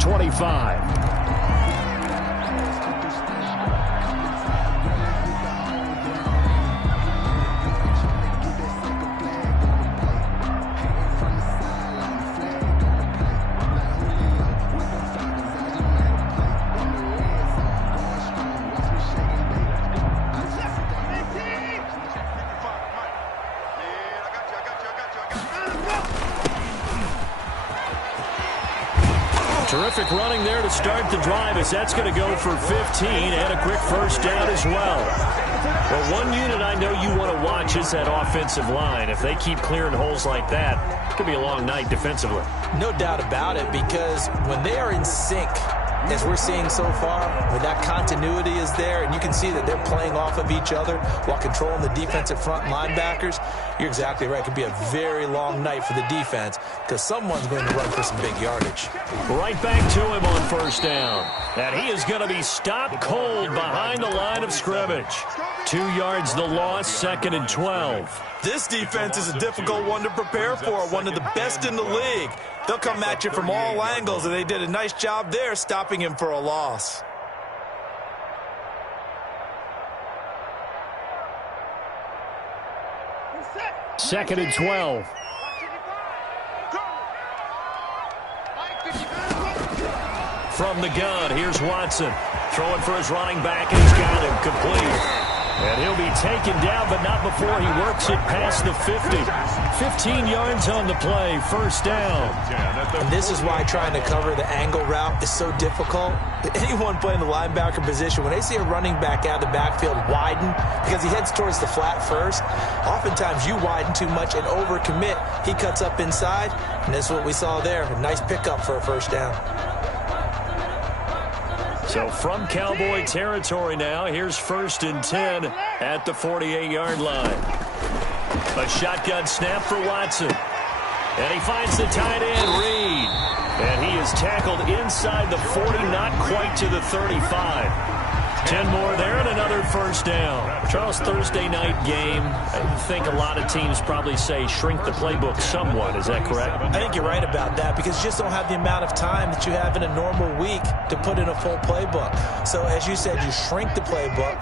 25. Terrific running there to start the drive, as that's going to go for 15 and a quick first down as well. Well, one unit I know you want to watch is that offensive line. If they keep clearing holes like that, it could be a long night defensively. No doubt about it, because when they are in sync, as we're seeing so far, when that continuity is there, and you can see that they're playing off of each other while controlling the defensive front linebackers, you're exactly right. It could be a very long night for the defense because someone's going to run for some big yardage. Right back to him on first down. And he is going to be stopped cold behind the line of scrimmage. 2 yards the loss, 2nd and 12. This defense is a difficult one to prepare for, one of the best in the league. They'll come at you from all angles, and they did a nice job there stopping him for a loss. Second and 12. From the gun, here's Watson. Throwing for his running back, and he's got him complete. And he'll be taken down, but not before he works it past the 50. 15 yards on the play, first down. And this is why trying to cover the angle route is so difficult. Anyone playing the linebacker position, when they see a running back out of the backfield widen, because he heads towards the flat first, oftentimes you widen too much and overcommit. He cuts up inside, and that's what we saw there. A nice pickup for a first down. So from Cowboy territory now, here's 1st and 10 at the 48-yard line. A shotgun snap for Watson. And he finds the tight end, Reed. And he is tackled inside the 40, not quite to the 35. 10 more there and another first down. Charles, Thursday night game, I think a lot of teams probably say shrink the playbook somewhat. Is that correct? I think you're right about that, because you just don't have the amount of time that you have in a normal week to put in a full playbook. So as you said, you shrink the playbook,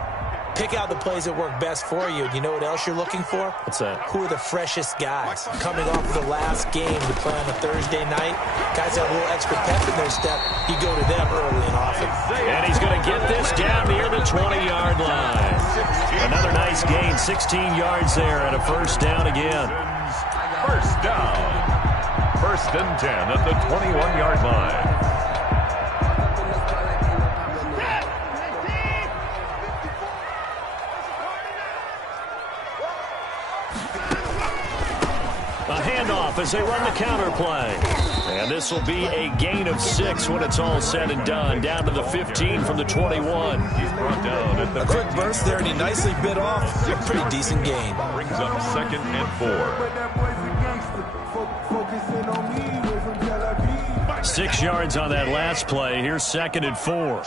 pick out the plays that work best for you. And you know what else you're looking for? What's that? Who are the freshest guys coming off of the last game to play on a Thursday night? Guys have a little extra pep in their step. You go to them early and often. And he's going to get this down near the 20-yard line. Another nice gain, 16 yards there, and a first down again. First down. 1st and 10 at the 21-yard line. As they run the counter play. And this will be a gain of 6 when it's all said and done. Down to the 15 from the 21. He's brought down at the a quick burst there, and he nicely bit off. A pretty decent gain. Brings up 2nd and 4. 6 yards on that last play. Here's 2nd and 4.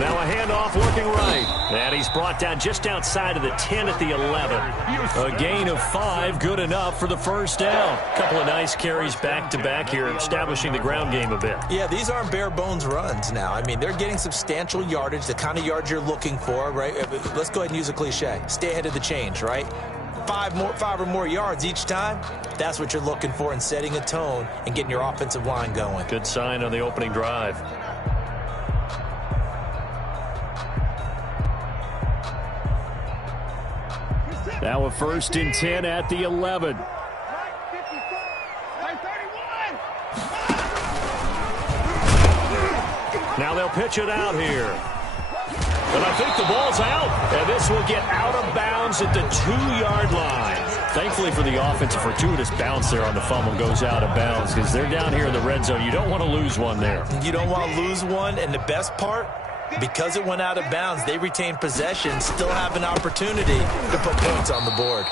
Now a handoff looking right. And he's brought down just outside of the 10 at the 11. A gain of 5, good enough for the first down. A couple of nice carries back-to-back here, establishing the ground game a bit. Yeah, these aren't bare-bones runs now. I mean, they're getting substantial yardage, the kind of yards you're looking for, right? Let's go ahead and use a cliche. Stay ahead of the change, right? 5 or more yards each time. That's what you're looking for in setting a tone and getting your offensive line going. Good sign on the opening drive. Now a 1st and 10 at the 11. Now they'll pitch it out here. And I think the ball's out. And this will get out of bounds at the 2-yard line. Thankfully for the offense, a fortuitous bounce there on the fumble goes out of bounds because they're down here in the red zone. You don't want to lose one there. You don't want to lose one, and the best part, because it went out of bounds, they retain possession, still have an opportunity to put points on the board.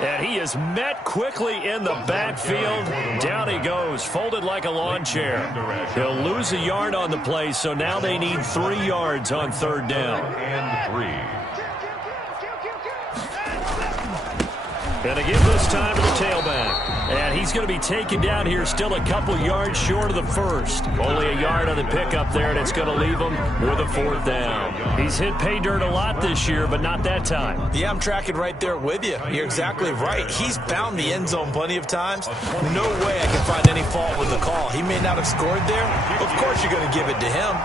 And he is met quickly in the backfield. Down he goes, folded like a lawn chair. He'll lose a yard on the play, so now they need 3 yards on 3rd down. And 3. And they give this time to the tailback. And he's going to be taken down here still a couple yards short of the first. Only a yard on the pickup there, and it's going to leave him with a 4th down. He's hit pay dirt a lot this year, but not that time. Yeah, I'm tracking right there with you. You're exactly right. He's bound the end zone plenty of times. No way I can find any fault with the call. He may not have scored there. Of course you're going to give it to him.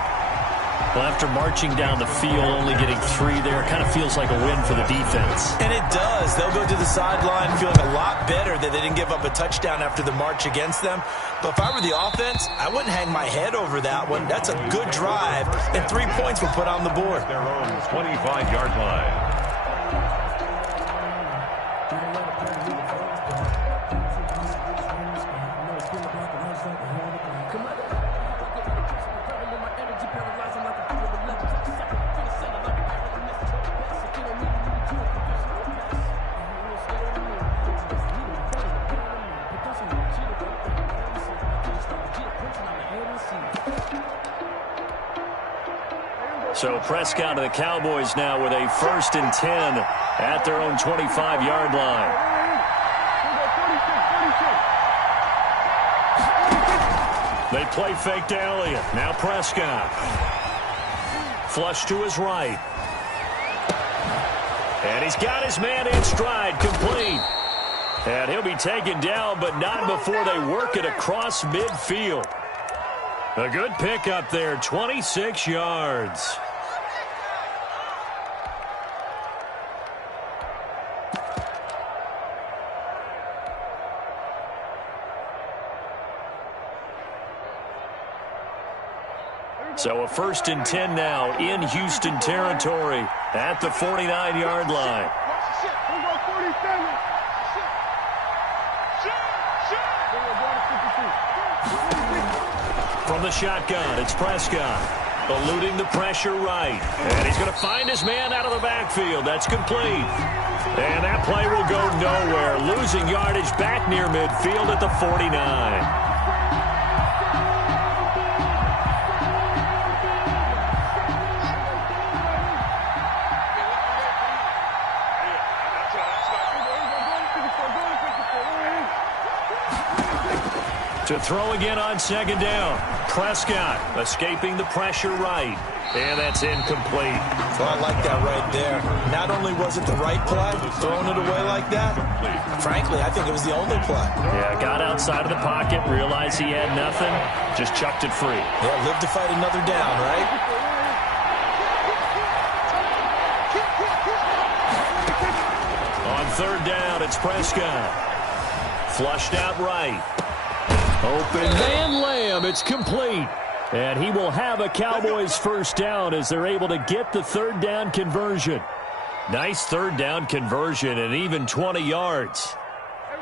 Well, after marching down the field, only getting 3 there, kind of feels like a win for the defense. And it does. They'll go to the sideline feeling a lot better that they didn't give up a touchdown after the march against them. But if I were the offense, I wouldn't hang my head over that one. That's a good drive, and 3 points were put on the board. Their own 25-yard line. So Prescott and the Cowboys now with a 1st and 10 at their own 25-yard line. They play fake to Elliott. Now Prescott. Flush to his right. And he's got his man in stride, complete. And he'll be taken down, but not before they work it across midfield. A good pickup there, 26 yards. So a 1st and 10 now in Houston territory at the 49-yard line. From the shotgun, it's Prescott. Eluding the pressure right. And he's going to find his man out of the backfield. That's complete. And that play will go nowhere. Losing yardage back near midfield at the 49. To throw again on 2nd down. Prescott escaping the pressure right. And that's incomplete. Well, I like that right there. Not only was it the right play, throwing it away like that, frankly, I think it was the only play. Yeah, got outside of the pocket, realized he had nothing, just chucked it free. Yeah, live to fight another down, right? On 3rd down, it's Prescott. Flushed out right. Open man Lamb, it's complete. And he will have a Cowboys 1st down as they're able to get the 3rd down conversion. Nice 3rd down conversion and even 20 yards.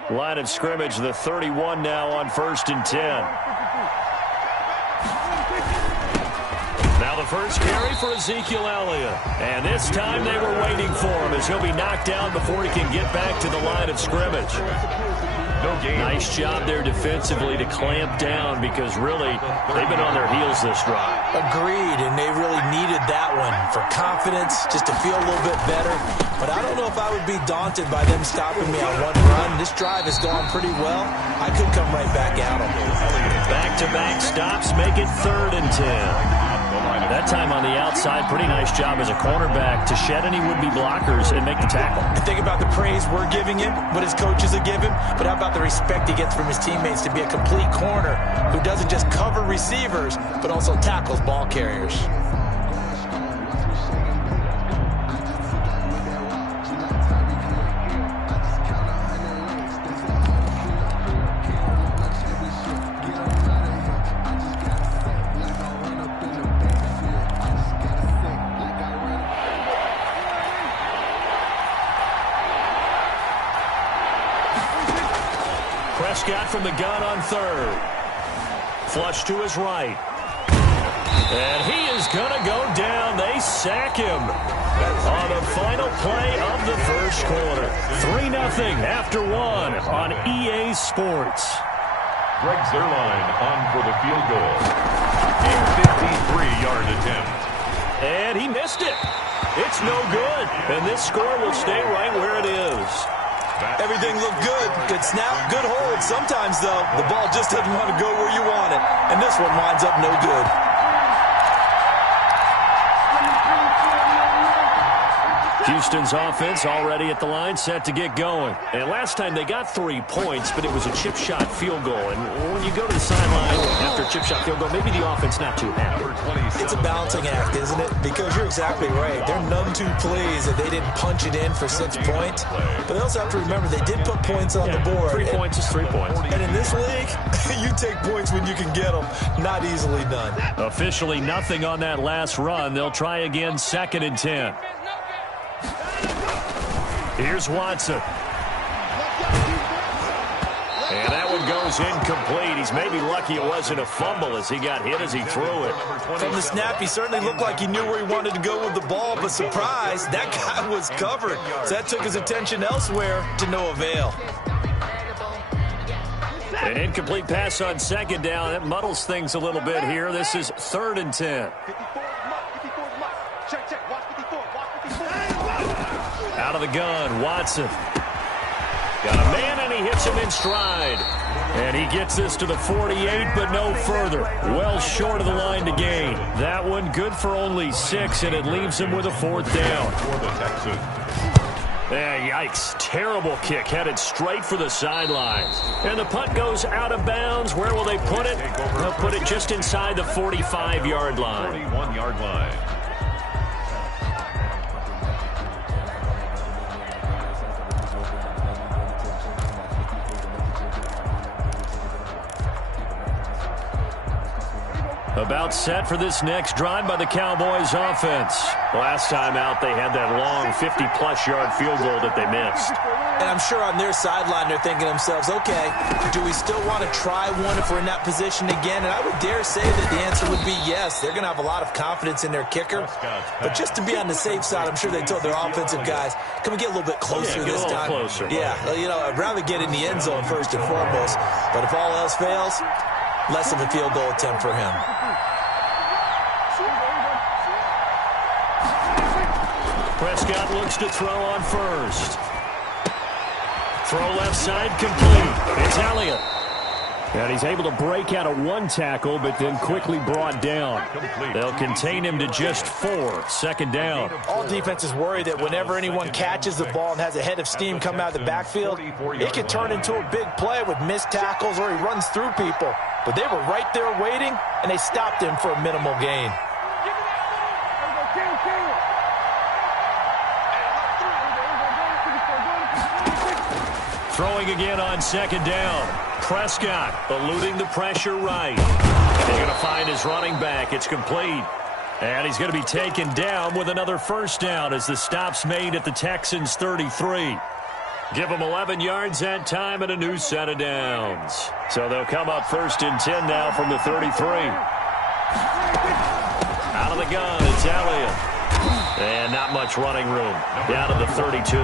Line of scrimmage, the 31 now on 1st and 10. Now the first carry for Ezekiel Elliott. And this time they were waiting for him as he'll be knocked down before he can get back to the line of scrimmage. Nice job there defensively to clamp down because really they've been on their heels this drive. Agreed, and they really needed that one for confidence, just to feel a little bit better. But I don't know if I would be daunted by them stopping me on one run. This drive has gone pretty well. I could come right back at them. Back-to-back stops make it 3rd and 10. That time on the outside, pretty nice job as a cornerback to shed any would-be blockers and make the tackle. And think about the praise we're giving him, what his coaches are giving, but how about the respect he gets from his teammates to be a complete corner who doesn't just cover receivers, but also tackles ball carriers. Prescott from the gun on 3rd. Flush to his right. And he is going to go down. They sack him on the final play of the 1st quarter. 3-0 after 1 on EA Sports. Greg Zuerlein on for the field goal. A 53-yard attempt. And he missed it. It's no good. And this score will stay right where it is. Everything looked good. Good snap, good hold. Sometimes, though, the ball just doesn't want to go where you want it. And this one winds up no good. Houston's offense already at the line, set to get going. And last time they got 3 points, but it was a chip shot field goal. And when you go to the sideline after a chip shot field goal, maybe the offense not too happy. It's a balancing act, isn't it? Because you're exactly right. They're none too pleased that they didn't punch it in for 6 points. But they also have to remember they did put points on the board. 3 points is 3 points. And in this league, you take points when you can get them. Not easily done. Officially nothing on that last run. They'll try again, 2nd and 10. Here's Watson. And that one goes incomplete. He's maybe lucky it wasn't a fumble as he got hit as he threw it. From the snap, he certainly looked like he knew where he wanted to go with the ball, but surprise, that guy was covered. So that took his attention elsewhere to no avail. An incomplete pass on 2nd down. That muddles things a little bit here. This is 3rd and 10. Out of the gun, Watson. Got a man, and he hits him in stride. And he gets this to the 48, but no further. Well short of the line to gain. That one good for only 6, and it leaves him with a 4th down. For the Texans. Yikes. Terrible kick headed straight for the sidelines. And the punt goes out of bounds. Where will they put it? They'll put it just inside the 45-yard line. 41-yard line. About set for this next drive by the Cowboys offense. Last time out, they had that long 50-plus yard field goal that they missed. And I'm sure on their sideline they're thinking to themselves, okay, do we still want to try one if we're in that position again? And I would dare say that the answer would be yes. They're going to have a lot of confidence in their kicker. But just to be on the safe side, I'm sure they told their offensive guys, can we get a little bit closer this time? Closer. Yeah, you know, I'd rather get in the end zone first and foremost. But if all else fails, less of a field goal attempt for him. Prescott looks to throw on first. Throw left side complete. It's Elliott. And he's able to break out of 1 tackle, but then quickly brought down. They'll contain him to just 4. 2nd down. All defenses worry that whenever anyone catches the ball and has a head of steam come out of the backfield, it could turn into a big play with missed tackles or he runs through people. But they were right there waiting, and they stopped him for a minimal gain. Throwing again on 2nd down. Prescott eluding the pressure right. He's going to find his running back. It's complete. And he's going to be taken down with another 1st down as the stop's made at the Texans' 33. Give them 11 yards that time and a new set of downs. So they'll come up 1st and 10 now from the 33. Out of the gun, it's Elliott. And not much running room. Down to the 32.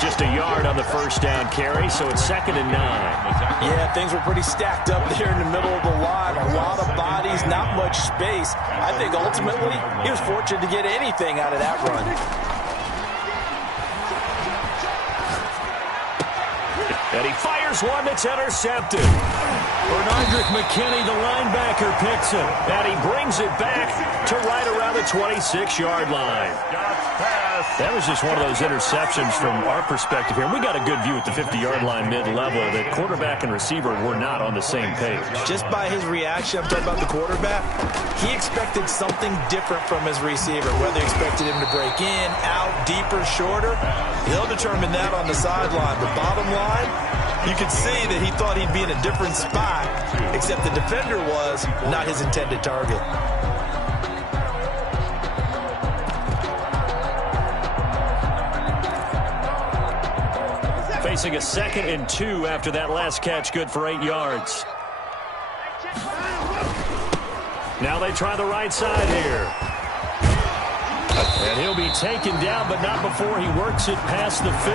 Just a yard on the 1st down carry, so it's 2nd and 9. Yeah, things were pretty stacked up there in the middle of the line. A lot of bodies, not much space. I think ultimately he was fortunate to get anything out of that run. And he fires one that's intercepted. Bernardrick McKinney, the linebacker, picks it. And he brings it back to right around the 26-yard line. That was just one of those interceptions from our perspective here. We got a good view at the 50-yard line mid-level that quarterback and receiver were not on the same page. Just by his reaction, I'm talking about the quarterback, he expected something different from his receiver, whether he expected him to break in, out, deeper, shorter. He'll determine that on the sideline. But bottom line, you could see that he thought he'd be in a different spot, except the defender was not his intended target. Facing a 2nd and 2 after that last catch, good for 8 yards. Now they try the right side here. And he'll be taken down, but not before he works it past the 50.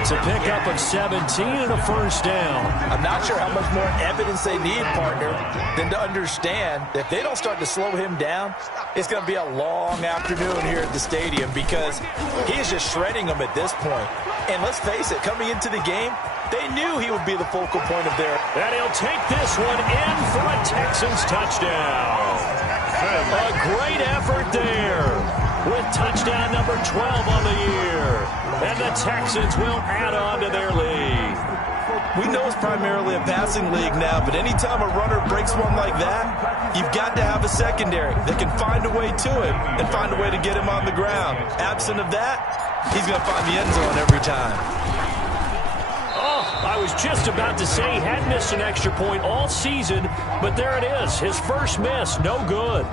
It's a pickup of 17 and a 1st down. I'm not sure how much more evidence they need, partner, than to understand that if they don't start to slow him down, it's going to be a long afternoon here at the stadium because he is just shredding them at this point. And let's face it, coming into the game, they knew he would be the focal point of their... And he'll take this one in for a Texans touchdown. A great effort there with touchdown number 12 on the year. And the Texans will add on to their lead. We know it's primarily a passing league now, but anytime a runner breaks one like that, you've got to have a secondary that can find a way to him and find a way to get him on the ground. Absent of that, he's going to find the end zone every time. Oh, I was just about to say he hadn't missed an extra point all season, but there it is. His first miss, no good.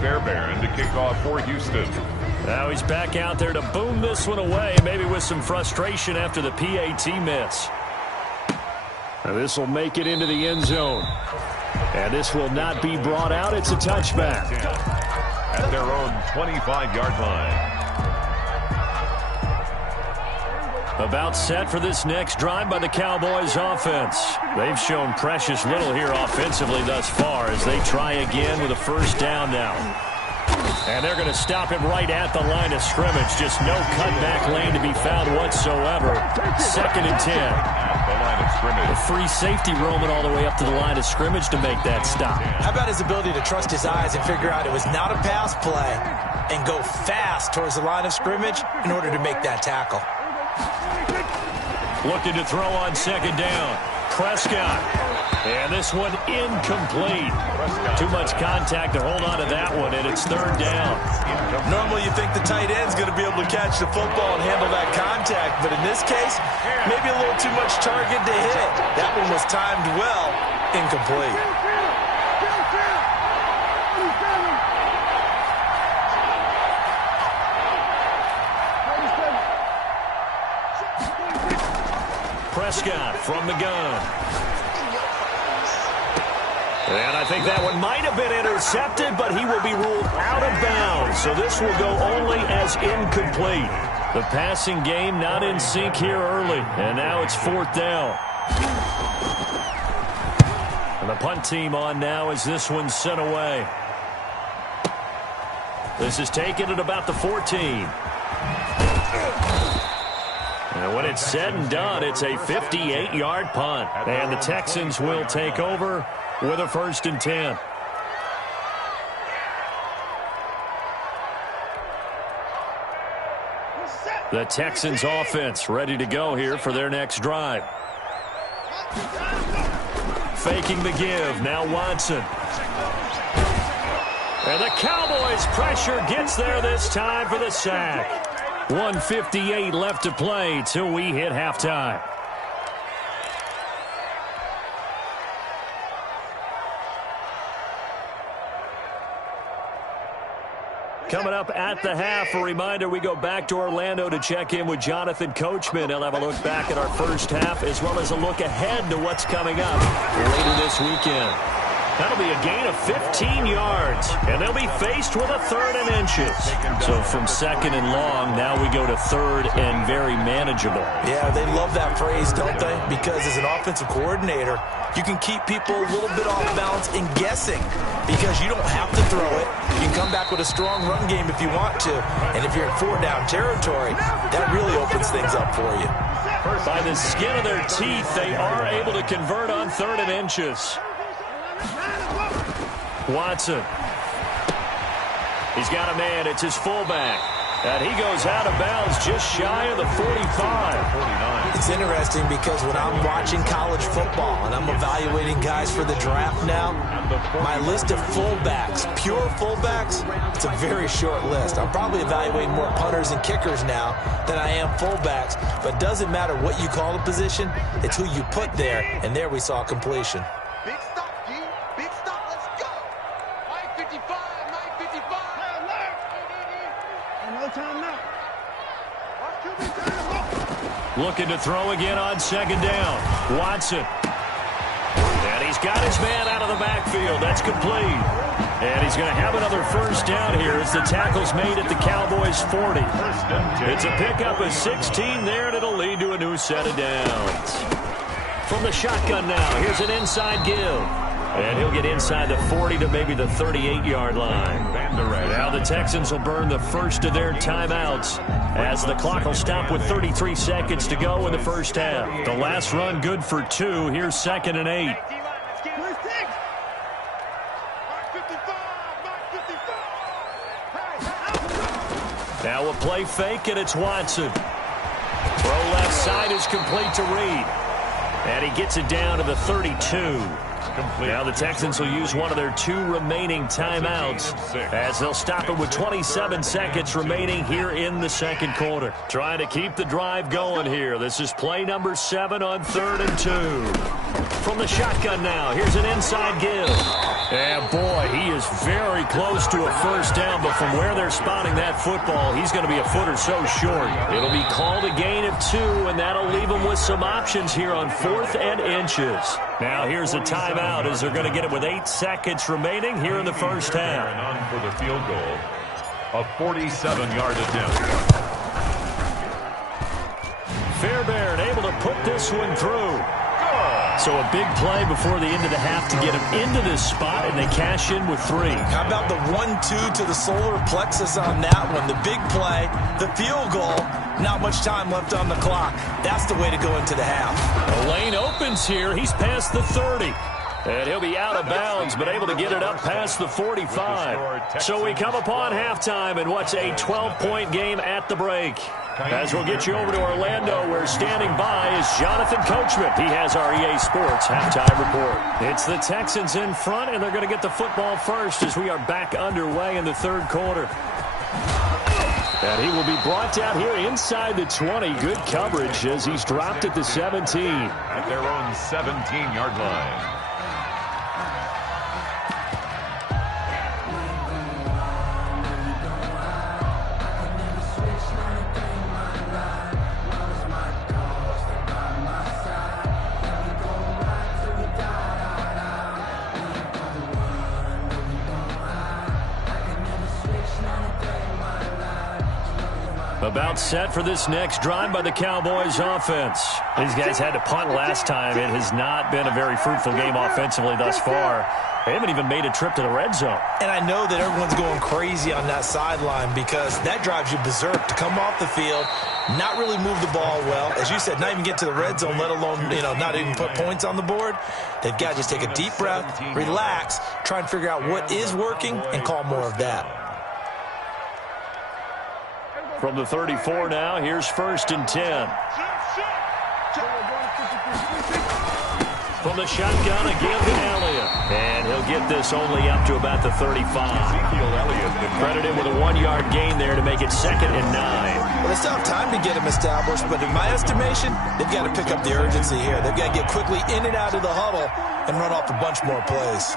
Fairbairn to kick off for Houston. Now he's back out there to boom this one away, maybe with some frustration after the PAT miss. Now this will make it into the end zone. And this will not be brought out. It's a touchback. At their own 25-yard line. About set for this next drive by the Cowboys offense. They've shown precious little here offensively thus far as they try again with a first down now. And they're going to stop him right at the line of scrimmage. Just no cutback lane to be found whatsoever. 2nd and 10. The line of scrimmage. A free safety roaming all the way up to the line of scrimmage to make that stop. How about his ability to trust his eyes and figure out it was not a pass play and go fast towards the line of scrimmage in order to make that tackle. Looking to throw on 2nd down. Prescott. And this one incomplete. Too much contact to hold on to that one, and it's 3rd down. Normally you think the tight end's going to be able to catch the football and handle that contact, but in this case, maybe a little too much target to hit. That one was timed well, incomplete. Prescott from the gun. And I think that one might have been intercepted, but he will be ruled out of bounds. So this will go only as incomplete. The passing game not in sync here early. And now it's 4th down. And the punt team on now as this one's sent away. This is taken at about the 14. And when it's said and done, it's a 58-yard punt. And the Texans will take over with a 1st and 10. The Texans offense ready to go here for their next drive. Faking the give. Now Watson. And the Cowboys pressure gets there this time for the sack. 1:58 left to play till we hit halftime. Coming up at the half, a reminder, we go back to Orlando to check in with Jonathan Coachman. He'll have a look back at our first half as well as a look ahead to what's coming up later this weekend. That'll be a gain of 15 yards, and they'll be faced with a 3rd and inches. So from 2nd and long, now we go to 3rd and very manageable. Yeah, they love that phrase, don't they? Because as an offensive coordinator, you can keep people a little bit off balance and guessing because you don't have to throw it. You can come back with a strong run game if you want to. And if you're in 4-down territory, that really opens things up for you. By the skin of their teeth, they are able to convert on 3rd and inches. Watson. He's got a man. It's his fullback. And he goes out of bounds just shy of the 45. It's interesting because when I'm watching college football and I'm evaluating guys for the draft now, my list of fullbacks, pure fullbacks, it's a very short list. I'm probably evaluating more punters and kickers now than I am fullbacks. But it doesn't matter what you call the position, it's who you put there. And there we saw completion. Big stop, G. Big stop. Let's go. 9:55. 9:55. And no time now. Looking to throw again on 2nd down. Watson. And he's got his man out of the backfield. That's complete. And he's going to have another first down here as the tackle's made at the Cowboys' 40. It's a pickup of 16 there, and it'll lead to a new set of downs. From the shotgun now, here's an inside give. And he'll get inside the 40 to maybe the 38-yard line. Now the Texans will burn the first of their timeouts as the clock will stop with 33 seconds to go in the first half. The last run good for 2. Here's 2nd and 8. Now a play fake, and it's Watson. Throw left side is complete to Reed. And he gets it down to the 32. Now the Texans will use one of their 2 remaining timeouts as they'll stop it with 27 seconds remaining here in the second quarter. Trying to keep the drive going here. This is play number 7 on 3rd and 2. From the shotgun now, here's an inside give. And boy, he is very close to a first down, but from where they're spotting that football, he's going to be a foot or so short. It'll be called a gain of 2, and that'll leave them with some options here on 4th and inches. Now here's a timeout as they're going to get it with 8 seconds remaining here in the first half. And on for the field goal, a 47-yard attempt. Fairbairn able to put this one through. So a big play before the end of the half to get him into this spot, and they cash in with 3. How about the 1-2 to the solar plexus on that one? The big play, the field goal, not much time left on the clock. That's the way to go into the half. The lane opens here. He's past the 30. And he'll be out of bounds, but able to get it up past the 45. So we come upon halftime in what's a 12-point game at the break. As we'll get you over to Orlando, where standing by is Jonathan Coachman. He has our EA Sports halftime report. It's the Texans in front, and they're going to get the football first as we are back underway in the third quarter. And he will be brought down here inside the 20. Good coverage as he's dropped at the 17. At their own 17-yard line. About set for this next drive by the Cowboys offense. These guys had to punt last time. It has not been a very fruitful game offensively thus far. They haven't even made a trip to the red zone. And I know that everyone's going crazy on that sideline because that drives you berserk to come off the field, not really move the ball well. As you said, not even get to the red zone, let alone, not even put points on the board. They've got to just take a deep breath, relax, try and figure out what is working, and call more of that. From the 34 now, here's 1st and 10. From the shotgun again to Elliott. And he'll get this only up to about the 35. Credit him with a 1-yard gain there to make it 2nd and 9. Well, they still have time to get him established, but in my estimation, they've got to pick up the urgency here. They've got to get quickly in and out of the huddle and run off a bunch more plays.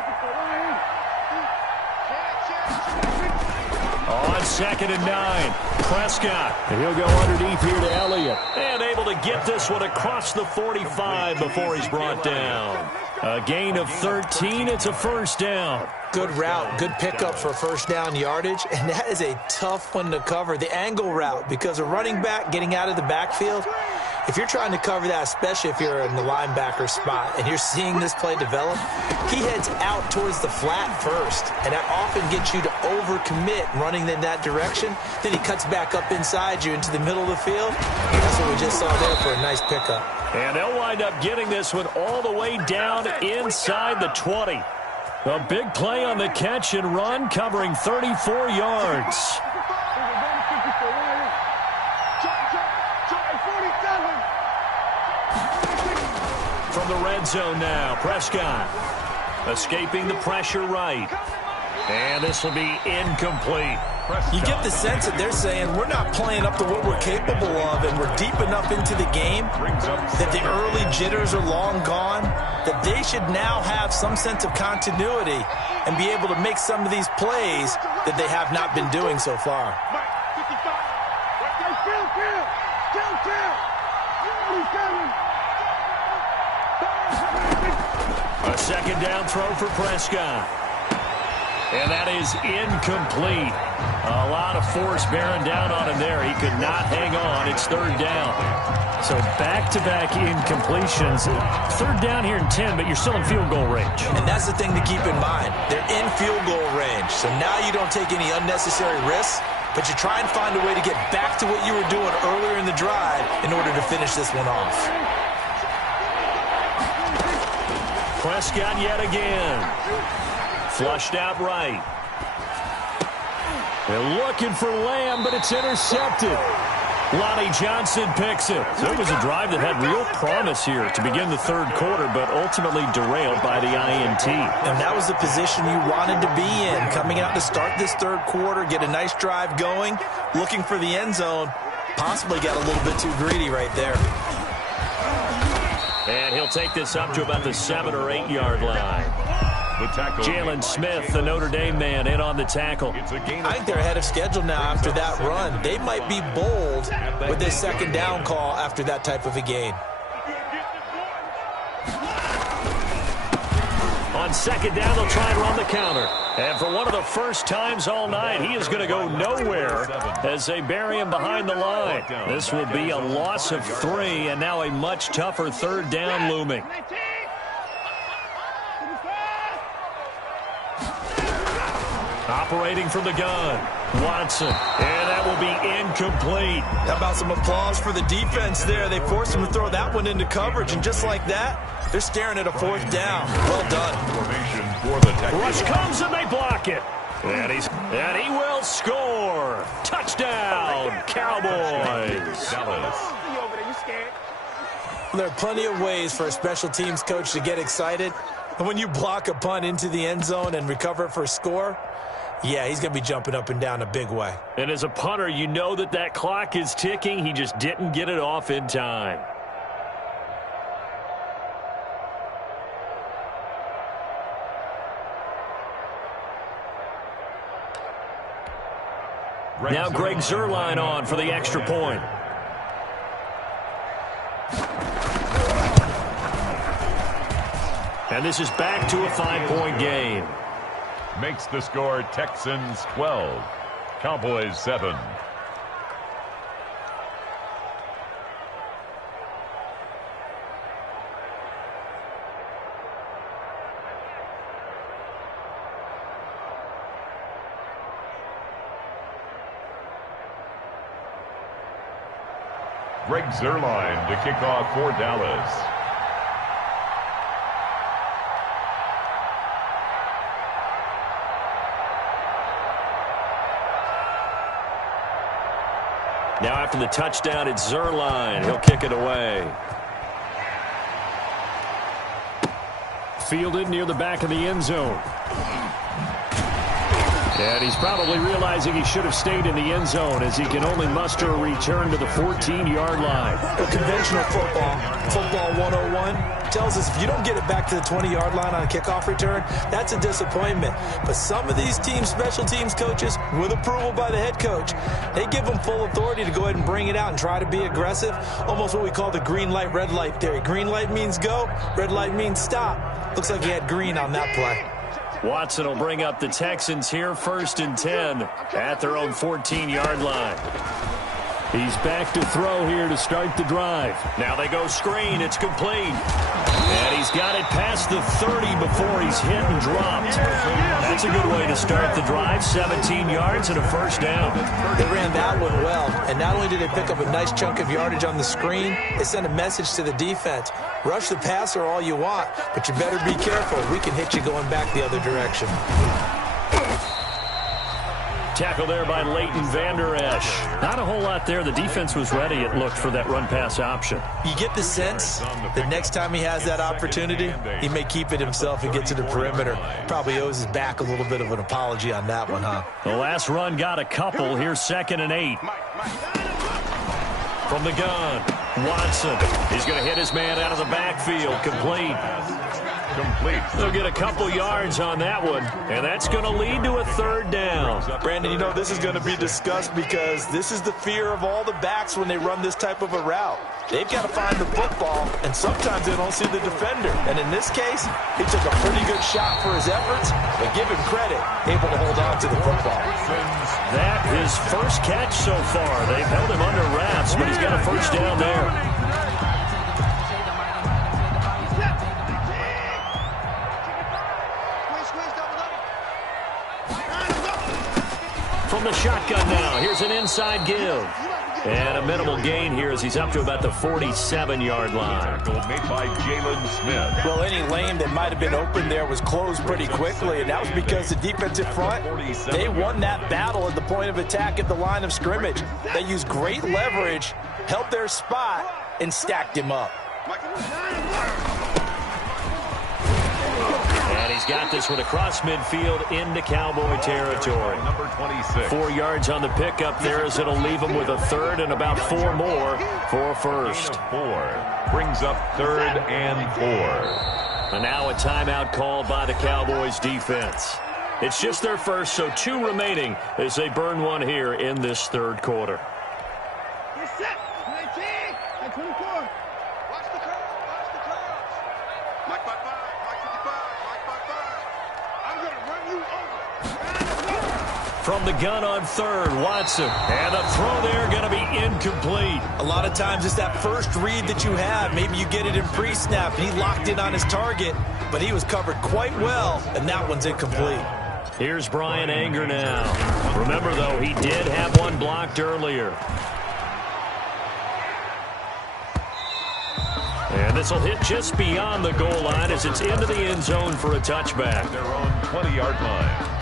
On 2nd and 9, Prescott. And he'll go underneath here to Elliott. And able to get this one across the 45 before he's brought down. A gain of 13. It's a first down. Good route, good pickup for first down yardage, and that is a tough one to cover. The angle route, because a running back getting out of the backfield, if you're trying to cover that, especially if you're in the linebacker spot and you're seeing this play develop, he heads out towards the flat first, and that often gets you to overcommit running in that direction. Then he cuts back up inside you into the middle of the field. That's what we just saw there for a nice pickup. And they'll wind up getting this one all the way down inside the 20. A big play on the catch and run, covering 34 yards. From the red zone now, Prescott escaping the pressure right. And this will be incomplete. You get the sense that they're saying we're not playing up to what we're capable of, and we're deep enough into the game that the early jitters are long gone, that they should now have some sense of continuity and be able to make some of these plays that they have not been doing so far. A second down throw for Prescott. And that is incomplete. A lot of force bearing down on him there. He could not hang on. It's third down. So back-to-back incompletions. Third down here in 10, but you're still in field goal range. And that's the thing to keep in mind. They're in field goal range. So now you don't take any unnecessary risks, but you try and find a way to get back to what you were doing earlier in the drive in order to finish this one off. Prescott yet again. Flushed out right. They're looking for Lamb, but it's intercepted. Lonnie Johnson picks it. So it was a drive that had real promise here to begin the third quarter, but ultimately derailed by the INT. And that was the position you wanted to be in, coming out to start this third quarter, get a nice drive going, looking for the end zone. Possibly got a little bit too greedy right there. And he'll take this up to about the 7 or 8 yard line. Jalen Smith, the Notre Dame man, in on the tackle. I think they're ahead of schedule now after that run. They might be bold with this second down call after that type of a gain. On second down, they'll try and run the counter. And for one of the first times all night, he is going to go nowhere as they bury him behind the line. This will be a loss of 3, and now a much tougher third down looming. Operating from the gun, Watson, and that will be incomplete. How about some applause for the defense there? They forced him to throw that one into coverage, and just like that, they're staring at a fourth down. Well done. Rush comes, and they block it. And he will score. Touchdown, Cowboys. There are plenty of ways for a special teams coach to get excited. And when you block a punt into the end zone and recover it for a score, yeah, he's going to be jumping up and down a big way. And as a punter, you know that clock is ticking. He just didn't get it off in time. Now Greg Zuerlein on for the extra point. And this is back to a 5-point game. Makes the score Texans 12, Cowboys 7. Greg Zuerlein to kick off for Dallas. Now after the touchdown, it's Zuerlein. He'll kick it away. Fielded near the back of the end zone. And he's probably realizing he should have stayed in the end zone as he can only muster a return to the 14-yard line. Well, conventional football 101, tells us if you don't get it back to the 20-yard line on a kickoff return, that's a disappointment. But some of these special teams coaches, with approval by the head coach, they give them full authority to go ahead and bring it out and try to be aggressive, almost what we call the green light, red light theory. Green light means go, red light means stop. Looks like he had green on that play. Watson will bring up the Texans here, 1st and 10 at their own 14-yard line. He's back to throw here to start the drive. Now they go screen. It's complete. And he's got it past the 30 before he's hit and dropped. That's a good way to start the drive. 17 yards and a first down. They ran that one well. And not only did they pick up a nice chunk of yardage on the screen, they sent a message to the defense. Rush the passer all you want, but you better be careful. We can hit you going back the other direction. Tackle there by Leighton Vander Esch. Not a whole lot there. The defense was ready, it looked, for that run-pass option. You get the sense that next time he has that opportunity, he may keep it himself and get to the perimeter. Probably owes his back a little bit of an apology on that one, huh? The last run got a couple. Here's 2nd and 8. From the gun, Watson. He's going to hit his man out of the backfield. Complete. complete. They'll get a couple yards on that one, and that's going to lead to a third down. Brandon, you know this is going to be discussed because this is the fear of all the backs when they run this type of a route. They've got to find the football, and sometimes they don't see the defender. And in this case, he took a pretty good shot for his efforts, but give him credit, able to hold on to the football. That his first catch so far. They've held him under wraps, but he's got a first down there. From the shotgun now, here's an inside give. And a minimal gain here as he's up to about the 47-yard line. Made by Jalen Smith. Well, any lane that might have been open there was closed pretty quickly, and that was because the defensive front, they won that battle at the point of attack at the line of scrimmage. They used great leverage, held their spot, and stacked him up. And he's got this one across midfield into Cowboy territory. Number 26. 4 yards on the pickup there as it'll leave him with a third and about 4 more for a first. 4 brings up 3rd and 4. And now a timeout called by the Cowboys defense. It's just their first, so 2 remaining as they burn one here in this third quarter. Get set. 19 and 24. Watch the curve. Watch the curves. Mike by 5. Mike 55. Mike by 5. I'm going to run you over. From the gun on third, Watson. And the throw there going to be incomplete. A lot of times it's that first read that you have. Maybe you get it in pre-snap, and he locked in on his target, but he was covered quite well, and that one's incomplete. Here's Brian Anger now. Remember, though, he did have one blocked earlier. And this will hit just beyond the goal line as it's into the end zone for a touchback. Their own 20-yard line.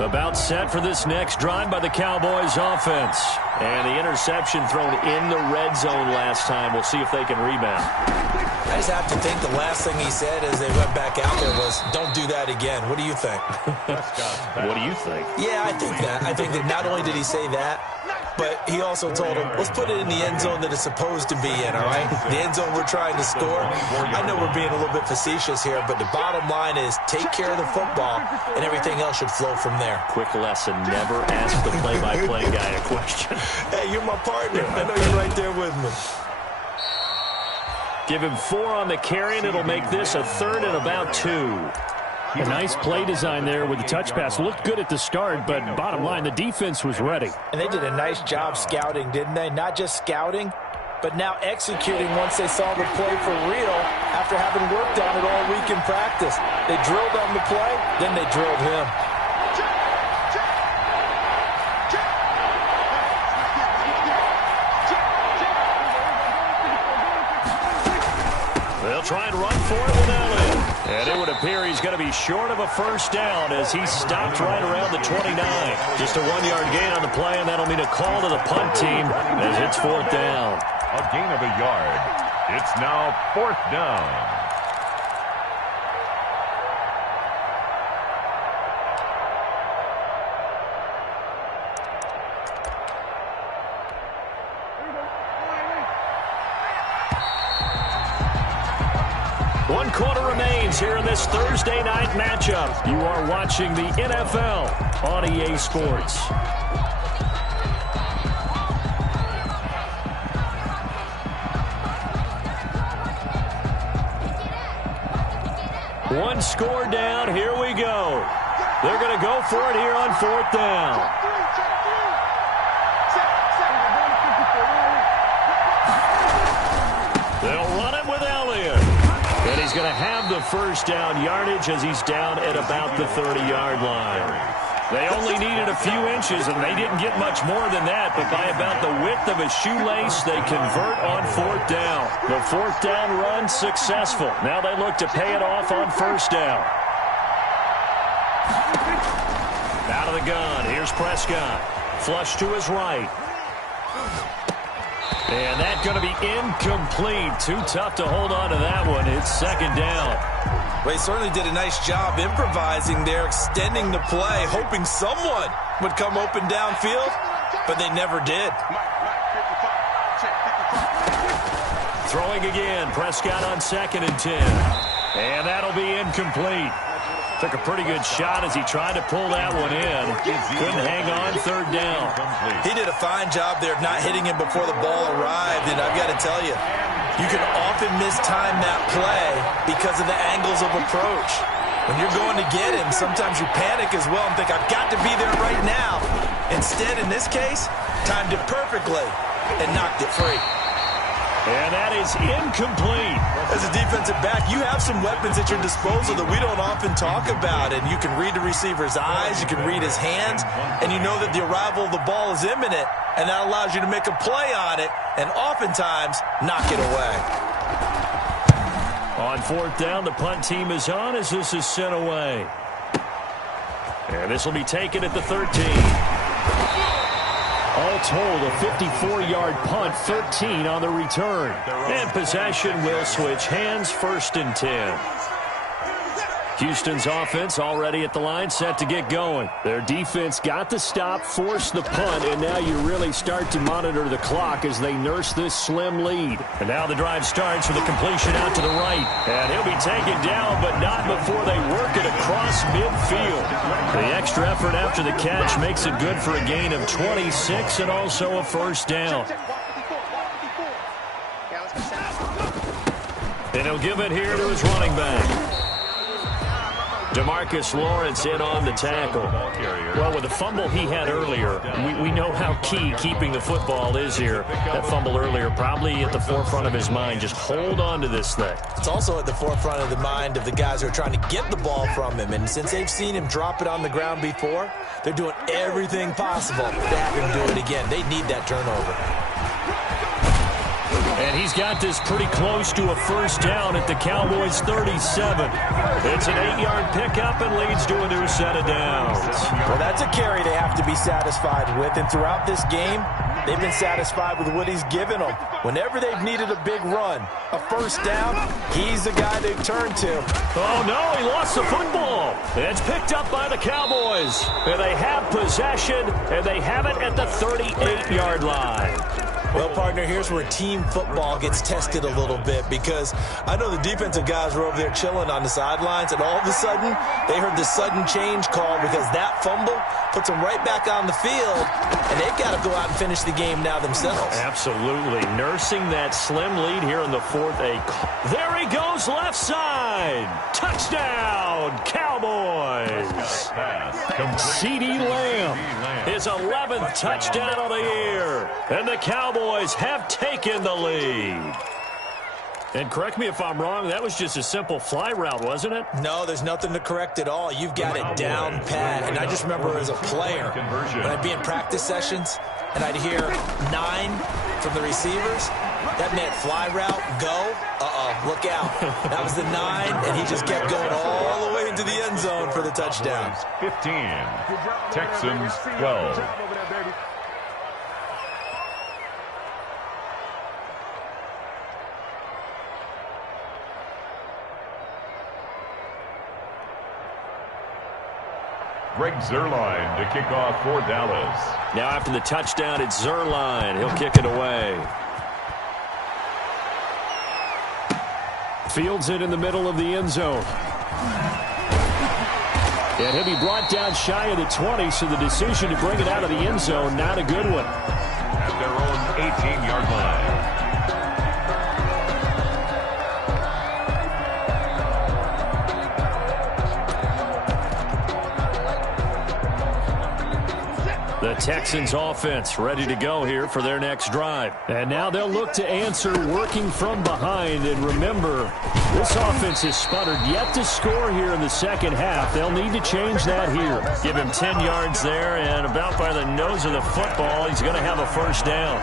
About set for this next drive by the Cowboys offense. And the interception thrown in the red zone last time. We'll see if they can rebound. I just have to think the last thing he said as they went back out there was, don't do that again. What do you think? What do you think? Yeah, I think that. I think that not only did he say that, but he also told him, let's put it in the end zone that it's supposed to be in, all right? The end zone we're trying to score. I know we're being a little bit facetious here, but the bottom line is take care of the football, and everything else should flow from there. Quick lesson, never ask the play-by-play guy a question. Hey, you're my partner. I know you're right there with me. Give him 4 on the carry, and it'll make this a third and about 2. A nice play design there with the touch pass. Looked good at the start, but bottom line, the defense was ready. And they did a nice job scouting, didn't they? Not just scouting, but now executing once they saw the play for real after having worked on it all week in practice. They drilled on the play, then they drilled him. They'll try and run for it with Elliott. And it would appear he's going to be short of a first down as he stopped right around the 29. Just a 1-yard gain on the play, and that'll mean a call to the punt team as it's 4th down. A gain of a yard. It's now 4th down. One quarter remains here in this Thursday night matchup. You are watching the NFL on EA Sports. One score down. Here we go. They're going to go for it here on 4th down. They'll run it with Elliott. And he's going to have the first down yardage as he's down at about the 30-yard line. They only needed a few inches, and they didn't get much more than that, but by about the width of a shoelace, they convert on 4th down. The 4th down run successful. Now they look to pay it off on 1st down. Out of the gun. Here's Prescott. Flush to his right. And that's going to be incomplete. Too tough to hold on to that one. It's second down. Well, he certainly did a nice job improvising there, extending the play, hoping someone would come open downfield, but they never did. Throwing again. Prescott on 2nd and 10. And that'll be incomplete. Took a pretty good shot as he tried to pull that one in. Couldn't hang on, 3rd down. He did a fine job there of not hitting him before the ball arrived, and I've got to tell you, you can often mistime that play because of the angles of approach. When you're going to get him, sometimes you panic as well and think, I've got to be there right now. Instead, in this case, timed it perfectly and knocked it free. And that is incomplete. As a defensive back, you have some weapons at your disposal that we don't often talk about. And you can read the receiver's eyes, you can read his hands, and you know that the arrival of the ball is imminent, and that allows you to make a play on it and oftentimes knock it away. On 4th down, the punt team is on as this is sent away. And this will be taken at the 13. All told, a 54-yard punt, 13 on the return. And possession will switch hands, 1st and 10. Houston's offense already at the line, set to get going. Their defense got the stop, forced the punt, and now you really start to monitor the clock as they nurse this slim lead. And now the drive starts with a completion out to the right. And he'll be taken down, but not before they work it across midfield. The extra effort after the catch makes it good for a gain of 26 and also a 1st down. And he'll give it here to his running back. DeMarcus Lawrence in on the tackle. Well, with the fumble he had earlier, we know how key keeping the football is here. That fumble earlier probably at the forefront of his mind. Just hold on to this thing. It's also at the forefront of the mind of the guys who are trying to get the ball from him. And since they've seen him drop it on the ground before, they're doing everything possible to have him do it again. They need that turnover. And he's got this pretty close to a 1st down at the Cowboys' 37. It's an 8-yard pickup and leads to a new set of downs. Well, that's a carry they have to be satisfied with. And throughout this game, they've been satisfied with what he's given them. Whenever they've needed a big run, a 1st down, he's the guy they've turned to. Oh, no, he lost the football. It's picked up by the Cowboys. And they have possession, and they have it at the 38-yard line. Well, partner, here's where team football gets tested a little bit, because I know the defensive guys were over there chilling on the sidelines, and all of a sudden they heard the sudden change call because that fumble puts them right back on the field, and they've got to go out and finish the game now themselves. Absolutely. Nursing that slim lead here in the 4th. There he goes, left side. Touchdown, Cowboys. CeeDee Lamb, his 11th touchdown of the year. And the Cowboys have taken the lead. And correct me if I'm wrong, that was just a simple fly route, wasn't it? No, there's nothing to correct at all. You've got it down pat. And I just remember as a player, when I'd be in practice sessions and I'd hear 9 from the receivers, that meant fly route, go, look out. That was the 9, and he just kept going all the way into the end zone for the touchdown. 15, Texans 12. Greg Zuerlein to kick off for Dallas. Now after the touchdown, it's Zuerlein. He'll kick it away. Fields it in the middle of the end zone. And he'll be brought down shy of the 20, so the decision to bring it out of the end zone, not a good one. At their own 18-yard line. The Texans offense ready to go here for their next drive. And now they'll look to answer working from behind. And remember, this offense has sputtered yet to score here in the second half. They'll need to change that here. Give him 10 yards there, and about by the nose of the football, he's going to have a 1st down.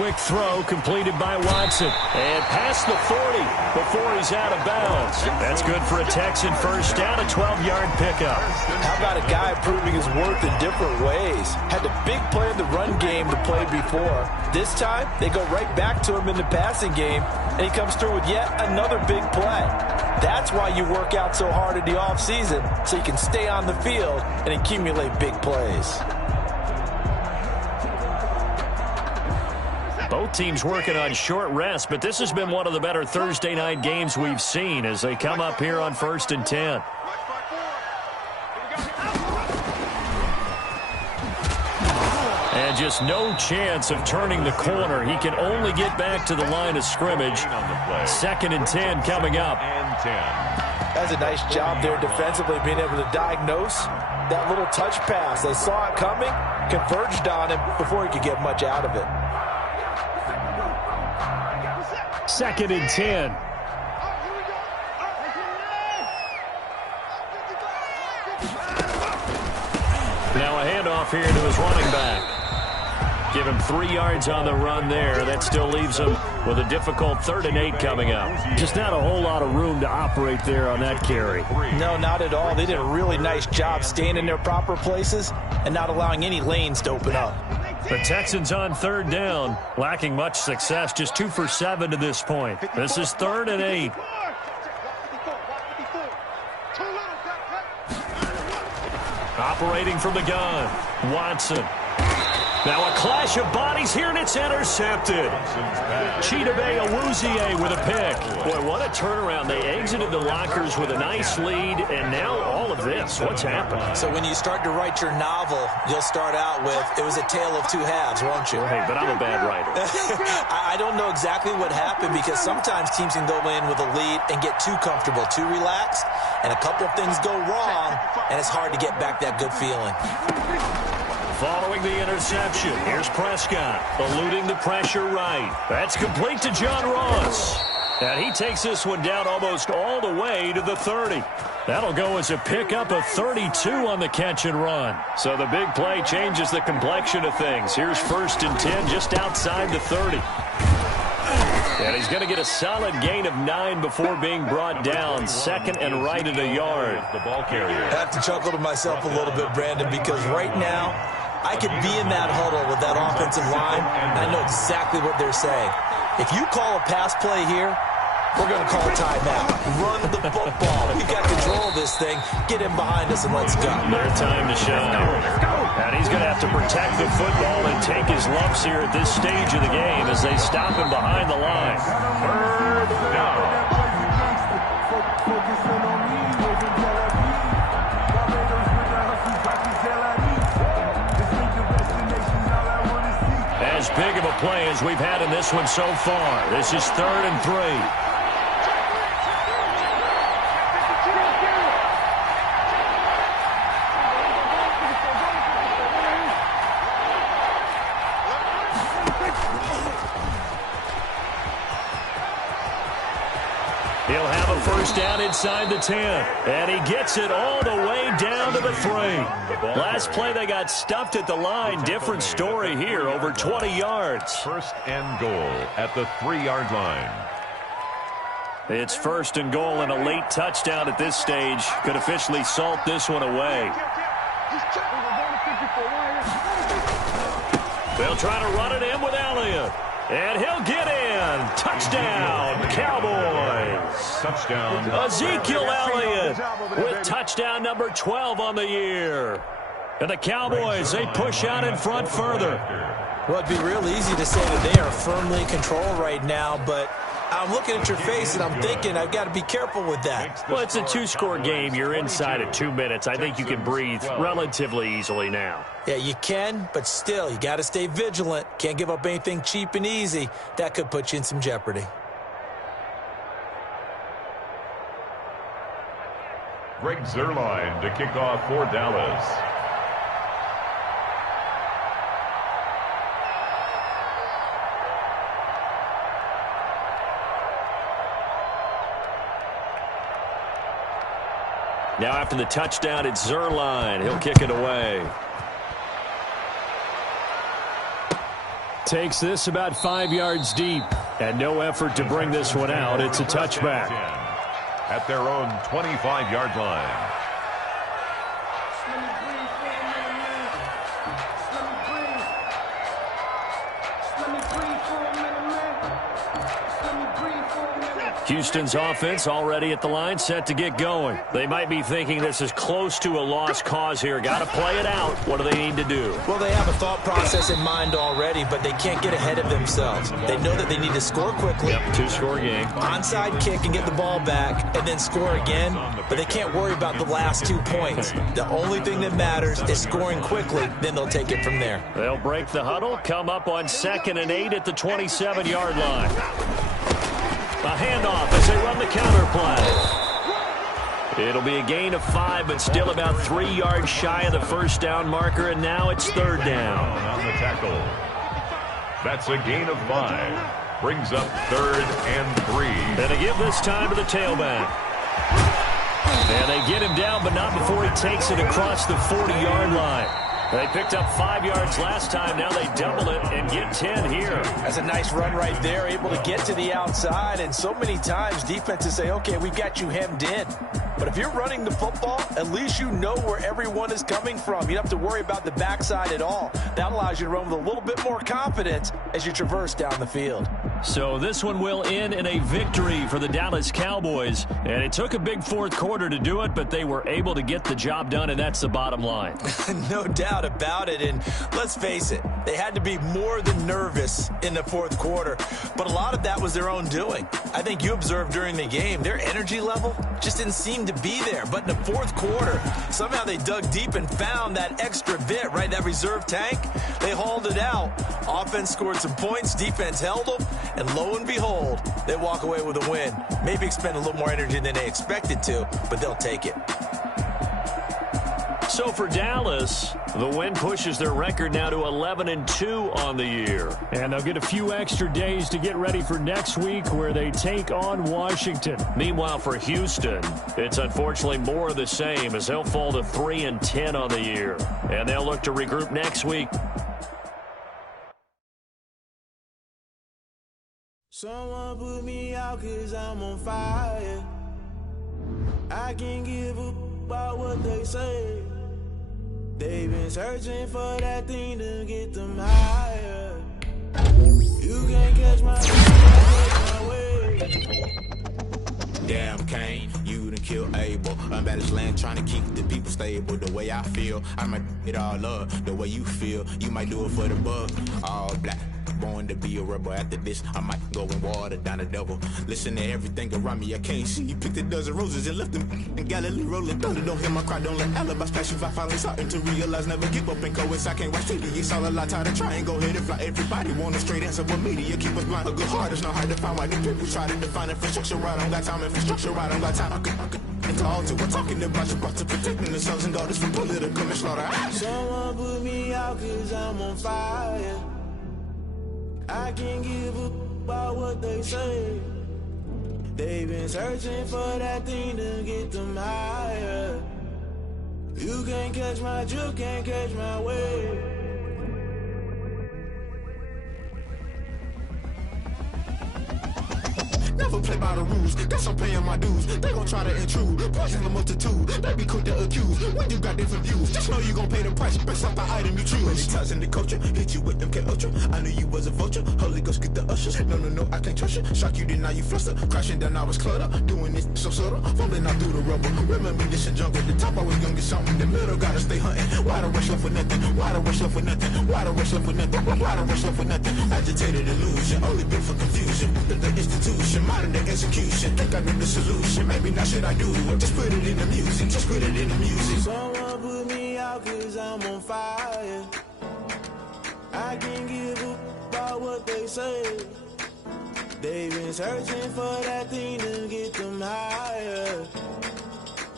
quick throw completed by Watson. And past the 40 before he's out of bounds. That's good for a Texan first down, a 12-yard pickup. How about a guy proving his worth in different ways? Had a big play in the run game to play before. This time, they go right back to him in the passing game, and he comes through with yet another big play. That's why you work out so hard in the offseason, so you can stay on the field and accumulate big plays. Both teams working on short rest, but this has been one of the better Thursday night games we've seen as they come up here on 1st and 10. And just no chance of turning the corner. He can only get back to the line of scrimmage. 2nd and 10 coming up. That's a nice job there defensively, being able to diagnose that little touch pass. They saw it coming, converged on him before he could get much out of it. 2nd and 10. Now a handoff here to his running back. Give him 3 yards on the run there. That still leaves him with a difficult 3rd and 8 coming up. Just not a whole lot of room to operate there on that carry. No, not at all. They did a really nice job staying in their proper places and not allowing any lanes to open up. The Texans on 3rd down, lacking much success, just 2 for 7 to this point. This is 3rd and 8. Operating from the gun, Watson. Now a clash of bodies here, and it's intercepted. Chidobe Awuzie with a pick. Boy, what a turnaround. They exited the lockers with a nice lead, and now all of this. What's happened? So when you start to write your novel, you'll start out with, it was a tale of 2 halves, won't you? Hey, but I'm a bad writer. I don't know exactly what happened, because sometimes teams can go in with a lead and get too comfortable, too relaxed, and a couple of things go wrong, and it's hard to get back that good feeling. Following the interception, here's Prescott, eluding the pressure right. That's complete to John Ross. And he takes this one down almost all the way to the 30. That'll go as a pickup of 32 on the catch and run. So the big play changes the complexion of things. Here's 1st and 10 just outside the 30. And he's going to get a solid gain of 9 before being brought down. 2nd and right at a yard. The ball carrier. I have to chuckle to myself a little bit, Brandon, because right now, I could be in that huddle with that offensive line, and I know exactly what they're saying. If you call a pass play here, we're going to call a timeout. Run the football. We've got control of this thing. Get him behind us and let's go. Their time to shine. And he's going to have to protect the football and take his lumps here at this stage of the game as they stop him behind the line. 3rd down. As big of a play as we've had in this one so far. This is 3rd and 3. He'll have a first down inside the 10. And he gets it all the way down to the 3. Last play they got stuffed at the line. Different story here, over 20 yards. 1st and goal at the 3-yard line. It's 1st and goal and a late touchdown at this stage. Could officially salt this one away. They'll try to run it in with Elliott. And he'll get in. Touchdown, Cowboys. Touchdown. Ezekiel Elliott with touchdown number 12 on the year. And the Cowboys, they push out in front further. Well, it'd be real easy to say that they are firmly in control right now, but I'm looking at your face and I'm thinking I've got to be careful with that. Well, it's a 2-score game. You're inside at 2 minutes. I think you can breathe relatively easily now. Yeah, you can, but still, you got to stay vigilant. Can't give up anything cheap and easy. That could put you in some jeopardy. Greg Zuerlein to kick off for Dallas. Now after the touchdown, it's Zuerlein. He'll kick it away. Takes this about 5 yards deep. And no effort to bring this one out. It's a touchback. At their own 25-yard line. Houston's offense already at the line, set to get going. They might be thinking this is close to a lost cause here. Got to play it out. What do they need to do? Well, they have a thought process in mind already, but they can't get ahead of themselves. They know that they need to score quickly. Yep, two-score game. Onside kick and get the ball back and then score again, but they can't worry about the last 2 points. The only thing that matters is scoring quickly, then they'll take it from there. They'll break the huddle, come up on 2nd and 8 at the 27-yard line. A handoff as they run the counter play. It'll be a gain of 5, but still about 3 yards shy of the first down marker, and now it's 3rd down. On the tackle. That's a gain of 5. Brings up 3rd and 3. And they give this time to the tailback. And they get him down, but not before he takes it across the 40-yard line. They picked up 5 yards last time. Now they double it and get 10 here. That's a nice run right there, able to get to the outside. And so many times defenses say, okay, we've got you hemmed in. But if you're running the football, at least you know where everyone is coming from. You don't have to worry about the backside at all. That allows you to run with a little bit more confidence as you traverse down the field. So this one will end in a victory for the Dallas Cowboys. And it took a big fourth quarter to do it, but they were able to get the job done, and that's the bottom line. No doubt about it. And let's face it, they had to be more than nervous in the fourth quarter. But a lot of that was their own doing. I think you observed during the game, their energy level just didn't seem to be there. But in the fourth quarter, somehow they dug deep and found that extra bit, right? That reserve tank. They hauled it out. Offense scored some points. Defense held them. And lo and behold, they walk away with a win. Maybe expend a little more energy than they expected to, but they'll take it. So for Dallas, the win pushes their record now to 11-2 on the year. And they'll get a few extra days to get ready for next week where they take on Washington. Meanwhile, for Houston, it's unfortunately more of the same as they'll fall to 3-10 on the year. And they'll look to regroup next week. Someone put me out 'cause I'm on fire. I can't give up about what they say. They've been searching for that thing to get them higher. You can't catch my way. Damn, Kane, you done killed Abel. I'm at this land trying to keep the people stable. The way I feel, I might it all up. The way you feel, you might do it for the buck. All black. Born to be a rebel. After this, I might go and water down the devil. Listen to everything around me, I can't see. You picked a dozen roses and left them in Galilee rolling thunder. Don't hear my cry, don't let alibis pass you. I finally starting to realize, never give up and coincide. I can't watch TV, it's all a lot. Tired of trying, go ahead and fly. Everybody want a straight answer, but media keep us blind. A good heart is not hard to find. Why the people try to define infrastructure right? I don't got time, infrastructure right? I don't got time. I could call to. We're talking about you, about to protecting the sons and daughters from political and slaughter. Someone put me out 'cause I'm on fire. I can't give up about what they say. They've been searching for that thing to get them higher. You can't catch my drift, can't catch my wave. Never play by the rules, guess I'm paying my dues. They gon' try to intrude, poison the multitude. They be quick to accuse, when you got different views. Just know you gon' pay the price, based off the item you choose. Many times in the culture, hit you with them K-Ultra. I knew you was a vulture, Holy Ghost get the ushers. No, I can't trust you. Shock you, then now you fluster. Crashing down, I was cluttered. Doing this so subtle, falling out through the rubble. Remember this in jungle, the top I was young and something. The middle gotta stay hunting. Why the rush left for nothing? Why the rush left for nothing? Why the rush left for nothing? Why the rush left for nothing? Agitated illusion, only built for confusion. The institution, modern day execution. Think I know the solution. Maybe not should I do it? Just put it in the music. Just put it in the music. Someone put me out 'cause I'm on fire. I can't give up about what they say. They've been searching for that thing to get them higher.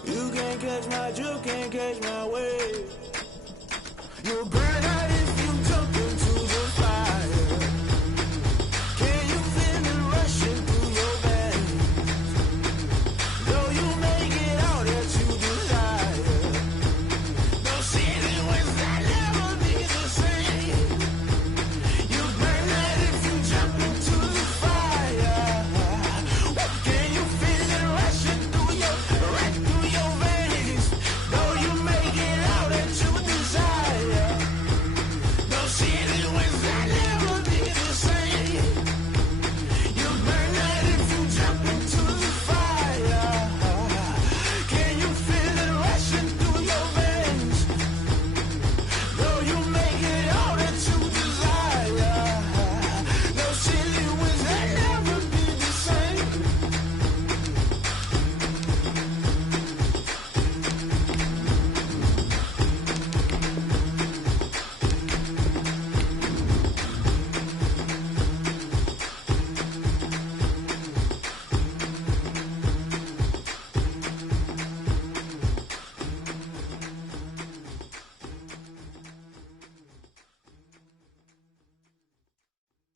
You can't catch my drift, can't catch my wave. You'll burn out if you jump into the fire. Can you feel it rushing through your veins? Though you make it out that you desire. No season was that never be the same. You burn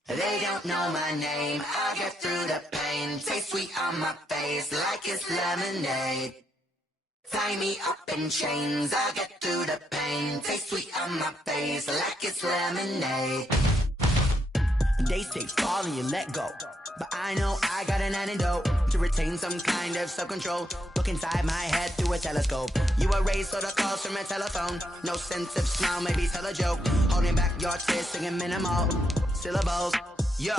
They don't know my name, I get through the pain. Taste sweet on my face like it's lemonade. Tie me up in chains, I get through the pain. Taste sweet on my face like it's lemonade. They say fall and you let go, but I know I got an antidote to retain some kind of self-control. Look inside my head through a telescope. You erase all the calls from a telephone. No sense of smile, maybe tell a joke. Holding back your tears, singing minimal syllables. Yeah,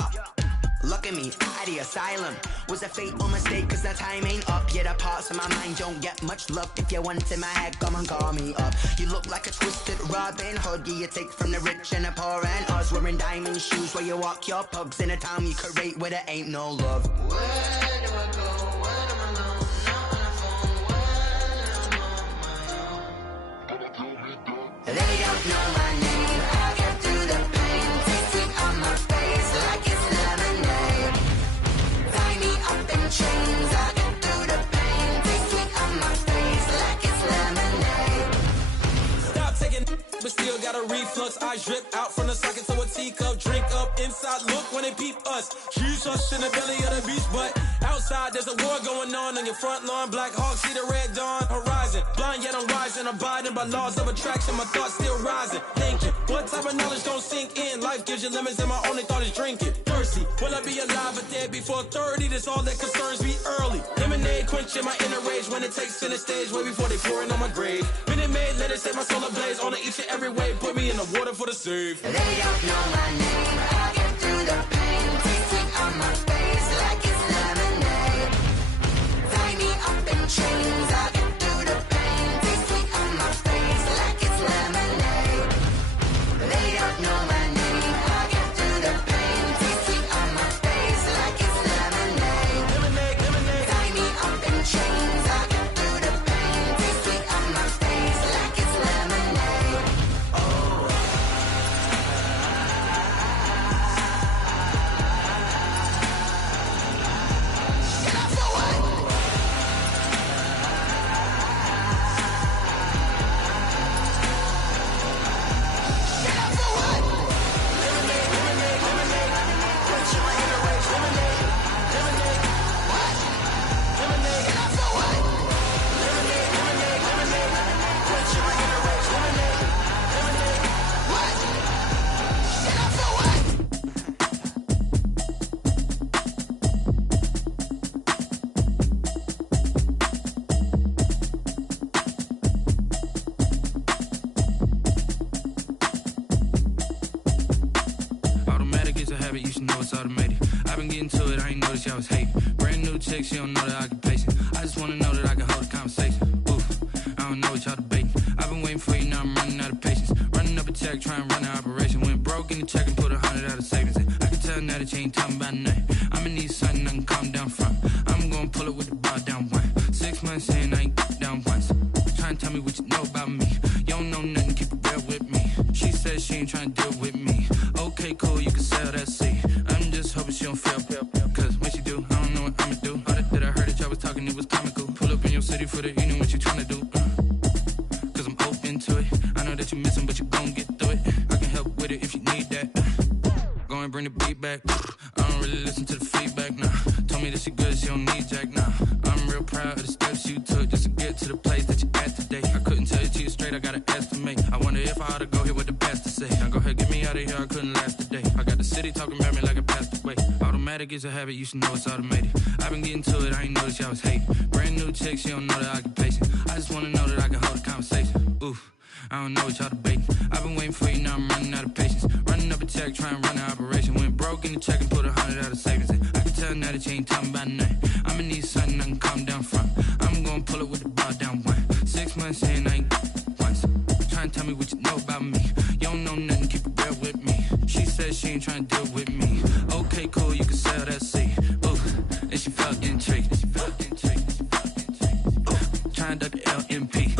look at me, out the asylum. Was a fate or mistake, cause the time ain't up. Yeah, the parts of my mind don't get much love. If you want in my head, come and call me up. You look like a twisted Robin Hood. Yeah, you take from the rich and the poor and us. Wearing diamond shoes where you walk your pugs in a town you create where there ain't no love. Where do I go? When am I alone? Not on the phone. When am I on my own? They don't know my name. I get through the pain. Taste sweet on my face like it's lemonade. Tie me up in chains. I get through the pain. Taste sweet on my face like it's lemonade. Stop taking, but still got a reflux. Eyes drip out from the socket to a teacup. Drink up inside, look when they peep us. Huge us in the belly of the beach, but outside there's a war going on your front lawn. Black Hawk see the red dawn horizon. Blind yet I'm rising, abiding by laws of attraction. My thoughts still rising. Thinking, what type of knowledge gon' sink in? Life gives you lemons and my only thought is drinking. Thirsty, will I be alive or dead before 30? That's all that concerns me early. Lemonade quenching my inner rage when it takes center stage way before they pour it on my grave. Minute Maid, let it set my soul ablaze on each and every way. Put me in the water for the save. They don't know my name. I get through the pain. Taste sweet on my face like it's lemonade. Tie me up in chains. I get through the pain. Taste sweet on my face like it's lemonade. They don't know my name. I get through the pain. Taste sweet on my face like it's lemonade. Lemonade, lemonade. Tie me up in chains. I get through the pain. Taste sweet on my face like it's lemonade. Automatic is a habit, you should know it's automated. I've been getting to it, I ain't noticed y'all was hating. Brand new chick, she don't know the occupation. I just wanna know that I can hold a conversation. Oof, I don't know what y'all debating. I've been waiting for you, now I'm running out of patience. Running up a check, trying to run an operation. Went broke in the check and put 100 out of savings in. I can tell now that you ain't talking about nothing. I'ma need something I can calm down from. I'm gonna pull it with the bar down one. 6 months in, I ain't down once. Trying to tell me what you know about me. You don't know nothing, keep it real with me. She said she ain't trying to deal with me. Okay, cool, you can sell that seat. I'm just hoping she don't fail. Cause when she do, I don't know what I'ma do. All that I heard that y'all was talking, it was comical. Pull up in your city for the evening, what you trying to do? Cause I'm open to it. I know that you're missing, but you gon' get through it. I can help with it if you need that. Go and bring the beat back. I don't really listen to the feedback, nah. Told me that she good, she don't need Jack, nah. I'm real proud of the steps you took just to get to the place that you're at today. I couldn't tell you to you straight, I gotta estimate. I wonder if I ought to go here with the best to say. Now go ahead, get me out of here, I couldn't last today. I got the city talking about me like I passed away. Automatic is a habit, you should know it's automated. I've been getting to it, I ain't noticed y'all was hating. Brand new chick, she don't know the occupation. I just wanna know that I can hold a conversation. Oof, I don't know what y'all debating. I've been waiting for you, now I'm running out of patience. Running up a check, trying to run an operation. Went broke in the check and put 100 out of savings in. I can tell now that you ain't talking about nothing. I'ma need something I can calm down from. I'm gonna pull it with the bar down one. 6 months in, I ain't once. Trying to tell me what you know about me. You don't know nothing, keep it real with me. She said she ain't trying to deal with me. Okay, cool, you can sell that seat. Ooh, and she felt intrigued. Trying to duck the LMP.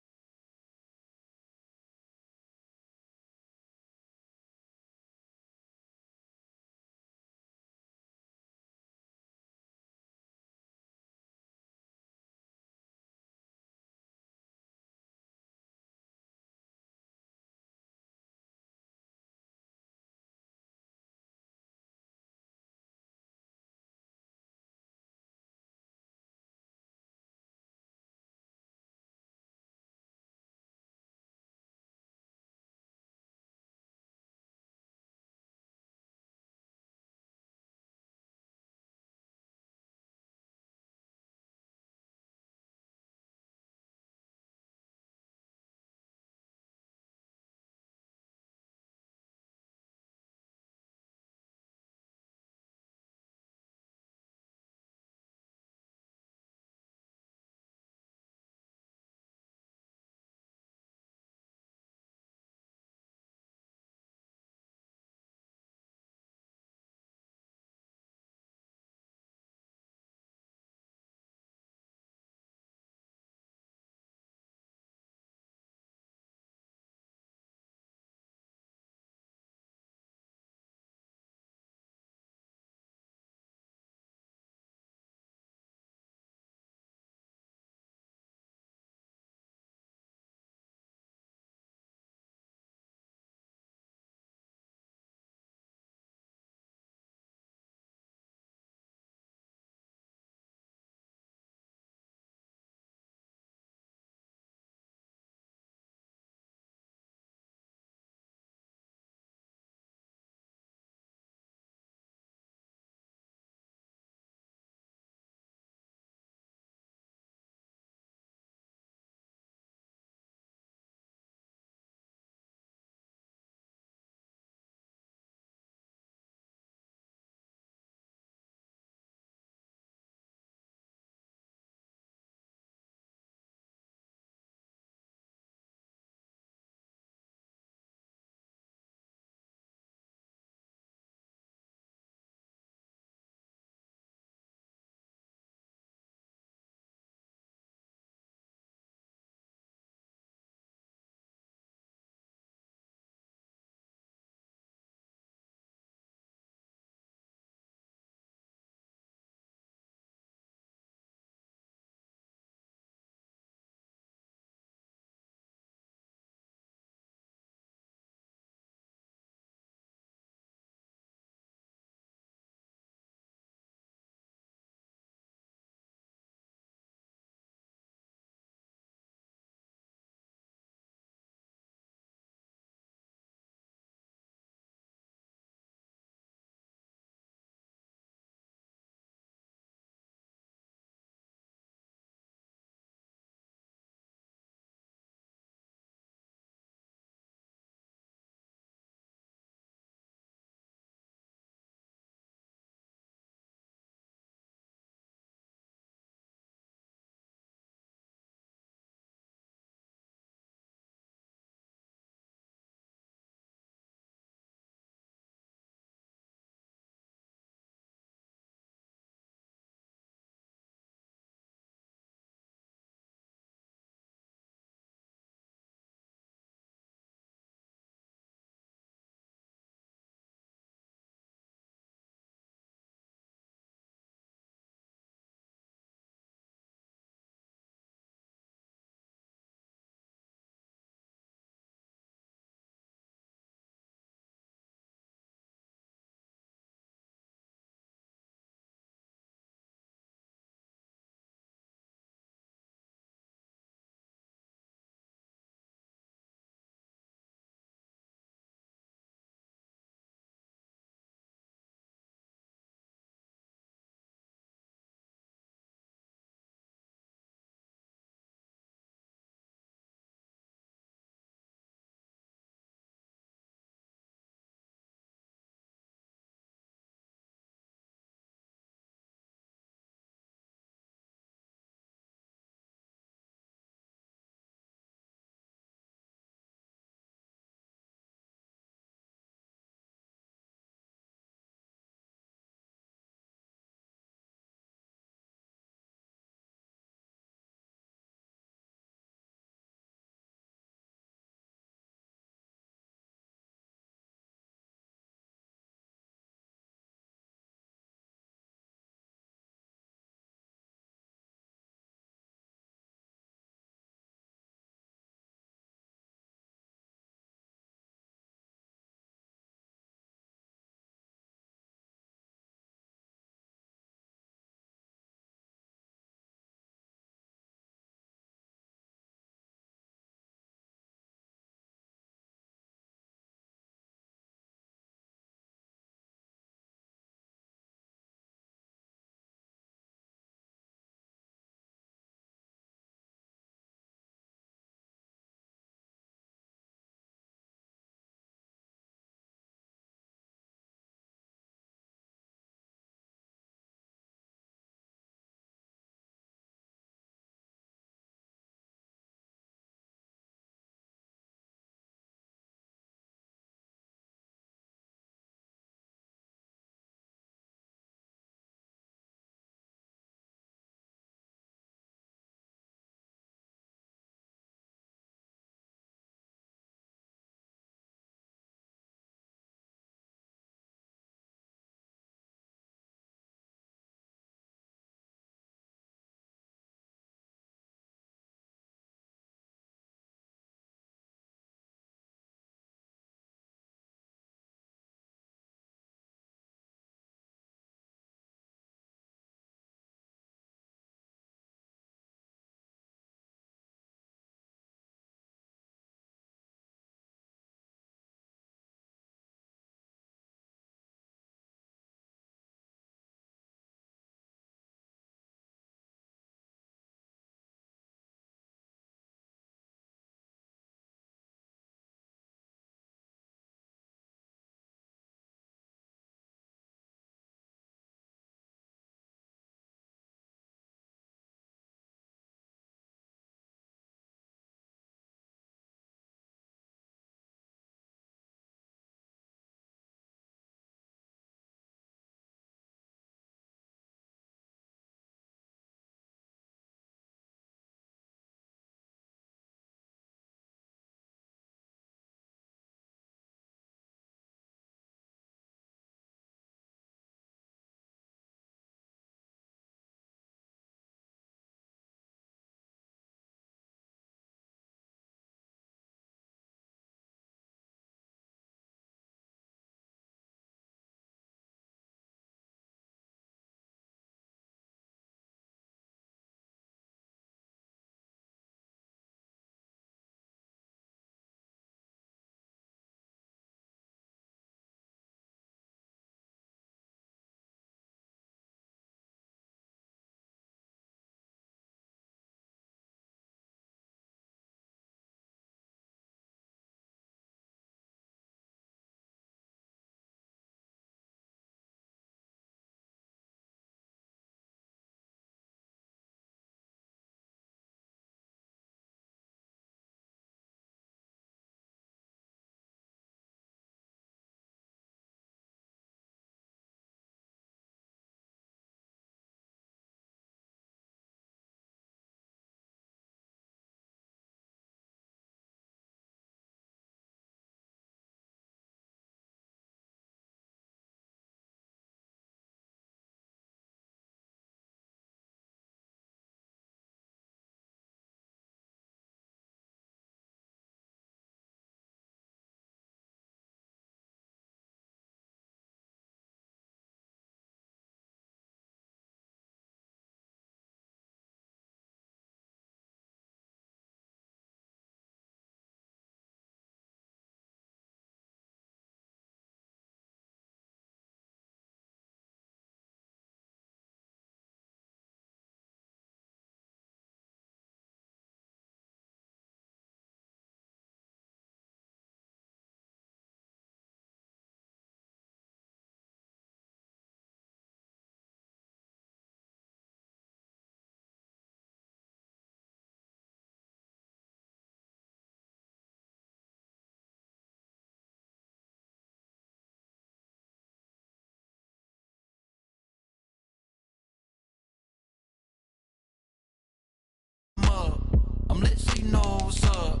know what's up.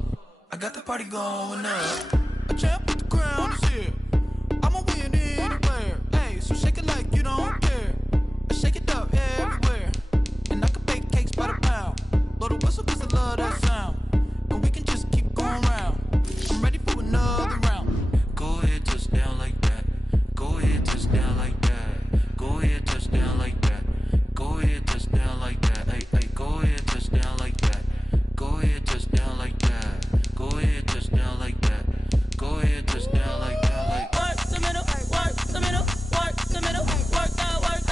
I got the party going up. A champ with the crown is here. I'ma win anywhere. Hey, so shake it like you don't care. Shake it up everywhere. And I can bake cakes by the pound. Blow the whistle cause I love that sound. And we can just keep going round. I'm ready for another round. Go ahead, touch down like that. Go ahead, touch down like that. Go ahead, touch down like that. Go ahead, touch down like that. Hey, hey, go ahead, touch down like that. Go ahead, touch down like that. Go ahead, touch down like that. Go ahead, touch down like that. Like work the middle, work the middle, work the middle, work that, work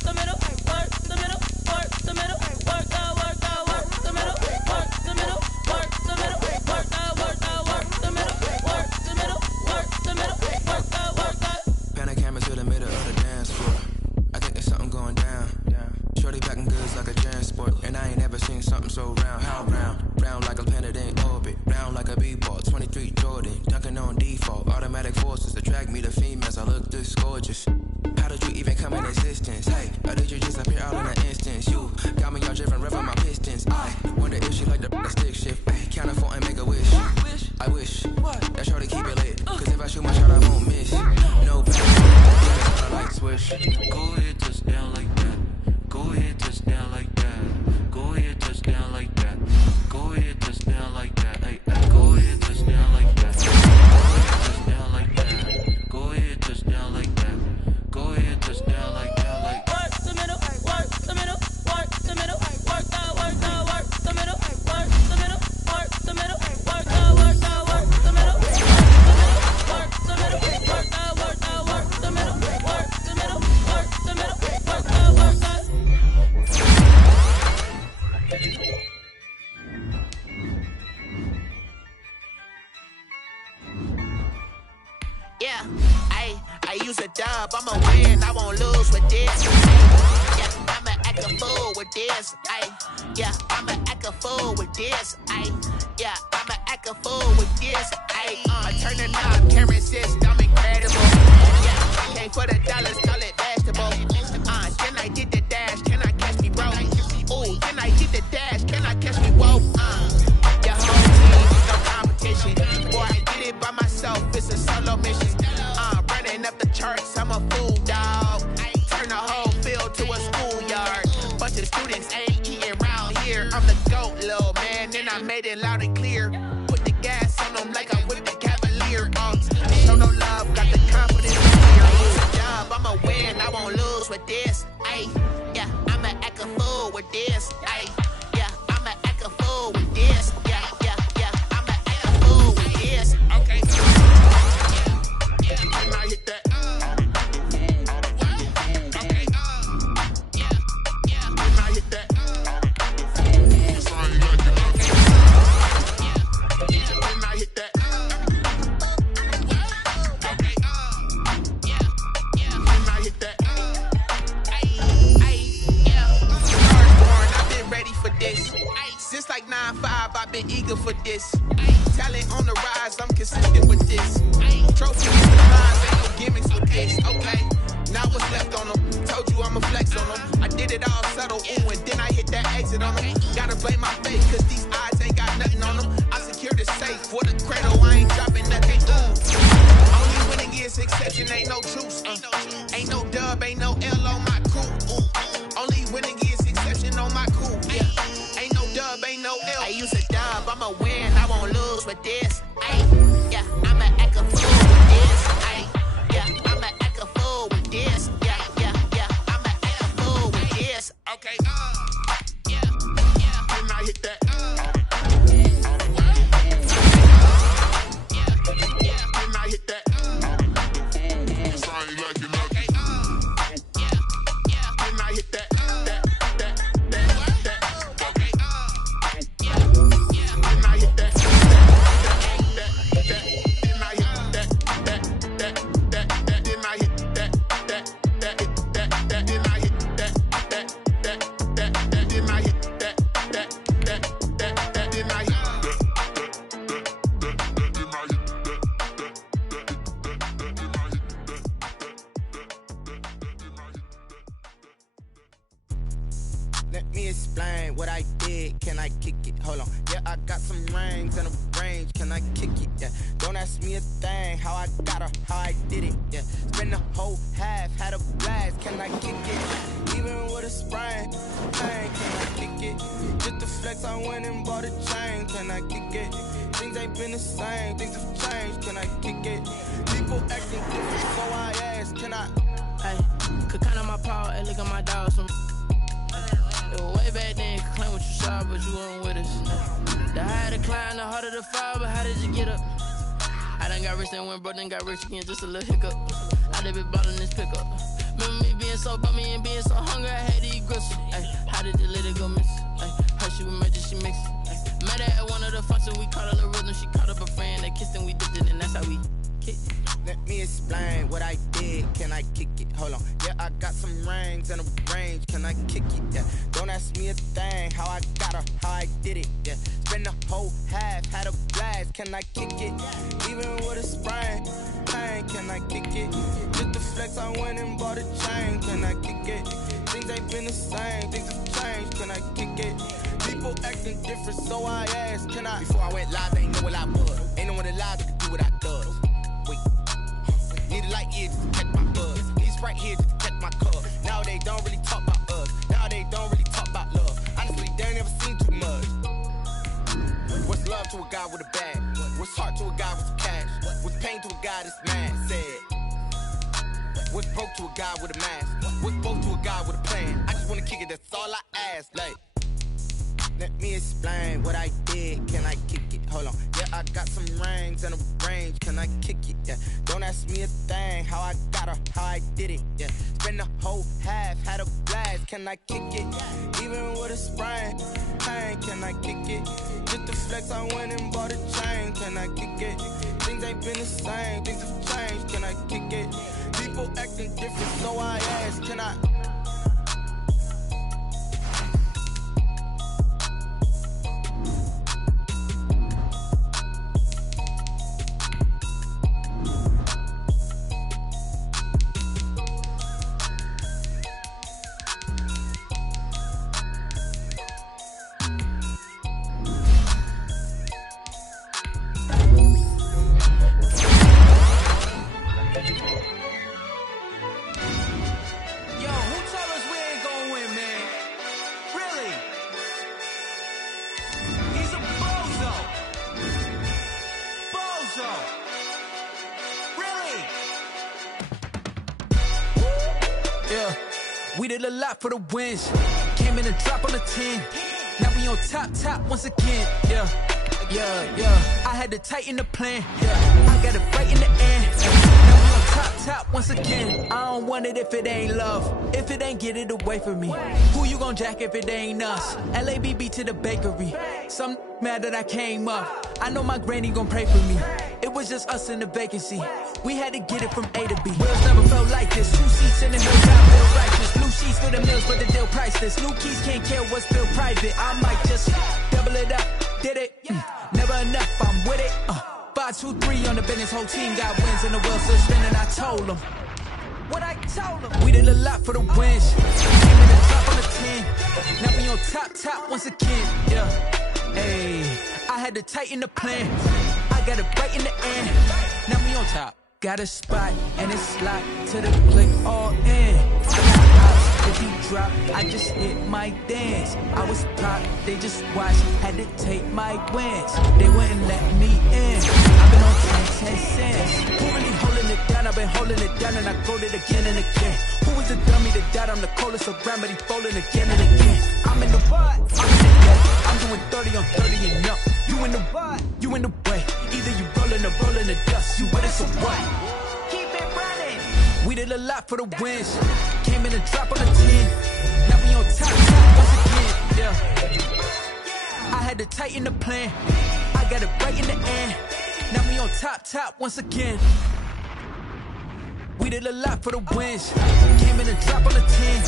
the middle, work the middle, work the middle, work that, work the middle, work the middle, work the middle, work that, work the middle, work the middle, work the middle, work that. Pan a camera to the middle of the dance floor. I think there's something going down. Shorty packing goods like a transport, and I ain't never seen something so round. How round? Round like a planet in orbit, round like a b-ball. 23 Jordan, dunking on default. Automatic forces attract me to females. I look this gorgeous. How did you even come in existence? Hey, or did you just appear out in an instance? You got me all driven, revving my pistons. I wonder if she like the stick shift. Ay, count it 4 and make a wish. I wish that shorty keep it lit, cause if I shoot my shot, I won't miss. No pass, I like swish. go ahead, touch down like that. Go ahead, touch down like that. Go ahead, touch down like that. Go ahead, touch down like that. Hey, hey, go ahead, touch down like that. Touch down like that. Go ahead, touch down like that. Go ahead, touch down like that. Like Work the middle, work the middle, work the middle, work that, work the middle, work the middle, work the middle, work that, work the middle, work the middle, work that, work the middle, work the middle, work the middle, work that, work that. Yeah, I use a dub, I'ma win, I won't lose with this. Yeah, I'ma act a fool with this. Yeah, I'ma act a fool with this. Yeah, I'ma act a fool with this. I turn the knob, camera system incredible. Yeah, came for the dollars, call it vegetable. Then I did the dash, can I catch me, bro? Ooh, then I did the dash, can I catch me, whoa? Your whole team, no competition. Boy, I did it by myself, it's a solo mission. Running up the charts, I'm a fool, dog. Turn the whole field to a schoolyard. Bunch of students ain't eating round here. I'm the GOAT, little man, and I made it loud and clear. Put the gas on them like I'm with the Cavalier. Show no love, got the confidence here. Use a job, I'ma win, I won't lose with this. Yeah, I'ma act a fool with this. Yeah, I'ma act a fool with this. Yeah, I'ma act a fool with this. Okay. And I hit that. Okay. And I hit that. And I hit that. And I hit that. I've been ready for this. Since like 9-5, I've been eager for this. Talent on the rise, I'm consistent with this. Trophy in the lines, ain't no gimmicks with this. Okay, now what's left on them? Told you I'ma flex on them. I did it all subtle, ooh, and then I hit that exit on them. Gotta blame my face, cause these eyes ain't got nothing on them. I secured the safe for the cradle, I ain't dropping nothing, ooh. Only winning is exception, ain't no truce. Ain't no dub, ain't no L on my crew, ooh. Only winning is exception on my crew, yeah. Ain't no dub, ain't no L. I use a dub, I'ma win, I won't lose with this. Yeah, I'ma act a fool with this. Yeah, I'ma act a fool with this. Yeah, I'ma act a fool with this. Okay. Yeah. And I hit that. Yeah. And I hit that. Sorry, like you know. Okay. Yeah. And I hit that. Okay. Yeah. And I hit that. Let me explain what I did. Can I kick it? Hold on. Yeah, I got some rings and a range. Can I kick it? Yeah. Don't ask me a thing. How I got her, how I did it. Yeah. Spend the whole half, had a blast. Can I kick it? Even with a sprain, pain. Can I kick it? Just to flex, I went and bought a chain. Can I kick it? Things ain't been the same. Things have changed. Can I kick it? People acting different, so I ask. Can I? Hey, could count on my power and look at my dogs. Way back then, could claim what you saw, but you weren't with us. The higher the climb, the harder the fall, but how did you get up? I done got rich and went broke, then got rich again, just a little hiccup. I done been ballin' this pickup. Remember me being so bummy and being so hungry, I had to eat gristle. Ay, how did you let it go miss? Ay, how she was magic, she mixed. Met her at one of the functions, we caught a little rhythm, she caught up a friend, they kissed and we dipped it, and that's how we kicked it. Let me explain what I did. Can I kick it? Hold on. Yeah, I got some rings and a range. Can I kick it? Yeah. Don't ask me a thing. How I got her, how I did it. Yeah. Spend the whole half, had a blast. Can I kick it? Even with a sprain, pain. Can I kick it? Just to flex, I went and bought a chain. Can I kick it? Things ain't been the same. Things have changed. Can I kick it? People acting different, so I asked. Can I? Before I went live, ain't know what I was. Ain't no one alive that could do what I does. Wait. Need a light year just to catch my buzz. Need Sprite here just to catch my cup. Now they don't really talk about us. Now they don't really talk about love. Honestly, they ain't never seen too much. What's love to a guy with a bag? What's heart to a guy with some cash? What's pain to a guy that's mad? Said. What's broke to a guy with a mask? What's both to a guy with a plan? I just wanna kick it, that's all I ask. Like, let me explain what I did. Can I kick it? Hold on. Yeah, I got some rings and a range. Can I kick it? Yeah. Don't ask me a thing. How I got her, how I did it. Yeah. Spend the whole half, had a blast. Can I kick it? Even with a sprain, pain. Can I kick it? Just to flex, I went and bought a chain. Can I kick it? Things ain't been the same. Things have changed. Can I kick it? People acting different, so I ask. Can I? We did a lot for the wins. Came in and drop on the 10. Now we on top once again. Yeah. I had to tighten the plan. Yeah. I got it right in the end. Now we on top once again. I don't want it if it ain't love. If it ain't, get it away from me. Who you gon' jack if it ain't us? LABB to the bakery. Some mad that I came up. I know my granny gon' pray for me. It was just us in the vacancy. We had to get it from A to B. Wheels never felt like this. 2 seats in the hills, I feel righteous. Blue sheets for the mills, but the deal priceless. New keys can't care what's still private. I might just double it up. Did it? Never enough, I'm with it. 5, 2, 3 on the business. Whole team got wins and the wheels still spinning. I told them what I told them. We did a lot for the wins. Came in and drop on the 10. Now we on top once again. Yeah. Hey, I had to tighten the plan. I got it right in the end. Now we on top. Got a spot and it's locked to the click all in. I got ops, if he drop, I just hit my dance. I was popped, they just watched, had to take my wins. They wouldn't let me in. I've been on 10 cents. Who really holding it down? I've been holding it down and I go it again and again. Who was the dummy that died? I'm the coldest around, but he folding again and again. I'm in the what? I'm in the day. I'm doing 30 on 30 and up. You in the what? You in the way. Either you rolling the dust. You with us or what? Keep it running. We did a lot for the wins. Came in and drop on the 10. Now we on top once again. Yeah. I had to tighten the plan. I got it right in the end. Now we on top once again. We did a lot for the wins. Came in and drop on the 10.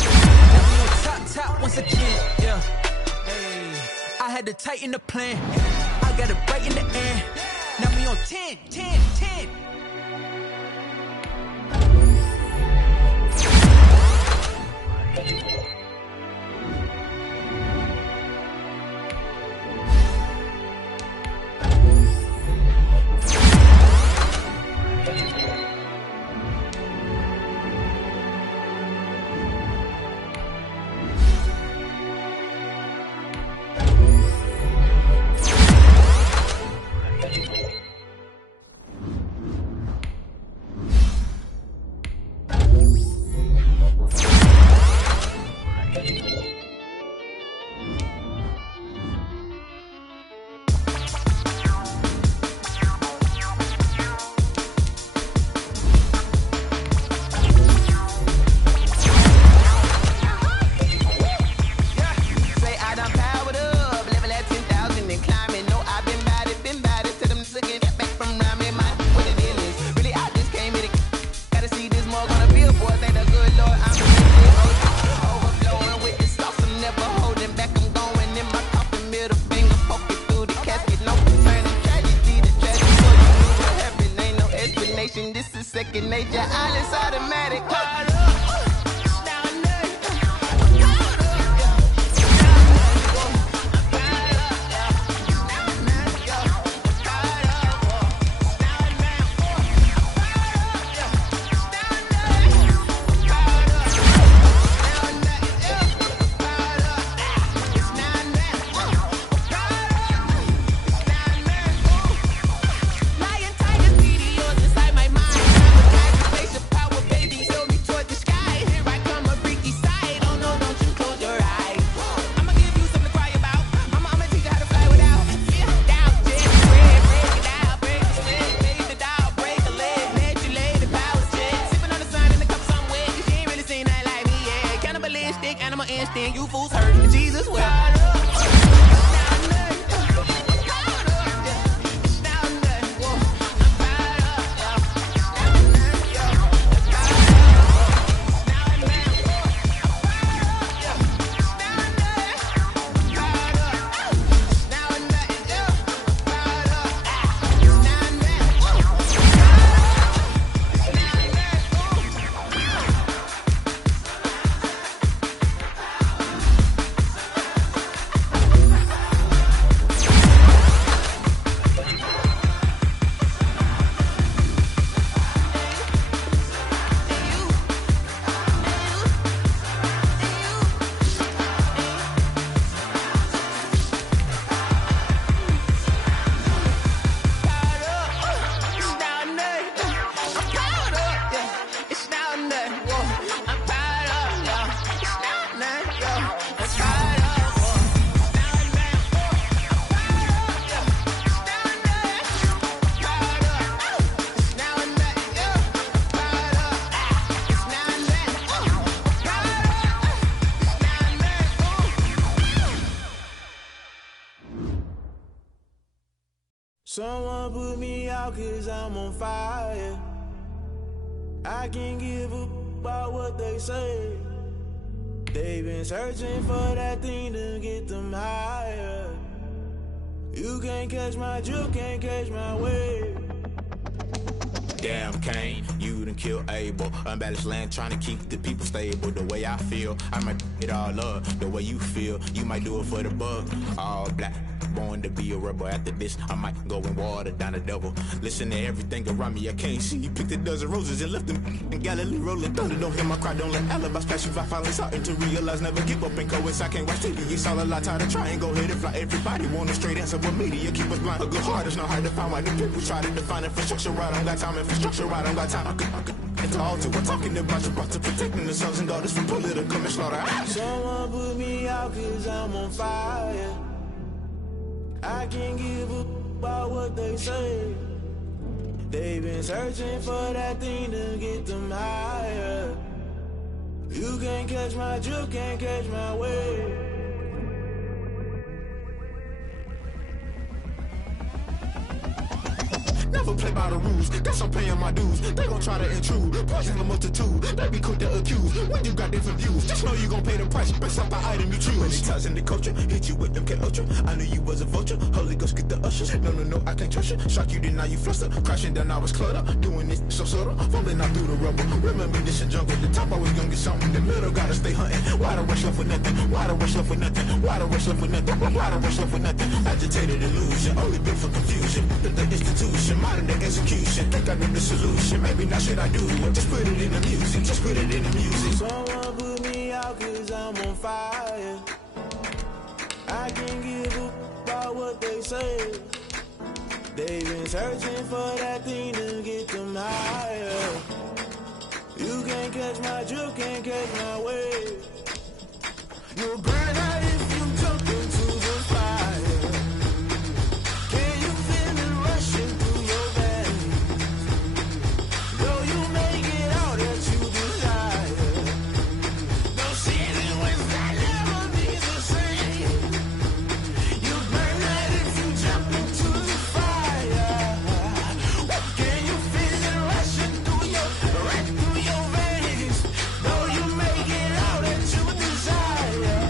Now we on top once again. Yeah. Hey. I had to tighten the plan. I got it right in the end. Now we on 10. second nature, all is automatic. Animal instinct, you fools hurt. Jesus, well. Someone put me out 'cause I'm on fire. I can't give up about what they say. They've been searching for that thing to get them higher. You can't catch my drift, can't catch my wave. Damn, Kane, you done killed Abel. Unbalanced land, trying to keep the people stable. The way I feel, I might it all up. The way you feel, you might do it for the bug. All black, born to be a rebel. After this, I might go and water down the devil. Listen to everything around me, I can't see. You picked a dozen roses and left them in Galilee rolling thunder. Don't hear my cry, don't let alibis pass you. I finally starting to realize, never give up and coincide. Can't watch TV, it's all a lot. Tired of trying, go ahead and fly. Everybody want a straight answer, but media keep us blind. A good heart is not hard to find. Why the people try to define infrastructure right? I don't got time, infrastructure right, I don't got time. I could it's all to we're talking about you, about to protecting the sons and daughters from political and slaughter. Someone put me out 'cause I'm on fire. I can't give up about what they say. They've been searching for that thing to get them higher. You can't catch my drift, can't catch my wave. Never play by the rules, guess I'm paying my dues. They gon' try to intrude, poison the multitude. They be quick to accuse when you got different views. Just know you gon' pay the price based off the item you choose. Many times in the culture, hit you with them K Ultra. I knew you was a vulture, Holy Ghost get the ushers. No, I can't trust you. Shock you, then now you fluster. Crashing down, I was cluttered. Doing this so subtle, falling out through the rubble. Remember this in jungle, the top I was gonna get something. The middle gotta stay hunting. Why the rush left for nothing? Why the rush left for nothing? Why the rush left for nothing? Why the rush left for nothing? Agitated illusion, only built for confusion. The institution, modern day execution. Think I know the solution. Maybe not should I do it? Just put it in the music. Just put it in the music. Someone put me out 'cause I'm on fire. I can't give up about what they say. They've been searching for that thing to get them higher. You can't catch my drift, can't catch my wave. You'll burn out if you jump into the fire. Can you feel it rushing through your veins? Though you make it all that you desire. No ceiling when that never be the same. You burn out if you jump into the fire. Can you feel it rushing through your veins? Though you make it all that you desire.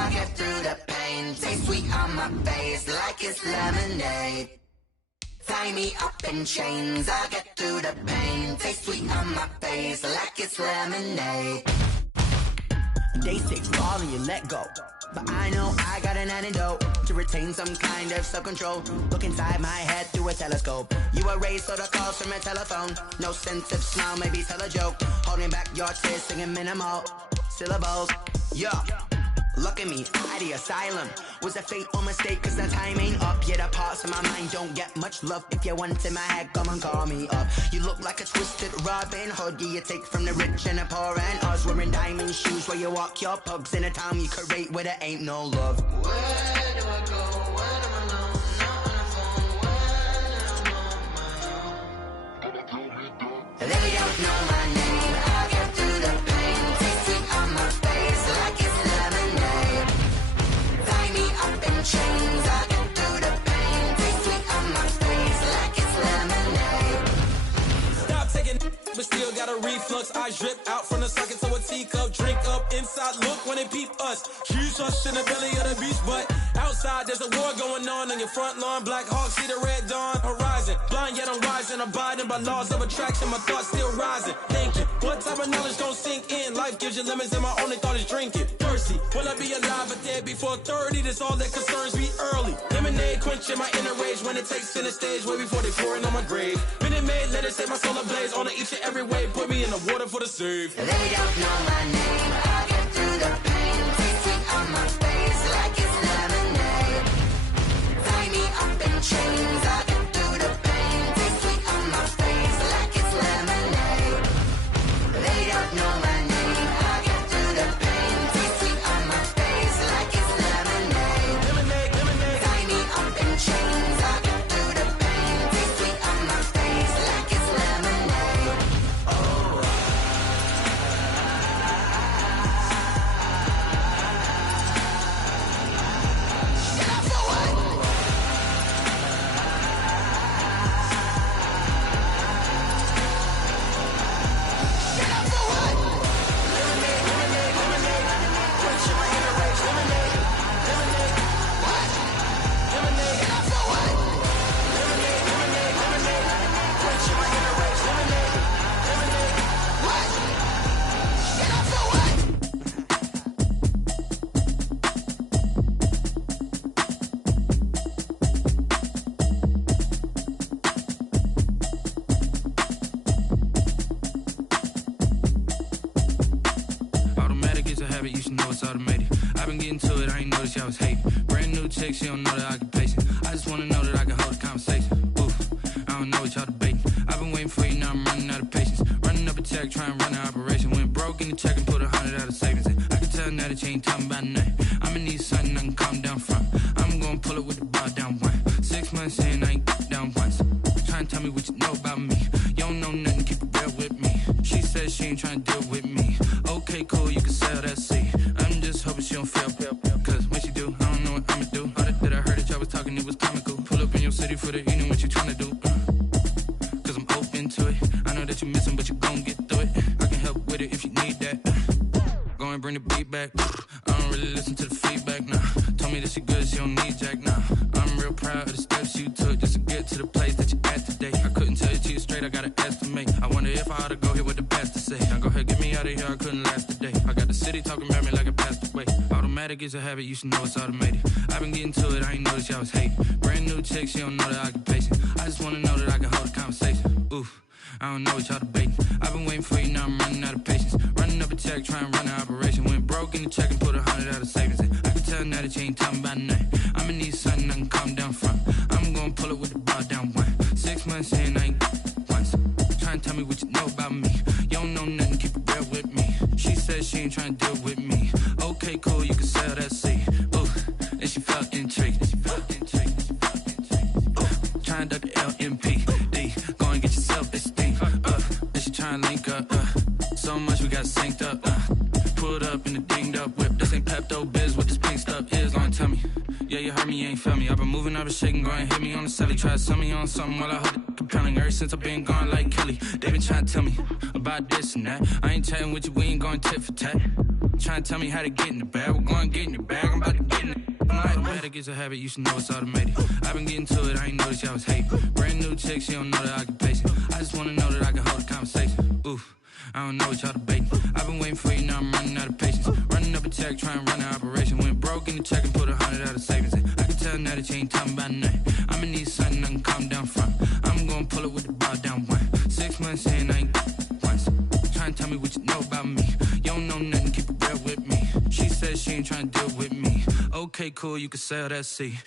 I'll get through the pain. Taste sweet on my face like it's lemonade. Tie me up in chains, I'll get through the pain. Taste sweet on my face like it's lemonade. They say fall and you let go, but I know I got an antidote to retain some kind of self-control. Look inside my head through a telescope. You erase all the calls from a telephone. No sense of smile, maybe tell a joke. Holding back your tears, singing minimal syllables. Yeah, look at me, at the asylum. Was a fate or mistake, cause the time ain't up. Yet the parts of my mind don't get much love. If you want in my head, come and call me up. You look like a twisted Robin Hood. Yeah, you take from the rich and the poor and us. Wearing diamond shoes where you walk your pugs. In a town you create where there ain't no love. Where do I go when I'm alone? Not on the phone, when I'm on my own. They don't know my name, I'll get through the pain. Taste sweet on my face like it's lemonade. Tie me up in chains, I'll get through the pain. Taste sweet on my face like it's lemonade. Stop taking but still got a reflux. I drip out from the socket to a teacup. Drink up inside, look when they peep us. Choose us in the belly of the beast, but outside there's a war going on your front lawn. Black Hawk, see the red dawn horizon. Blind yet I'm rising, abiding by laws of attraction. My thoughts still rising, thinking what type of knowledge gon' sink in? Life gives you lemons and my only thought is drinking. Thirsty, will I be alive or dead before 30? That's all that concerns me early. Lemonade quenching my inner rage when it takes center stage way before they pour it on my grave. Minute Maid, let it set my soul ablaze on each and every way. Put me in the water for the save. They don't know my name, I'll get through the pain. Taste sweet on my face like it's lemonade. Tie me up in chains, I'll get through the pain. Taste sweet on my face like it's lemonade. They don't know my name, I'll get through the pain. Taste sweet on my face like it's lemonade. Lemonade, lemonade. Tie me up in chains, I'll get through the pain. Taste sweet on my face like it's lemonade. Oh. Automatic is a habit, you should know it's automated. I've been getting to it, I ain't noticed y'all was hating. Brand new chick, she don't know that I can pace it. I just wanna know that I can hold a conversation. Oof, I don't know what y'all debating. I've been waiting for you, now I'm running out of patience. Running up a check, trying to run an operation. Went broke in the check and put 100 out of savings in. I can tell now that you ain't talking about nothing. I'ma need something I can calm down from. I'm gonna pull it with the bar down one. 6 months in, I ain't down once. Trying to tell me what you know about me. You don't know nothing, keep it real with me. She said she ain't trying to deal with me. Okay, cool, you can sell that seat. I'm just hoping she don't fail. Cause when she do, I don't know what I'ma do. All that I heard that y'all was talking, it was comical. Pull up in your city for the evening, what you trying to do? Cause I'm open to it. I know that you missing, but you gon' get through it. I can help with it if you need that. Go and bring the beat back. I don't really listen to the feedback, nah. Told me that she good, she don't need jack, nah. I'm real proud of the steps you took just to get to the place that you're at today. I couldn't tell you to you straight, I gotta estimate. I wonder if I ought to go here with the best to say. Now go ahead, get me out of here, I couldn't last a day. I got the city talking about me like I passed away. Automatic is a habit, you should know it's automated. I've been getting to it, I ain't noticed y'all was hating. Brand new chick, she don't know the occupation. I just wanna know that I can hold a conversation. Oof, I don't know what y'all debating. I've been waiting for you, now I'm running out of patience. Running up a check, trying to run an operation. Went broke in the check and put 100 out of savings in. I can tell now that you ain't talking about nothing. I'ma need something I can calm down from. I'm gonna pull it with the bar down one. 6 months in, I ain't once. Trying to tell me what you know about me. You don't know nothing, keep it real with me. She said she ain't trying to deal with me. Okay, cool, you can sell that seat. Ooh, and she felt intrigued. Trying to duck the LMPD. Go and get your self-esteem. And she trying to link up. So much we got synced up. Pulled up in the dinged up whip. This ain't Pepto-Biz, what this pink stuff is. Gonna tell me. Yeah, you heard me, you ain't felt me. I've been moving, I've been shaking, go and hit me on the celly. Try to sell me on something while I hold it compelling. Ever since I've been gone like Kelly, they been trying to tell me about this and that. I ain't chatting with you, we ain't going tit for tat. Trying to tell me how to get in the bag. We're going to get in the bag. I'm about to get in it. I'm like, automatic is a habit, you should know it's automated. I've been getting to it, I ain't noticed y'all was hating. Brand new chick, she don't know that I can pace it. I just wanna know that I can hold a conversation. Oof, I don't know what y'all debating. I've been waiting for you, now I'm running out of patience. Running up a check, trying to run an operation. Went broke in the check and put 100 out of savings in. I can tell now that you ain't talking about nothing. I'ma need something I can calm down from. I'm gonna pull it with the ball down one. 6 months in, I ain't once. Trying to tell me what you know about me. You don't know nothing, keep it real with me. She says she ain't trying to deal with me. Okay, cool, you can sail that sea.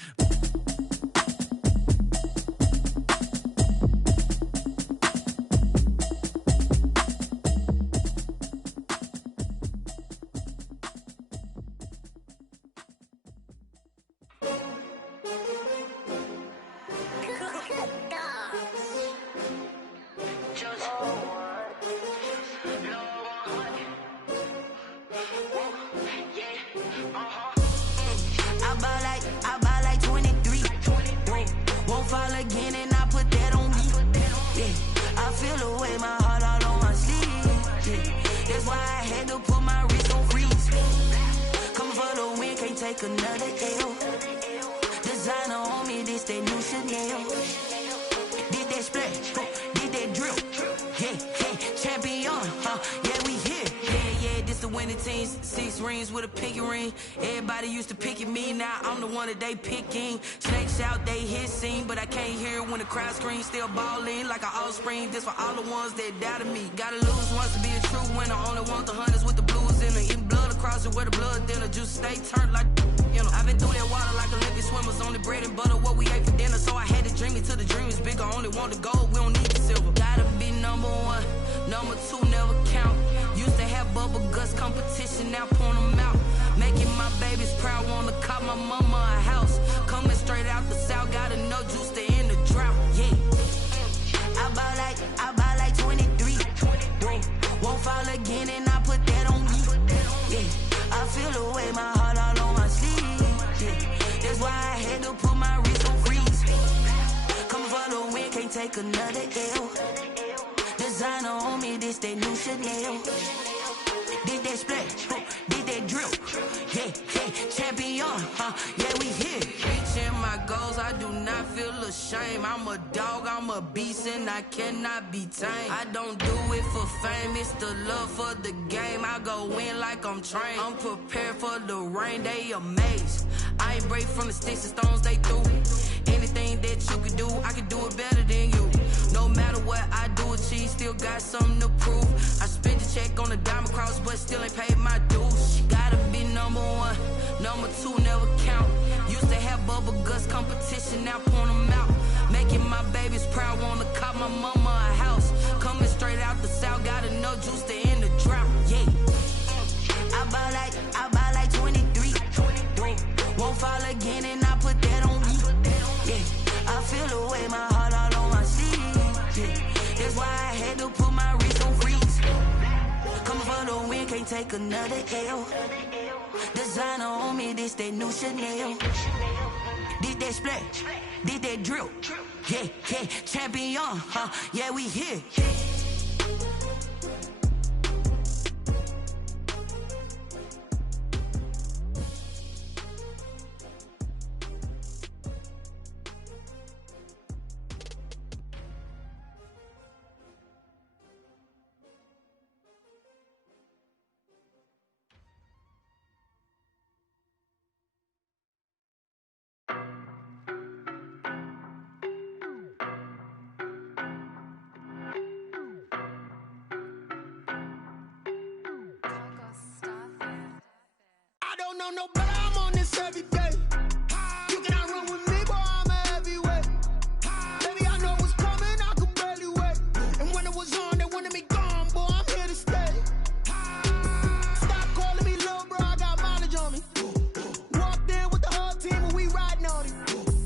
They picking snakes out, they hissing, but I can't hear when the crowd screams. Still balling like an offspring. This for all the ones that doubted me. Gotta lose once to be a true winner. Only want the hunters with the blues in it. Eating blood across it where the blood dinner. Juice stay turned like, you know. I've been through that water like Olympic swimmers. Only bread and butter what we ate for dinner. So I had to dream it till the dream is bigger. Only want the gold, we don't need the silver. Gotta be number one, number two never count. Used to have bubble guts competition, now point them out. Making my babies proud, wanna cop my mama a house. Coming straight out the south, gotta know juice to end the drought, yeah. I buy like 23. Won't fall again and I put that on me, yeah. I feel the way, my heart all on my sleeve, yeah. That's why I had to put my wrist on freeze. Come for the win, can't take another L. Designer on me, this that new Chanel. Did that splash, did that drill, yeah, champion, yeah, we here. Reaching my goals, I do not feel ashamed. I'm a dog, I'm a beast, and I cannot be tamed. I don't do it for fame, it's the love for the game. I go in like I'm trained. I'm prepared for the rain, they amazed. I ain't break from the sticks and stones they threw. Anything that you could do, I could do it better than you. No matter what I do, achieve, still got something to prove. I spent the check on the diamond cross, but still ain't paid my dues. Gotta be number one, number two never count. Used to have bubble guts competition, now point them out. Making my babies proud, wanna cop my mama a house. Coming straight out the south, gotta know juice to end the drought, yeah. I buy like 23. Won't fall again and I put that on me, yeah. I feel the way, my heart all on my sleeve, yeah. That's why I had to put my wrist on freeze. Coming for the win, can't take another L. Designer on me, this that new Chanel. Did that splash, did that drill, yeah, champion, yeah, we here. No, but I'm on this every day. You cannot run with me, boy, I'm a heavyweight. Baby, I know what's coming, I could barely wait. And when it was on, they wanted me gone, boy, I'm here to stay. Stop calling me little bro, I got mileage on me. Walked in with the whole team and we riding on it.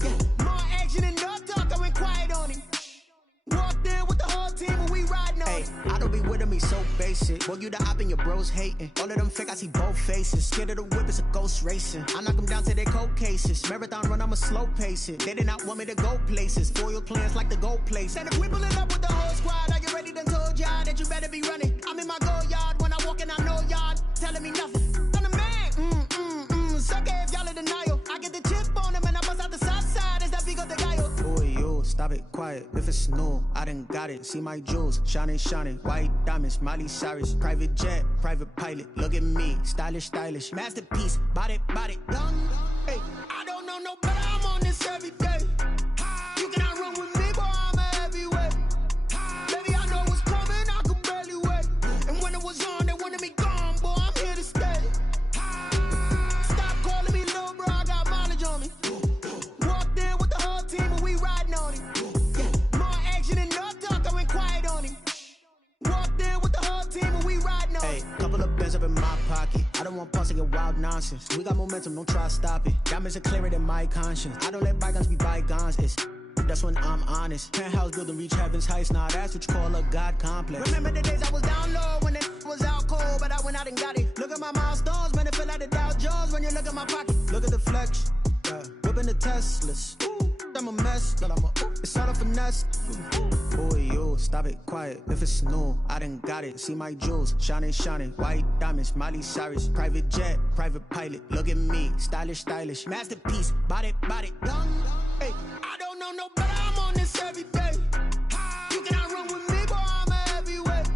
Yeah. More action and no talk, I went quiet on him. Walked in with the whole team and we riding on it. I don't be with him, he's so basic. Boy, you the op and your bros hating. All of them fake, I see both faces. Scared of the whip, it's a ghost racing. I knock them down to their cold cases. Marathon run, I'ma slow pace it. They did not want me to go places. Foil plans like the gold place. And if we pulling up with the whole squad, I get ready to told y'all that you better be running. I'm in my go yard when I walk in, I know y'all telling me nothing. stop it, quiet. If it's new, I done got it. See my jewels, shining, shining. White diamonds, Miley Cyrus. Private jet, private pilot. Look at me, stylish, stylish. Masterpiece, body, body. Young, hey, I don't know no better. I'm on this every day. You cannot run with me, boy, I'm a heavyweight. Baby, I know what's coming, I could barely wait. And when it was on, they wanted me gone, boy, I'm here to stay. Stop calling me little bro, I got mileage on me. Walked in with the whole team and we riding on him. Yeah, more action than no talk, I went quiet on him. Walked in with the whole team and we riding on him. Hey, couple of bins up in my pocket. I don't want pause to get wild nonsense. We got momentum, don't try to stop it. Diamonds are clearer than my conscience. I don't let bygones be bygones. That's when I'm honest. Penthouse building, reach heaven's heights. Nah, that's what you call a God complex. Remember the days I was down low when it was out cold, but I went out and got it. Look at my milestones, man, it feel like the Dow Jones when you look at my pocket. Look at the flex, yeah. Whipping the Teslas. I'm a mess, but it's all a finesse. Boy, yo, stop it, quiet. If it's new, I done got it. See my jewels, shining, shining. White diamonds, Miley Cyrus. Private jet, private pilot. Look at me, stylish, stylish. Masterpiece, body, body. Young, hey, I don't know no better. I'm on this every day. You cannot run with me, boy, I'm a heavyweight.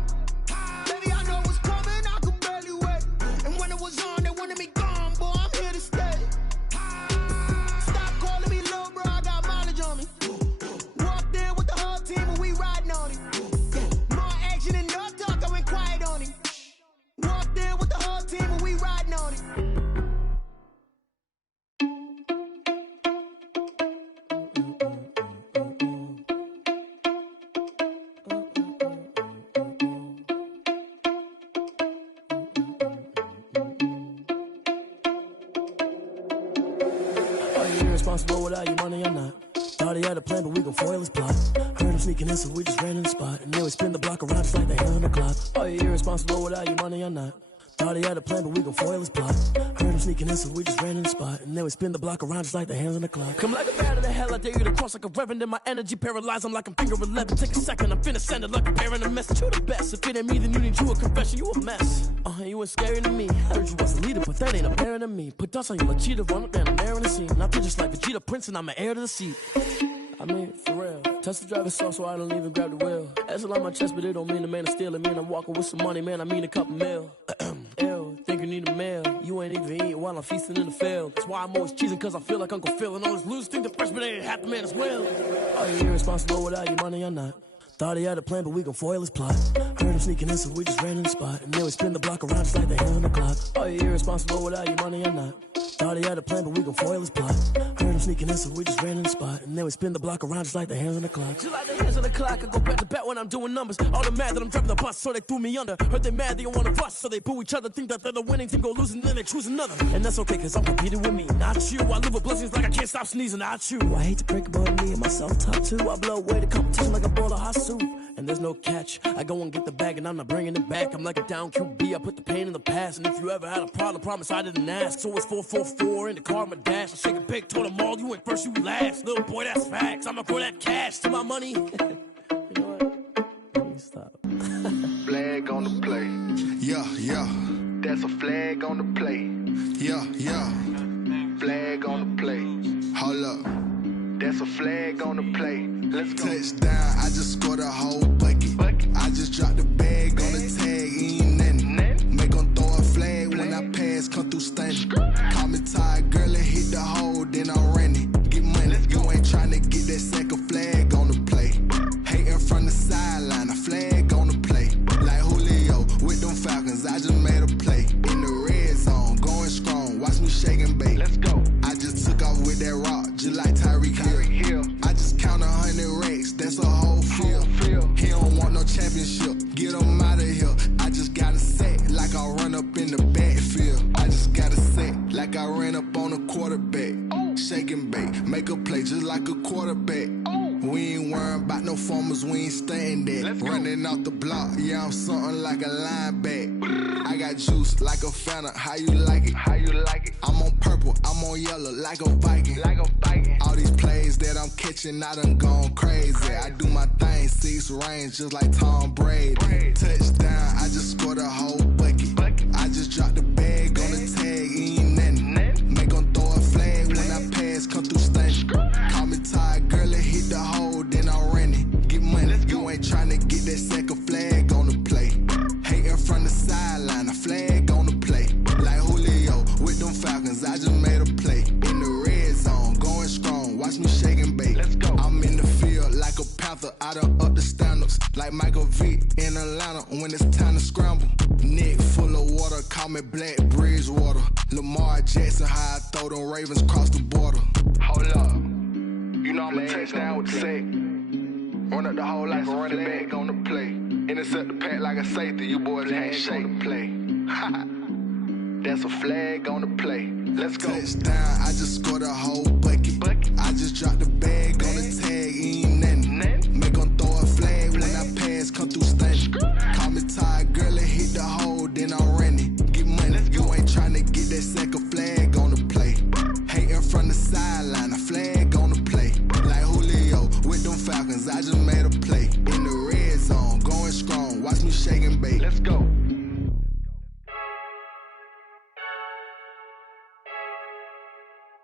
Baby, I know what's coming, I could barely wait. And when it was on, they wanted me gone, boy, I'm here to stay. Stop calling me little bro, I got mileage on me. Walked in with the whole team and we riding on him. Yeah, more action than no talk, I went quiet on him. Walked in with the whole team and we riding on him. Irresponsible without your money or not. Thought he had a plan, but we gon' foil his plot. Heard him sneaking in, so we just ran in the spot. And then we spin the block around just like the hell on the clock. Are you irresponsible without your money or not? Thought he had a plan, but we gon' foil his plot. Heard him sneaking in, so we just ran in the spot. And then we spin the block around just like the hands on the clock. Come like a bat of the hell, I dare you to cross like a reverend. And my energy paralyzed, I'm like I'm finger 11. Take a second, I'm finna send it like a parent a message. You the best, if it ain't me, then you need you a confession. You a mess, you ain't scary to me. Heard you was a leader, but that ain't apparent to me. Put dust on you like cheetah, run up down the air in the scene. And I feel just like Vegeta Prince, and I'm an heir to the seat. I mean, for real. Touch the driver's sauce so I don't even grab the wheel. That's on my chest, but it don't mean the man is stealing. Man, I'm walking with some money, man, I mean a couple mil. Ew, think you need a meal. You ain't even eating while I'm feasting in the field. That's why I'm always cheesing, cause I feel like Uncle Phil. And all those losers think the freshman ain't half the man as well. Are you irresponsible without your money or not? Thought he had a plan, but we gon' foil his plot. Heard him sneaking in, so we just ran in the spot. And then we spin the block around just like the hell on the clock. Are you irresponsible without your money or not? Thought he had a plan, but we gon' foil his plot. Heard him sneaking in, so we just ran in the spot. And then we spin the block around just like the hands on the clock. Just like the hands on the clock, I go back to back when I'm doing numbers. All the mad that I'm driving the bus, so they threw me under. Heard they mad, they don't wanna bust, so they boo each other. Think that they're the winning team, go losing, then they choose another. And that's okay, cause I'm competing with me, not you. I live with blessings like I can't stop sneezing, not you. I hate to break about me and my self-talk too. I blow away the competition like a bowl of hot soup. And there's no catch, I go and get the bag and I'm not bringing it back. I'm like a down QB, I put the pain in the past. And if you ever had a problem, promise I didn't ask. So it's 444 in the car, my dash. I shake a big, told them all, you ain't first, you last. Little boy, that's facts, I'ma throw that cash to my money. You know what? Let me stop. Flag on the play. Yeah, yeah. That's a flag on the play. Yeah, yeah. Flag on the play. Hold up. That's a flag on the play. Let's go. Touchdown, I just scored a whole bucket. I just dropped the bag on the tag, ain't nothing. Make them throw a flag when I pass, come through stunning. Call me tired, girl, and hit the hole, then I'm running. Get money, you ain't trying to get that second flag on the play. Hating from the sideline, a flag on the play. Like Julio with them Falcons, I just made a play. In the red zone, going strong, watch me shake and bake. Let's go. I just took off with that rock, just like Tyreek Hill. I just count 100 racks, that's a whole field. He don't want no championship, get him out of here. I just got a set, like I run up in the backfield. I just got a set, like I ran up on a quarterback. Shake and bake, make a play just like a quarterback. We ain't worrying about no formers, we ain't staying there. Running off the block, yeah, I'm something like a lineback. I got juice like a Fanta, how you like it? How you like it? I'm on purple, I'm on yellow, like a Viking. Like a Viking. All these plays that I'm catching, I done gone crazy. I do my thing, 6 range, just like Tom Brady. Touchdown, I just scored a whole bucket. I just dropped the bag on the tag, ain't nothing. Make them throw a flag when I pass, come through stunning. Call me tired, girl, and hit the hole, then me Black Bridgewater. Lamar Jackson, how I throw them Ravens across the border. Hold up. You know I'm a touchdown with the sack. Run up the hole like a running back on the play. Intercept the pack like a safety. You boys handshake on the play. That's a flag on the play. Let's go. Touchdown, I just scored a whole bucket. I just dropped the bag on the tag, ain't nothing. Make them throw a flag when I pass, come through stunning. Call me tired, girl, and hit the hole, then I'm running. Get money, you ain't tryna get that second flag on the play. Hating from the sideline, a flag on the play. Like Julio with them Falcons, I just made a play. In the red zone, going strong, watch me shake and bake. Let's go.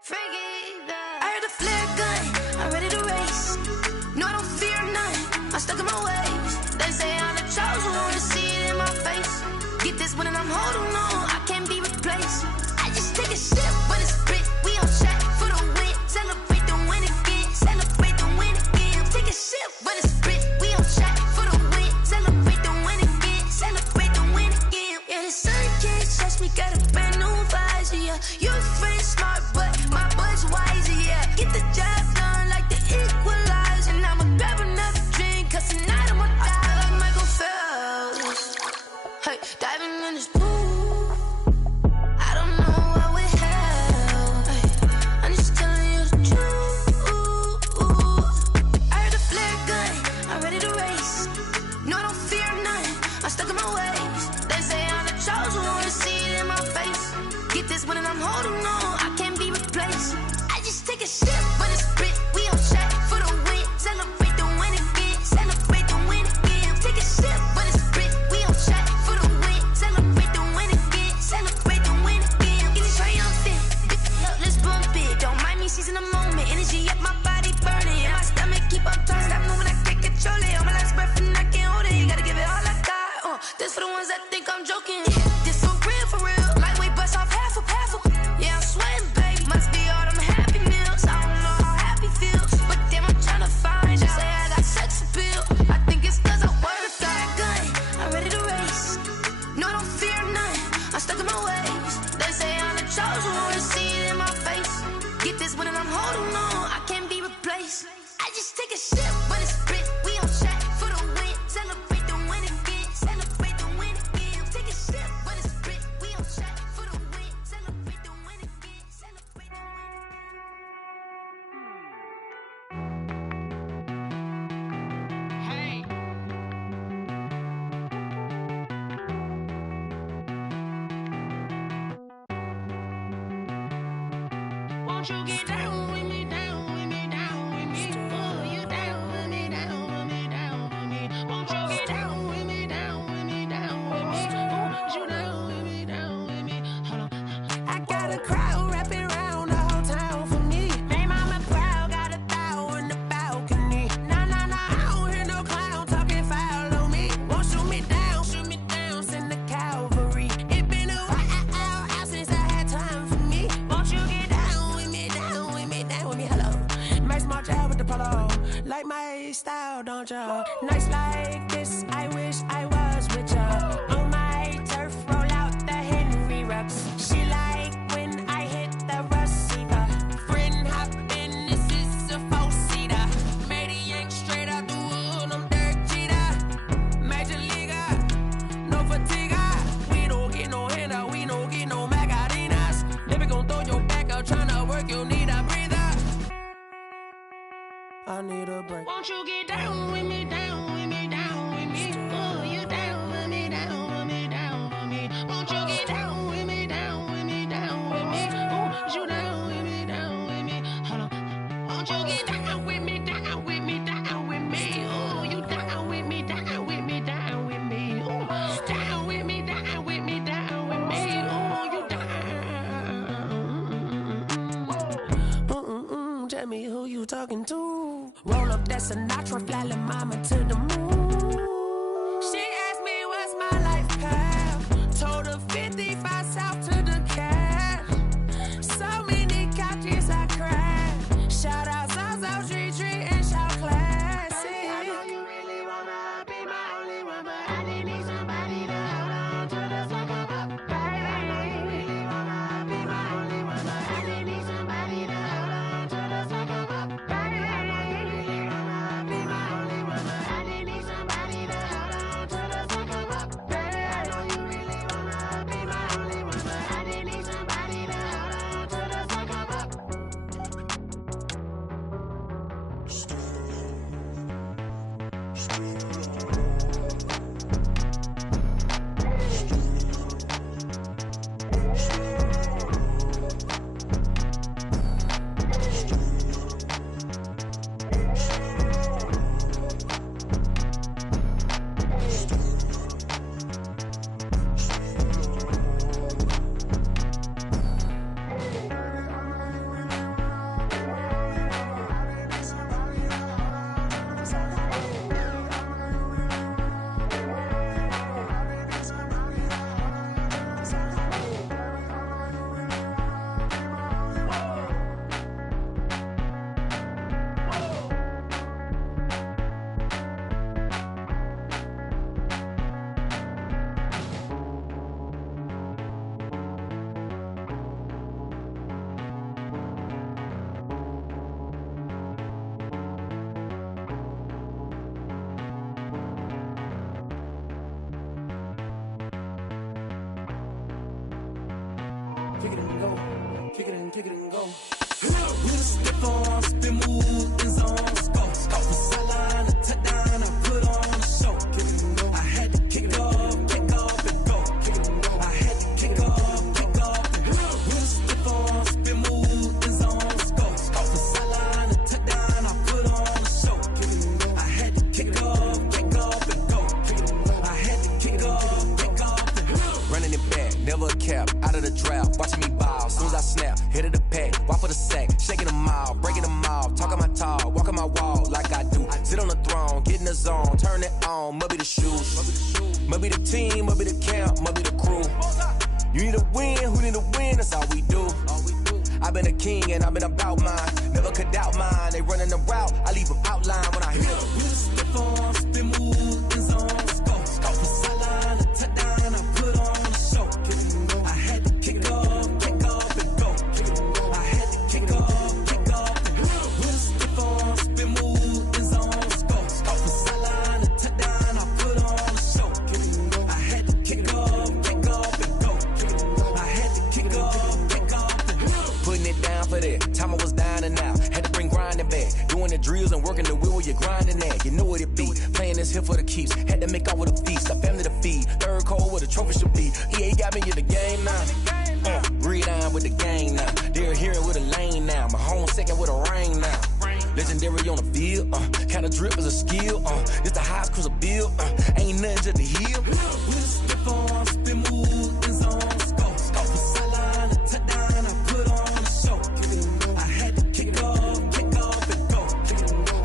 I heard the flare gun, I'm ready to race. No, I don't fear none, I'm stuck in my ways. They say I'm the chosen one, to see it in my face. Get this one and I'm holding on, I can't be replaced. I just take a sip, but it's spit, we on track for the win. Celebrate the win again, celebrate the win again. Take a sip, but it's spit, we on track for the win. Celebrate the win again, celebrate the win again. Yeah, the sun can't touch me, got a brand new visor, yeah. You're friend smart, but my bud's wiser, yeah. Get the job done like the equalizer. And I'ma grab another drink, cause tonight I'ma die like Michael Phelps. Hey, diving in this pool, I don't know what would help. Hey, I'm just telling you the truth. I heard the flare gun, I'm ready to race. No, I don't fear none, I'm stuck in my ways. They say I'm the chosen one, to see it in my face. Get this one and I'm holding on, I can't be replaced. I just take a sip, but it's spit, we on track for the win. Celebrate the win again, celebrate the win again. Take a sip, but it's spit, we on track for the win. Celebrate the win again, celebrate the win again. Get it triumphant, look, let's bump it. Don't mind me seizing the moment, energy up my body burning. And my stomach keep on turning, stop moving, I can't control it. On my last breath and I can't hold it, you gotta give it all I got. This for the ones that think I'm joking. This for real, lightweight bust off half a. Yeah, I'm sweating, baby, must be all them happy meals. I don't know how happy feels, but damn, I'm tryna find out. Say I got sex appeal, I think it's cause I wear the fire gun. I'm ready to race, no, I don't fear none, I'm stuck in my ways. They say I'm the chosen one, to see it in my face. Get this one and I'm holding on, I can't be replaced. I just take a sip, but it's spit, we on track for the win. Celebrate the win again, celebrate the win again. Take a sip, but it's spit, we on track for the win. Celebrate the win again, celebrate the win again. Hey. Won't you get down with me, down with me, down with me? Oh, you down with me, down with me, down with me. Won't you get down with me, down with me, down with me? Oh, you down with me, down with me? Hold on. I got a crowd wrapping around the whole town for me. Made mama proud, got a thou in the balcony. Nah, I don't hear no clown talking foul on me. Won't shoot me down, send the cavalry. It been a while since I had time for me. Won't you get down with me, down with me, down with me? Hello. Max March out with the polo. Like my style, don't ya? Nights like this, I wish I was with ya. On my turf, roll out the Henry Rux. She like when I hit the receiver. Friend hop in, this is a four-seater. Made a yank straight out the wood, I'm Derek Jeter. Major leaguer, no fatigue. We don't get no handout, we don't get no Macarinas. Never gon' throw your back out, tryna work, you need a breather. I need a break. Won't you get down with me, down with me, down with me? Oh, you down with me, down with me, down with me? Won't you get down with me, down with me, down with me? Oh, you down with me, down with me? Hold on. Won't you get down with me, down with me, down with me? Oh, you down with me, down with me, down with me? Oh, down with me, down with me, down with me? Oh, you down. Tell me who you talking to. Roll up that Sinatra, fly la mama to the moon. She asked me what's my life path. Told her 55 south to the cat. So many couches I cried. Shout out South Street and shout classic. I know you really wanna be my only one, but I need somebody to hold on to the fuck up, baby. Kick it and go. Kick it and kick it and go. We'll step on, spin, move, and zone, scope. Scope the sideline, a touchdown, I put on a show. Kick it and go. I had to kick off and go. Kick it and go. I had to kick off and go. We'll step on, spin, move, and zone, scope. Scope the sideline, a touchdown, I put on a show. Kick it and go. I had to kick off and go. Kick it and go. I had to kick off and go. Running it back, never a cap, out of the drought, watching me ball, soon as I snap, hit of the pack, walk for the sack, shaking them out, breaking them off, talking my talk, walking my wall like I do, sit on the throne, get in the zone, turn it on, must be the shoes, must be the team, must be the camp, must be the crew, you need a win, who need a win, that's all we do, I've been a king and I've been about mine, never could doubt mine, they running the route, I leave them outline when I hit them. We'll step on, spin, move, and zone, scope, scope the sideline, a touchdown, I put on a show, I had to kick off and go. I had to kick off and go. We'll step on, spin, move, and zone, scope, scope the sideline, a touchdown, I put on a show, I had to kick off and go. I had to kick off and go. Putting it down for that, time I was down and out, had to bring grinding back, doing the drills and working the wheel where you're grinding at, you know what it be, playing this here for the keeps, had to make off with a feast, a family to feed, third cold where the trophy should be, EA got me in the game now. Breathe on with the gang now. They're here with a lane now. My home second with a rain now. Legendary on the field. Kinda drip is a skill. It's the highest cruiser bill. Ain't nothing to the hill. We'll step on, spin, move, and zone, scope. Scope the sideline, a touchdown, I put on a show. I had to kick off and go.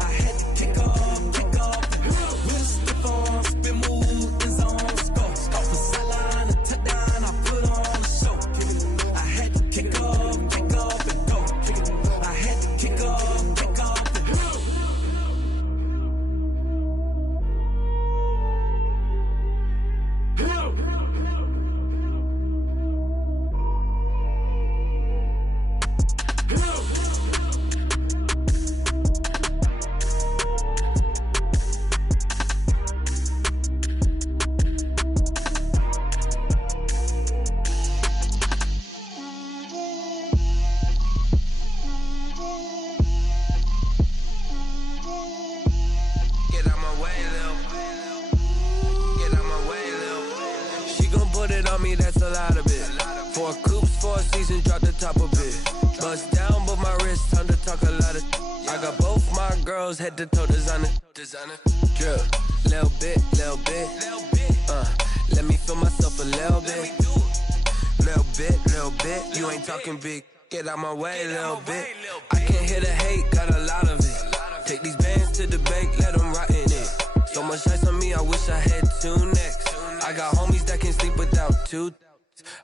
I had to kick off and go. We'll step on, spin, move, and zone, scope. Scope the sideline, a touchdown, I put on a show. I had to kick off and go. I had to kick off and go. Get out my way, Lil. Get out my way, Lil. She gon' put it on me, that's a lot of it. 4 coops, 4 seasons, drop the top of it. Bust down, but my wrist, time to talk a lot of. I got both my girls, head to toe designer. Drip, little bit. Let me feel myself a little bit. Little bit. You ain't talking big. Get out my way, little bit. I can't hear the hate, got a lot of it. Take these bands to the bank, let them rot in it. So much ice on me, I wish I had 2 necks. I got homies that can sleep without 2.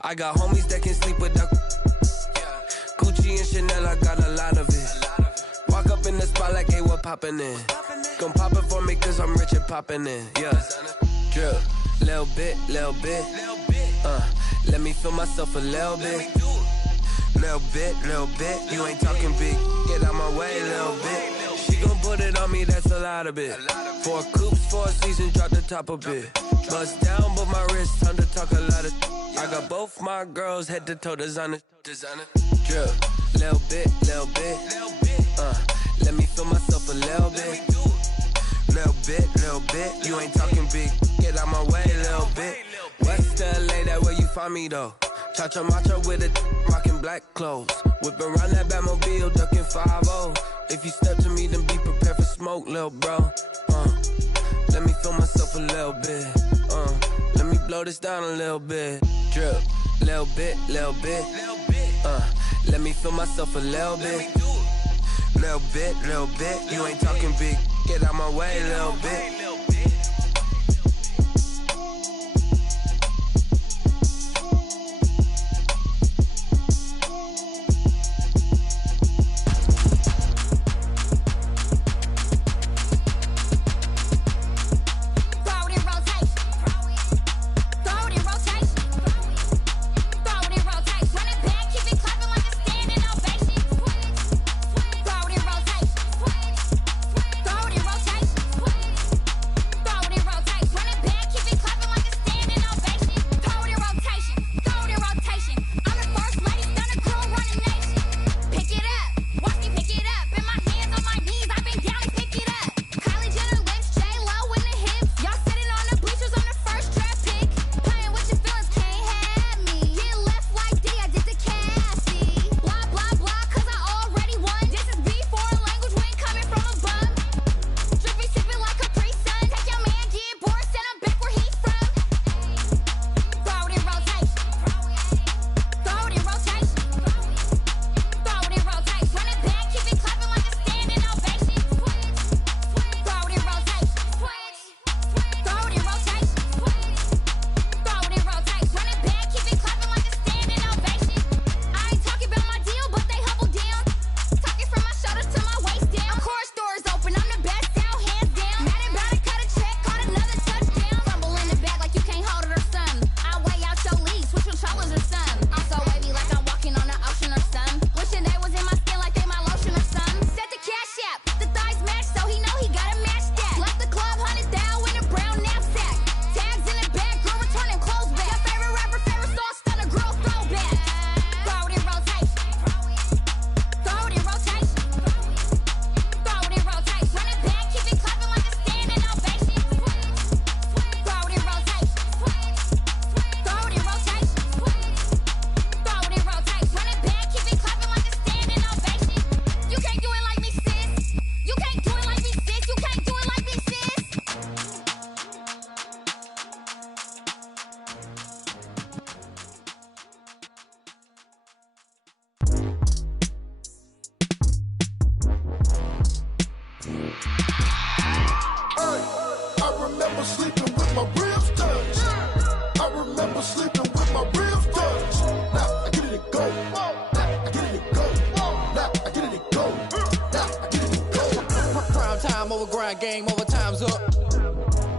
I got homies that can sleep without Gucci and Chanel, I got a lot of it. Walk up in the spot like, hey, what poppin' in? Gon' pop it for me cause I'm rich and poppin' in, yeah. Drip, little bit. Let me feel myself a little bit. Little bit. You ain't talking big. Get out my way, little bit. She gon' put it on me, that's a lot of it. 4 coops, 4 seasons, drop the top of it. Bust down, but my wrist, time to talk a lot of. I got both my girls, head to toe designer. Drip, little bit. Let me feel myself a little bit. little bit. You ain't talking big, get out my way, little bit. West LA, that where you find me though. Chacha macha with a rockin' black clothes. Whip around that Batmobile, ducking 5-0. If you step to me, then be prepared for smoke, little bro. Let me feel myself a little bit. Let me blow this down a little bit. Drip, little bit, little bit. Let me feel myself a little bit. Little bit, little bit. You ain't talking big, get out my way, little bit. Game over, time's up.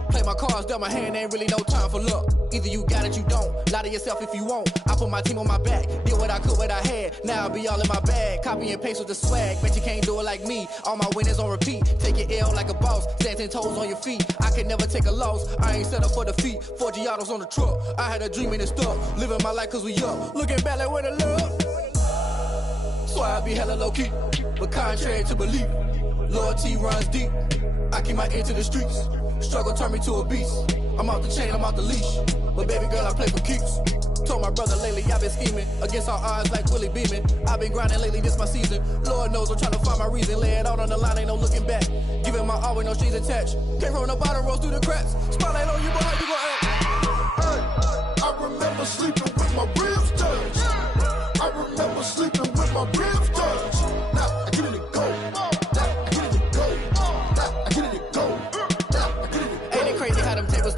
Play my cards, dealt my hand, ain't really no time for luck. Either you got it, you don't. Lie to yourself if you won't. I put my team on my back, did what I could, what I had. Now I'll be all in my bag, copy and paste with the swag. Bet you can't do it like me. All my winners on repeat. Take your L like a boss, stand 10 toes on your feet. I can never take a loss, I ain't set up for defeat. 4 Giottos on the truck, I had a dream and it stuck. Living my life cause we up, looking back like where the love. So I be hella low key, but contrary to belief, loyalty runs deep. I keep my ear to the streets. Struggle turned me to a beast. I'm off the chain, I'm off the leash. But baby girl, I play for keeps. Told my brother lately, I've been scheming against all odds like Willie Beeman. I've been grinding lately, this my season. Lord knows I'm trying to find my reason. Lay it out on the line, ain't no looking back. Giving my all with no strings attached. Came from the bottom, rose through the cracks. Spotlight on you, but how you gon' act? Hey, I remember sleeping with my ribs touched. I remember sleeping with my ribs touched. Now I get it to go.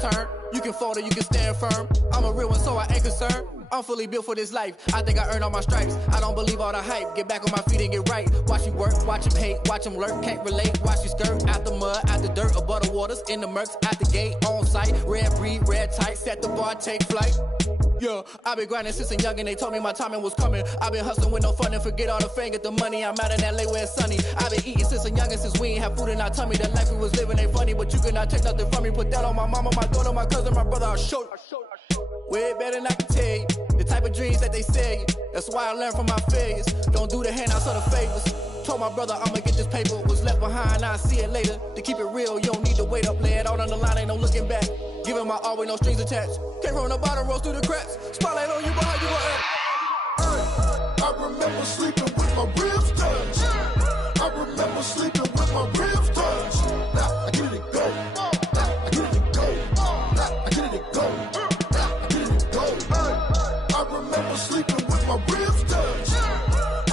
Turn. You can fold or you can stand firm. I'm a real one, so I ain't concerned. I'm fully built for this life. I think I earned all my stripes. I don't believe all the hype. Get back on my feet and get right. Watch you work, watch him hate, watch him lurk. Can't relate, watch you skirt. Out the mud, out the dirt, above the waters, in the murks, out the gate, on site. Red breed, red tight, set the bar, take flight. Yeah, I been grinding since a young and they told me my timing was coming. I been hustling with no fun and forget all the fame, get the money. I'm out in LA where it's sunny. I been eating since a young and since we ain't have food in our tummy. The life we was living ain't funny, but you cannot take nothing from me. Put that on my mama, my daughter, my cousin, my brother, I'll show you. Way better than I can tell you. The type of dreams that they sell you. That's why I learned from my failures. Don't do the handouts or the favors. Told my brother I'ma get this paper. Was left behind, I'll see it later. To keep it real, you don't need to wait up. Lay it out on the line, ain't no looking back. Giving my all with no strings attached. Came from the bottom, rose through the cracks. Spotlight on you, but how you gon' act? I remember sleeping with my ribs touched. I remember sleeping with my ribs touched. Now I get it go. I get it go. I get it go. I get it go. I remember sleeping with my ribs touched.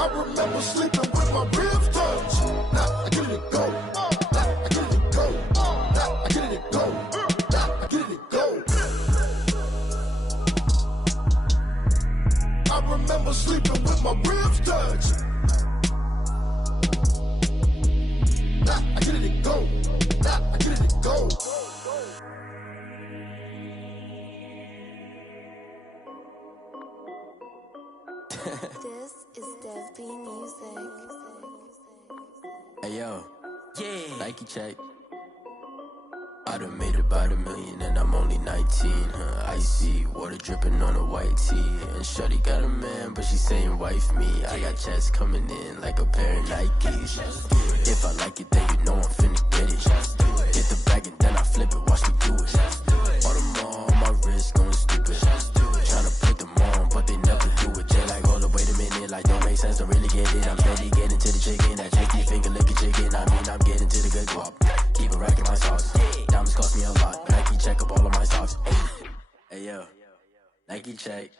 I remember sleeping with my ribs touched. Now I get it go. I get it go. I get it go. I get it go. I remember sleeping with my ribs touched. I get it go. I get it go. This is Dev B Music. Hey yo, yeah. Nike check. I done made about $1 million and I'm only 19. Icy water dripping on a white tee. And shorty got a man, but she saying wife me. I got checks coming in like a pair of Nikes. If I like it, then you know I'm finna get it. Get the bag and then I flip it, watch me do it. All them on my wrist going stupid. Tryna put them on, but they never do it. They like, hold up, wait a minute, like don't make sense, don't really get it. I'm steady getting to the chicken, that chicky finger licking chicken. I mean, I'm getting to the good guap. Keep a rack in my socks. Diamonds cost me a lot. Nike check up all of my socks. Hey yo, Nike check.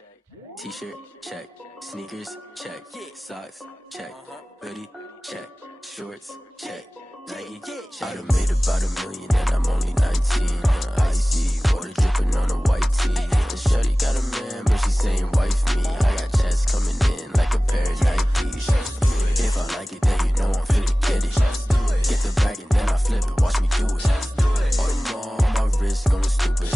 T-shirt check. Sneakers check. Socks check. Hoodie check. Shorts check. Nike check. I done made about $1 million and I'm only 19. Icy water dripping on a white tee. And shorty got a man, but she saying wife me. I got checks coming in like a pair of Nikes. If I like it, then you know I'm finna get it. Get the bag and then I flip it, watch me do it. All them on my wrist going stupid.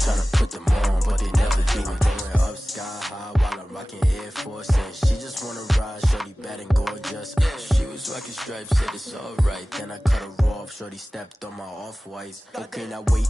Tryna put them on, but they never do it. Going up sky high while I'm rocking Air Force. And she just wanna ride, shorty bad and gorgeous. She was rocking stripes, said it's alright. Then I cut her off, shorty stepped on my off-whites. Okay, now wait.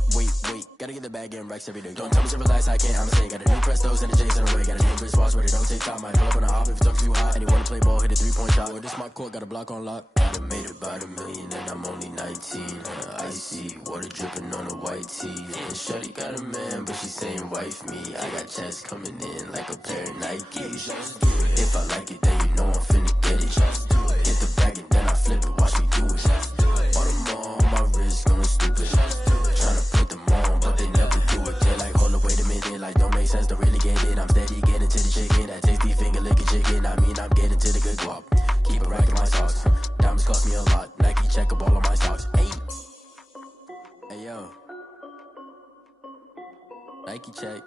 Gotta get the bag and racks every day. Don't tell me to relax, I can't, I'ma say. Got a new Prestos and a J's in the way. Got a new wrist watch, but it don't take time. I pull up on a hop if it's up too hot. And you wanna play ball, hit a 3-point shot. Or this my court, got a block on lock. I done made about $1 million and I'm only 19. Icy water dripping on a white tee. And shorty got a man, but she saying wife me. I got checks coming in like a pair of Nikes. If I like it, then you know I'm finna get it. Get the bag and then I flip it, watch me do it. All them on my wrist going stupid. Tryna put them on, but they never do it. They like, hold up, wait a minute, like don't make sense, don't really get it. I'm steady getting to the chicken, that tasty finger licking chicken. I mean, I'm getting to the good guap. Keep a rack in my socks. Diamonds cost me a lot. Nike check up all of my socks. Hey yo, Nike check.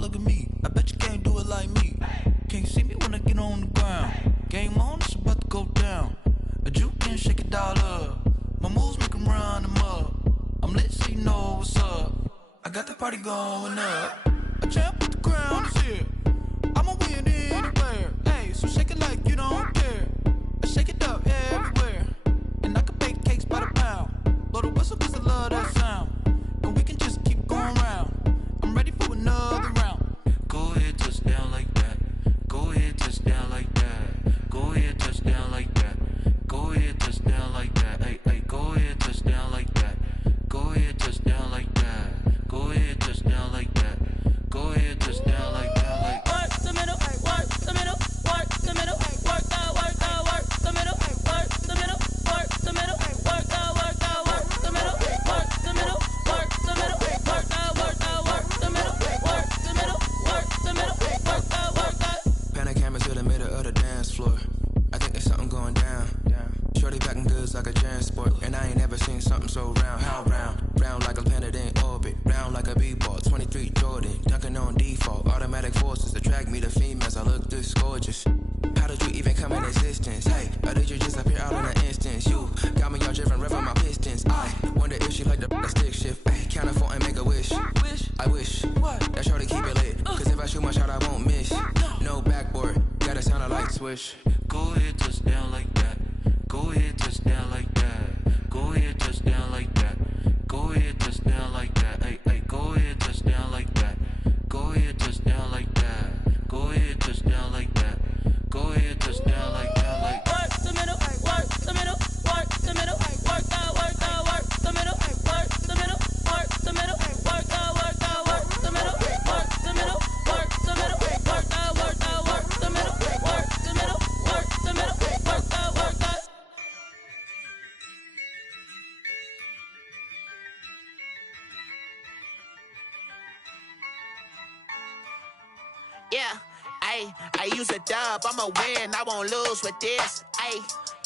Look at me, I bet you can't do it like me. Can't see me when I get on the ground. Game on, it's about to go down. A juke and shake it all up. My moves make them run them up. I'm lit so you know what's up. I got the party going up. A champ with the crown is here. I'ma win anywhere. Hey, so shake it like you don't care. I shake it up everywhere. And I can bake cakes by the pound. Blow the whistle cause I love that sound. And we can just keep going round. I'm ready for another round. Go ahead, touch down like that. Go ahead, touch down like that. Go ahead, touch down like that. Go ahead, touch down like that. Hey, go ahead, touch down like that. Go ahead, touch down like that. Go ahead, touch down like that. Go ahead, touch down like that. Like work the middle, work the middle, work the middle, work the middle, work the middle, work the middle, work the middle, work the middle, work the middle, work the middle, work the middle, work the middle, work that. Pan a camera to the middle of the dance floor. I think there's something going down. Shorty packing goods like a transport. And I ain't never seen something so round. How round? Round like a planet in orbit. Round like a b-ball. 23 Jordan. Dunking on default. Automatic forces attract me to females. I look this gorgeous. How did you even come in existence? Hey, how did you just appear She like the stick shift. Ay, can't afford and make a wish. I wish that shorty keep it lit. Cause if I shoot my shot, I won't miss. No backboard, gotta sound a light switch. Go ahead, touch down like that. Go ahead, touch down like that. Go ahead, touch down like that. Go ahead, touch down like that. Ay, ay, go ahead, touch down like that. Go ahead, touch down like that. Go ahead, touch down like that. Go ahead, touch down like that. Like work the middle, work the middle, work the middle, work that, work that, work the middle, work the middle, work the middle, work that, work that, work the middle, work the middle, work the middle, work that, work that, work the middle, work the middle, work the middle, work that, work that. Yeah, I use a dub, I'ma win, I won't lose with this.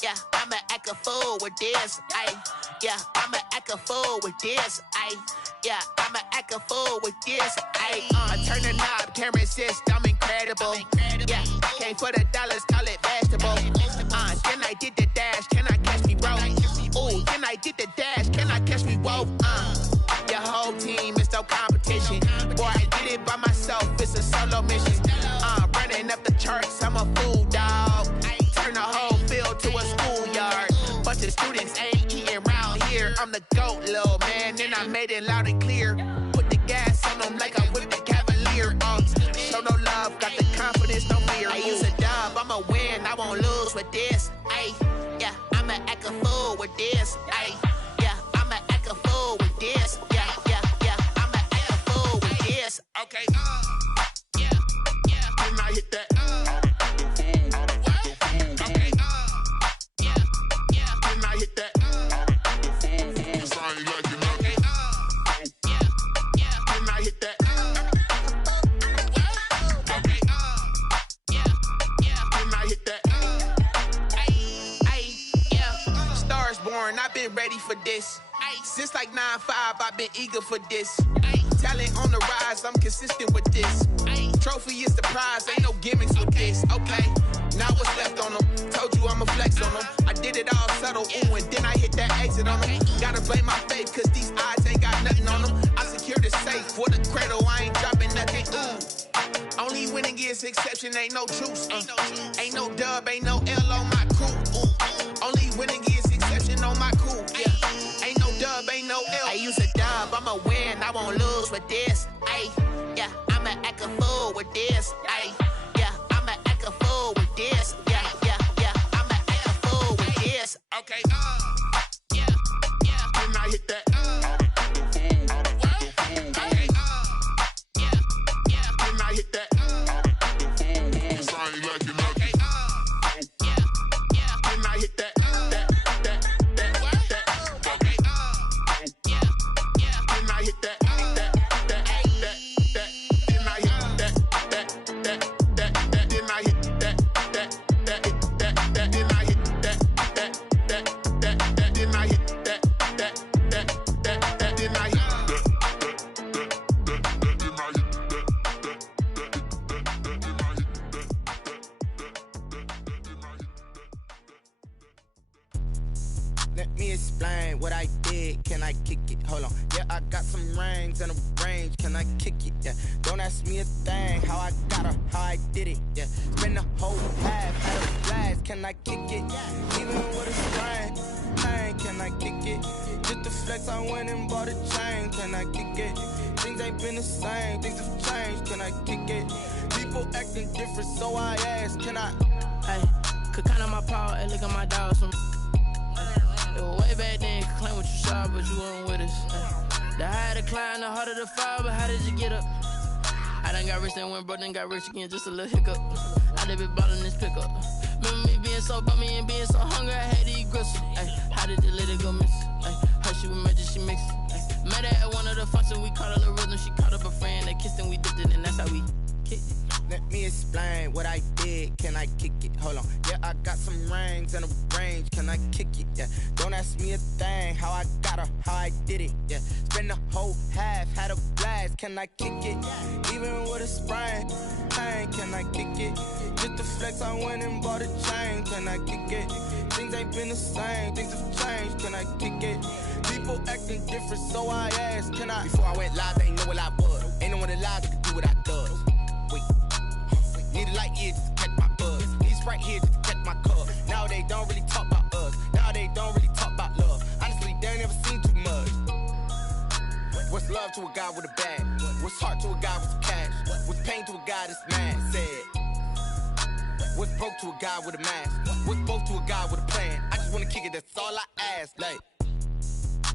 Yeah, I'ma act a fool with this. Yeah, I'ma act a fool with this. Yeah, I'ma act a fool with this. Turn the knob, camera assist, I'm incredible. Yeah, came for the dollars, call it vegetable. Then I did the dash, can I catch me, bro? Ooh, then I did the dash, can I catch me, whoa? Your whole team is no competition. Boy, I did it by myself, it's a solo mission. Running up the charts, I'm a fool, dog. Turn the whole field to a schoolyard. Bunch of students ain't eating round here. I'm the GOAT, little man, and I made it loud and clear. Put the gas on them like I whipped the Cavalier. Show no love, got the confidence, no fear. I use a dub, I'ma win, I won't lose with this. Yeah, I'ma act a fool with this. Yeah, I'ma act a fool with this. Yeah, I'ma act a fool with this. Okay, yeah, can I hit that? Okay, yeah, can I hit that? Cause I ain't like it, okay, yeah, can I hit that? Okay, yeah, can I hit that? Yeah, Stars born, I've been ready for this. Since like 9-5, I've been eager for this. Talent on the rise, I'm consistent with this. Trophy is the prize, ain't no gimmicks with this. Okay, now what's left on them? Told you I'ma flex on them. I did it all subtle, ooh, and then I hit that exit on them. Gotta blame my faith, cause these odds ain't got nothing on them. I secure the safe for the cradle, I ain't dropping nothing, ooh. Only winning is exception, ain't no truce. Ain't no dub, ain't no L on my crew. Ooh. Only winning is exception on my crew, yeah. Ain't no dub, ain't no L. I use a dub, I'ma win, I won't lose with this. Yeah, I'ma act a fool with this. Yeah, I'ma act a fool with this. Yeah, I'ma act a fool with this. Okay, yeah, can I hit that? Okay, yeah, can I hit that? Cause I ain't like it, okay, yeah, can I hit that? Let me explain what I did. Can I kick it? Hold on. Yeah, I got some rings and a range. Can I kick it? Yeah. Don't ask me a thing. How I got her, how I did it. Yeah. Spend the whole half at a blast. Can I kick it? Even with a strain. Hey, can I kick it? Just to flex, I went and bought a chain. Can I kick it? Things ain't been the same. Things have changed. Can I kick it? People acting different, so I ask. Can I? Hey, could count on my power and look at my dogs from. Way back then, could claim what you saw, but you weren't with us. The higher the climb, the harder the fall, but how did you get up? I done got rich, then went broke, then got rich again, just a little hiccup. I done been ballin' this pickup. Remember me being so bummy and being so hungry, I had to eat gristle. How did the lady go miss? Her she was magic, she mixed. Met her at one of the functions, we caught a little rhythm, she caught up a friend, they kissed and we dipped it, and that's how we kicked it. Let me explain what I did, can I kick it? Hold on, yeah, I got some rings and a range, can I kick it? Yeah, don't ask me a thing, how I got her, how I did it. Yeah, spend the whole half, had a blast, can I kick it? Even with a sprain, pain, can I kick it? Just to flex, I went and bought a chain, can I kick it? Things ain't been the same, things have changed, can I kick it? People acting different, so I asked, can I? Before I went live, they ain't know what I was. Ain't no one alive that could do what I does. Wait, need a light year just to catch my buzz. Need Sprite here just to catch my cup. Now they don't really talk about us. Now they don't really talk about love. Honestly, they ain't never seen too much. What's love to a guy with a bag? What's heart to a guy with some cash? What's pain to a guy that's mad? Said. What's broke to a guy with a mask? What's both to a guy with a plan? I just wanna kick it, that's all I ask. Like,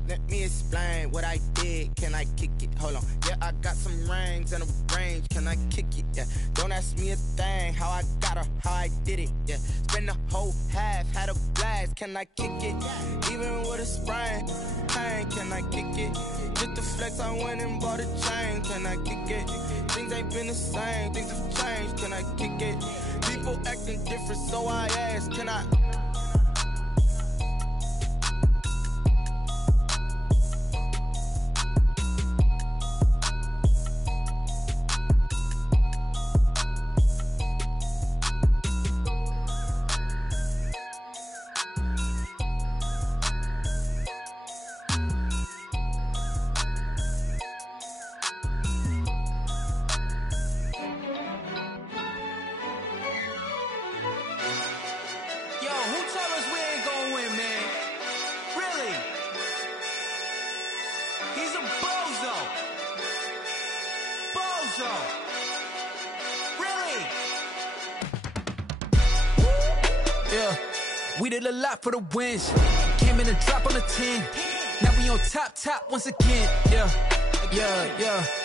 let me explain what I did, can I kick it? Hold on, yeah, I got some rings and a range, can I kick it? Yeah, don't ask me a thing, how I got her, how I did it. Yeah, spend the whole half, had a blast, can I kick it? Even with a sprain, pain, can I kick it? Just to flex, I went and bought a chain, can I kick it? Things ain't been the same, things have changed, can I kick it? People acting different, so I asked, can I? We did a lot for the wins. Came in and drop on the 10. Now we on top once again. Yeah.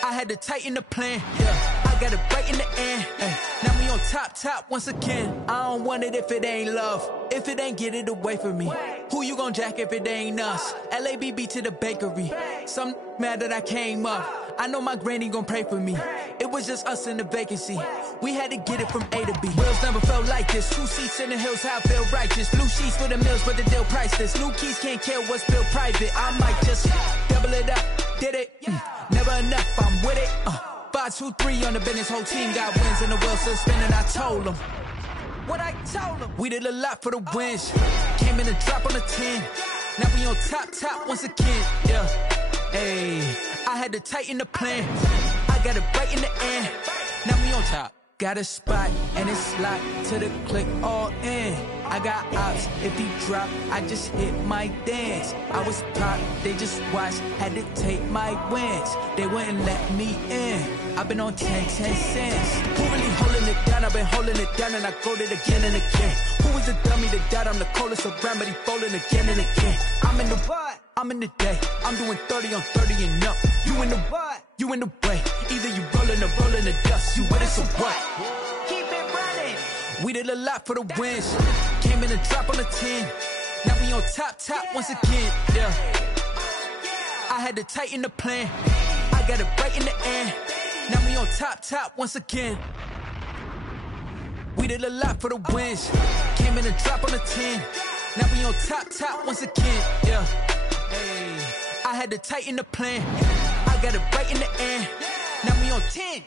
I had to tighten the plan. Yeah, I got it right in the end. Now we on top once again. I don't want it if it ain't love. If it ain't, get it away from me. Who you gon' jack if it ain't us? LABB to the bakery. Some mad that I came up. I know my granny gon' pray for me. It was just us in the vacancy. We had to get it from A to B. Wheels never felt like this. 2 seats in the hills, how I feel righteous. Blue sheets for the mills, but the deal priceless. New keys can't care what's built private. I might just double it up. Did it? Never enough, I'm with it. 5, 2, 3 on the business. Whole team got wins and the wheels still spinning. I told them what I told them. We did a lot for the wins. Came in and drop on the 10. Now we on top once again. Yeah. Hey, I had to tighten the plan. I got it right in the end. Now we on top. Got a spot and it's locked to the click all in. I got ops, if he drop, I just hit my dance. I was pop, they just watched, had to take my wins. They wouldn't let me in. I've been on 10 cents. Who really holding it down? I've been holding it down and I go it again and again. Who was the dummy that died? I'm the coldest around, but he folding again and again. I'm in the what? I'm in the day. I'm doing 30 on 30 and up. You in the what? You in the way. Either you rolling or rolling the dust. You with it, so what? Keep it running. We did a lot for the wins. Came in and drop on the 10. Now we on top once again. Yeah. I had to tighten the plan. I got it right in the end. Now we on top once again. We did a lot for the wins. Came in and drop on the 10. Now we on top once again. Yeah. Hey, I had to tighten the plan. I got it right in the end. Now we on 10.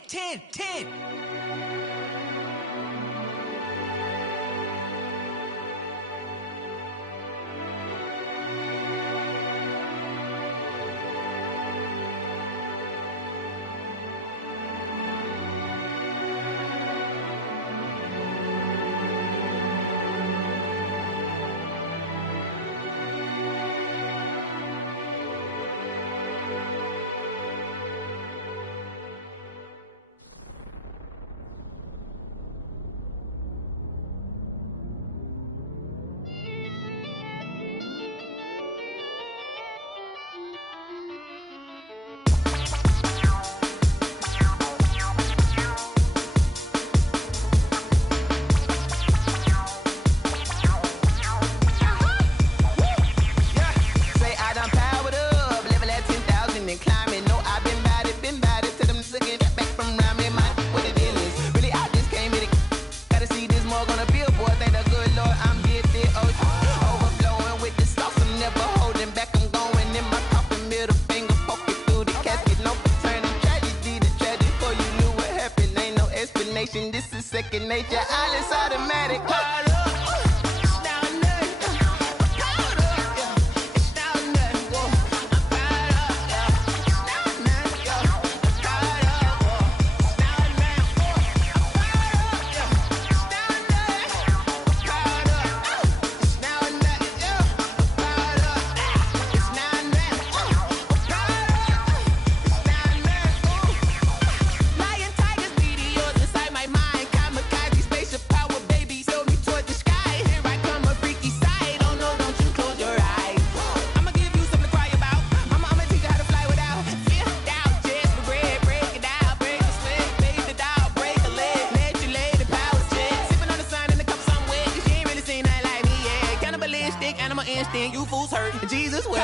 nature, all is automatic. You fools hurt. Jesus will.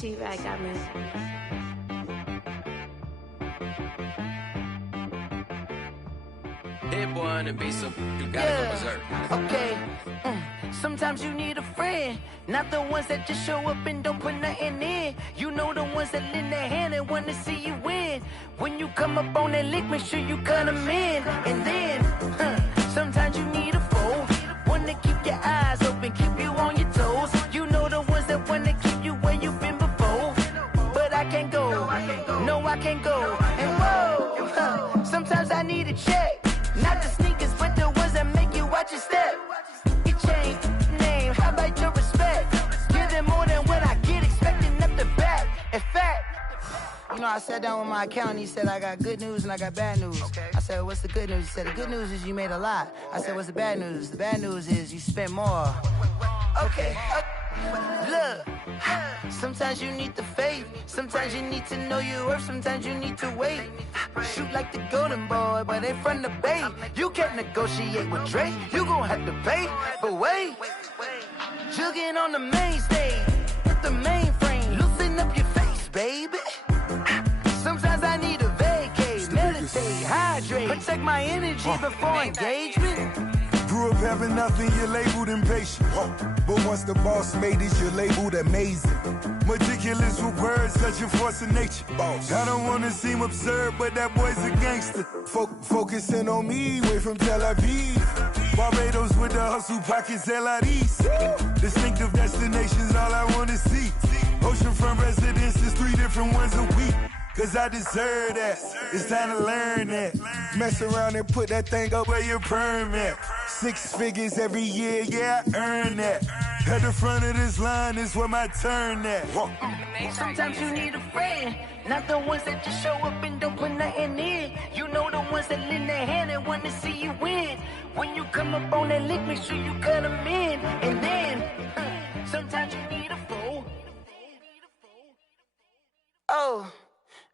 She right got me. Hit one and be some. You gotta go berserk. Okay. Sometimes you need a friend, not the ones that just show up and don't put nothing in. You know the ones that lend their hand and wanna see you win. When you come up on that lick, make sure you cut them in. And then, sometimes you need a foe, one to keep your eyes open, keep you on your toes. You know the ones that wanna keep you where you've been before. But I can't go, no I can't go. And whoa, sometimes I need a check, not the sneakers, but the ones that make you watch your step. Change name, how about your respect? Give them more than what I get, expecting up the back. In fact, you know, I sat down with my accountant, he said, I got good news and I got bad news. Okay. I said, what's the good news? He said, the good news is you made a lot. I said, what's the bad news? The bad news is you spent more. Okay. Look, sometimes you need the faith, sometimes you need to know your worth, sometimes you need to wait. Shoot like the golden boy, but they from the bay. You can't negotiate with Drake, you gon' have to pay. But wait, jugging on the main stage with the mainframe, loosen up your face, baby. Sometimes I need a vacate, meditate, hydrate, protect my energy before engagement. Grew up having nothing, you're labeled impatient. But once the boss made it, you're labeled amazing. Meticulous with words, such a force of nature. I don't wanna seem absurd, but that boy's a gangster. Focusing on me, way from Tel Aviv. Barbados with the hustle pockets, LIDs. Distinctive destinations, all I wanna see. Oceanfront residences, 3 different ones a week. Cause I deserve that, it's time to learn that. Mess around and put that thing up where your perm at. 6 figures every year, yeah, I earn that. At the front of this line is where my turn at. Sometimes you need a friend, not the ones that just show up and don't put nothing in. You know the ones that lend their hand and want to see you win. When you come up on that lick, make sure you cut them in. And then, sometimes you need a foe. Oh.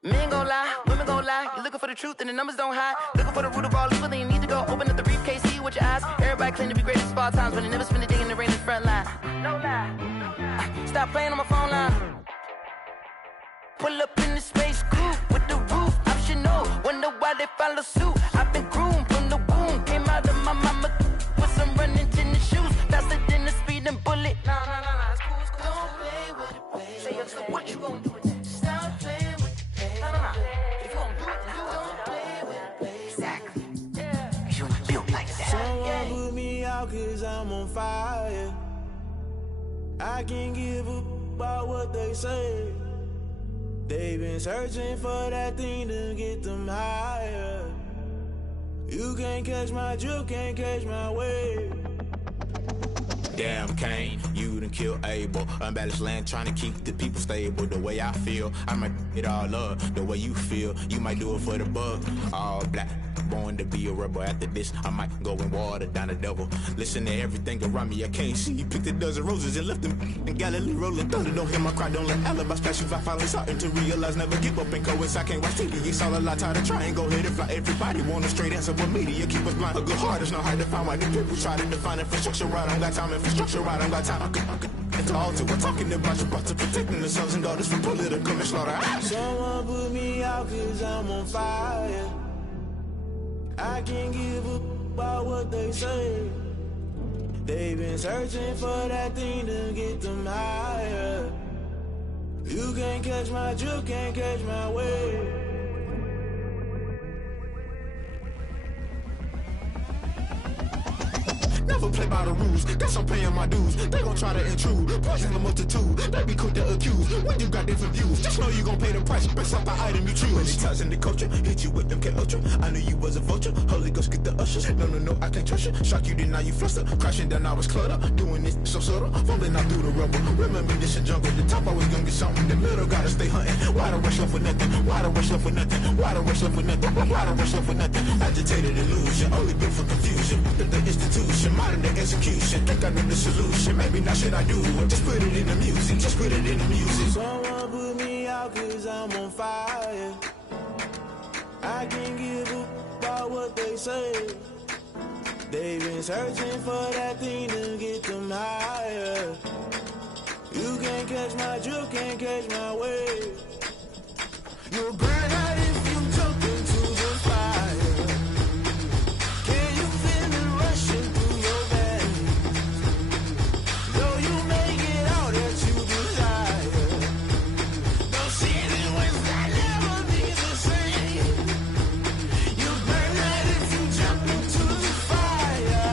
Men gon' lie, women gon' lie. You're looking for the truth and the numbers don't hide. Looking for the root of all evil, then you need to go open up the briefcase, see with your eyes. Everybody claim to be great at small times, but they never spend a day in the rain in the front line. No lie. Stop playing on my phone line. Pull up in the space coupe with the roof optional. Wonder why they follow suit. I've been groomed from the womb. Came out of my mama with some running tennis shoes. Faster than the speeding bullet. Nah, it's cool. Don't play with it, baby. Say, so what you gon' do with it? Stop playing with it. I'm on fire. I can't give up about what they say. They've been searching for that thing to get them higher. You can't catch my drift, can't catch my wave. Damn, Kane, you done killed Abel. Unbalanced land, trying to keep the people stable. The way I feel, I might it all up. The way you feel, you might do it for the bug. All black, born to be a rebel. After this, I might go and water down the devil. Listen to everything around me, I can't see. Picked a dozen roses and left them in Galilee rolling thunder. Don't hear my cry, don't let alibis pass you. I finally starting to realize, never give up and coincide. Can't watch TV, it's all a lot. Tired of trying, go ahead and fly. Everybody want a straight answer, but media keep us blind. A good heart is not hard to find. Why the people try to define infrastructure right? I don't got time, infrastructure right, I don't got time. I could it's all to we're talking about you, about to protecting the sons and daughters from political and slaughter. Someone put me out cause I'm on fire. I can't give up about what they say. They've been searching for that thing to get them higher. You can't catch my drift, can't catch my wave. Never play by the rules, guess I'm paying my dues. They gon' try to intrude, poison the multitude. They be quick to accuse, when you got different views. Just know you gon' pay the price, based off the item you choose. Many times in the culture, hit you with them K-Ultra. I knew you was a vulture, Holy Ghost get the ushers. No, I can't trust you. Shock you, then now you fluster. Crashing down, I was cluttered. Doing this so subtle, fumbling out through the rubble. Remember this a jungle, the top always gonna get something. The middle gotta stay hunting. Why the rush up for nothing? Why the rush up for nothing? Why the rush up for nothing? Why the rush up for nothing? Agitated illusion, only built for confusion. The institution, modern day execution. Think I know the solution, maybe not should I do it. Just put it in the music, just put it in the music. Someone put me out cause I'm on fire. I can't give up about what they say. They've been searching for that thing to get them higher. You can't catch my drift, can't catch my wave. You'll burn out if you jump into the fire. Can you feel it rushing through your veins? Though you may get all that you desire, those city winds that never be the same. You burn out if you jump into the fire.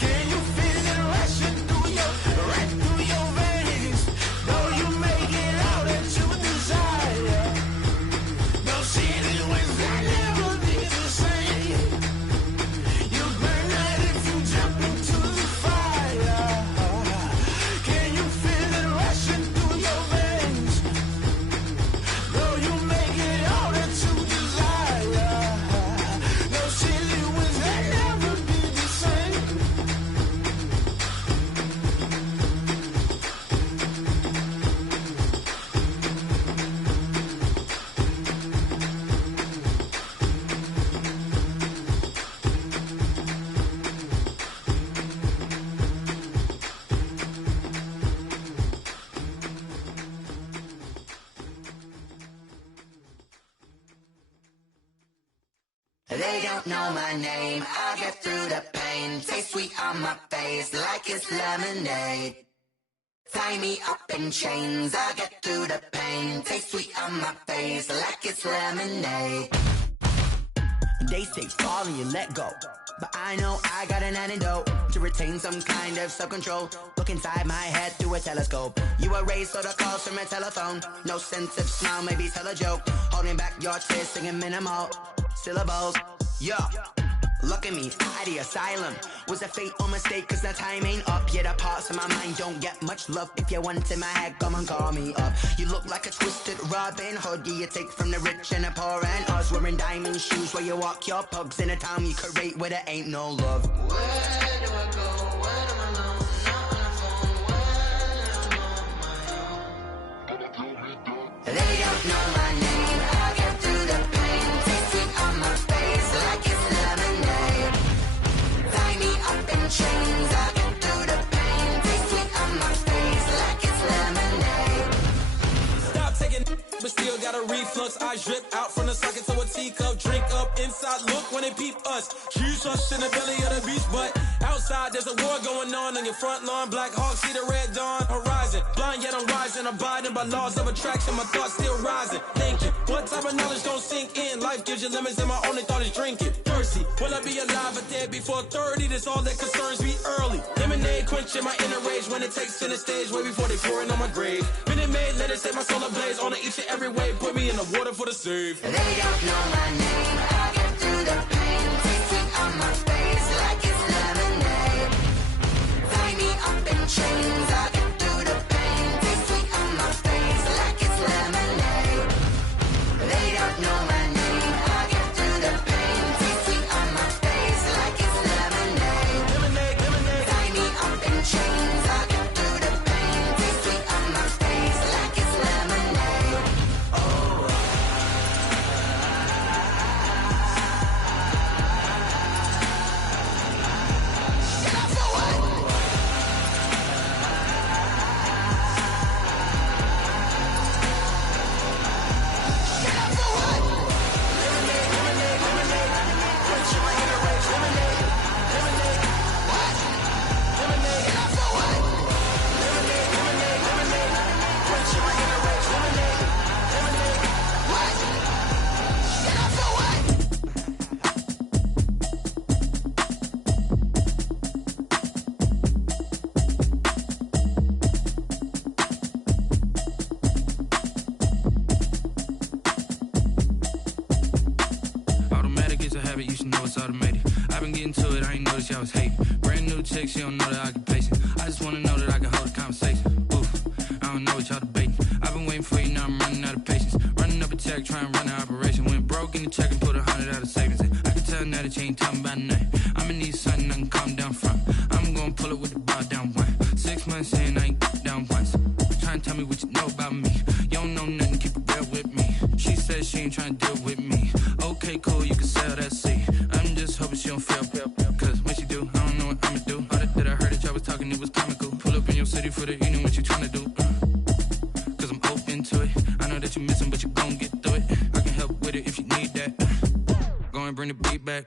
Can you feel it rushing through your veins? Though you may get all that you desire, those city winds that never be the same. You burn out if you jump into the fire. Can you feel it rushing through your veins? Though you may get all that you desire, those silly winds that never be the same. They don't know my name, I'll get through the pain. Taste sweet on my face like it's lemonade. Tie me up in chains, I'll get through the pain. Taste sweet on my face like it's lemonade. They say fall and you let go, but I know I got an antidote to retain some kind of self-control. Look inside my head through a telescope. You erase all the calls from a telephone. No sense of smile, maybe tell a joke. Holding back your tears, singing minimal syllables. Yeah, look at me, out the asylum. Was a fate or mistake, cause the time ain't up. Yet the parts of my mind don't get much love. If you want in my head, come and call me up. You look like a twisted Robin Hood. Yeah, you take from the rich and the poor and us. Wearing diamond shoes where you walk your pugs in a town you create where there ain't no love. Where do I go? When am I alone? Not on the phone. When I'm on my own. They don't know my name, I'll get through the pain. Taste sweet on my face like it's lemonade. Tie me up in chains, I'll get through the pain. Taste sweet on my face like it's lemonade. Stop taking, but still got a reflux. I drip out from the socket to a teacup. Drink up up, inside look when they peep us. Choose us in the belly of the beast, but outside there's a war going on your front lawn. Black Hawk, see the red dawn horizon. Blind yet I'm rising, abiding by laws of attraction. My thoughts still rising, thinking, what type of knowledge don't sink in? Life gives you limits and my only thought is drinking. Thirsty, will I be alive or dead before 30? That's all that concerns me early. Lemonade quenching my inner rage when it takes center stage way before they pouring on my grave. Minute Maid, let it set my soul ablaze on each and every way. Put me in the water for the save. They don't know my name. I get through the pain. Tasting on my face like it's lemonade. Tie me up in chains. I get through the pain. Tasting on my face like it's lemonade. They don't know my name. I get through the pain. Tasting on my face like it's lemonade. Lemonade, lemonade. Tie me up in chains. I get through the pain. Tasting on my face like it's lemonade. Oh. Automatic is a habit, you should know it's automated. I've been getting to it, I ain't noticed y'all was hating. Brand new chick, she don't know the occupation. I just wanna know that I can hold a conversation. Oof, I don't know what y'all debating. I've been waiting for you, now I'm running out of patience. Running up a check, trying to run an operation. Went broke in the check and put 100 out of savings in. I can tell now that you ain't talking about nothing. I'ma need something I can calm down from. I'm gonna pull it with the bar down one. 6 months in, I ain't down once. Trying to tell me what you know about me. You don't know nothing, keep it real with me. She says she ain't trying to deal with me. Okay, cool, you can sell that seat. I'm just hoping she don't fail. Cause when she do, I don't know what I'ma do. All that I heard that y'all was talking, it was comical. Pull up in your city for the evening, what you trying to do? Cause I'm open to it. I know that you're missing, but you gon' get through it. I can help with it if you need that. Go and bring the beat back.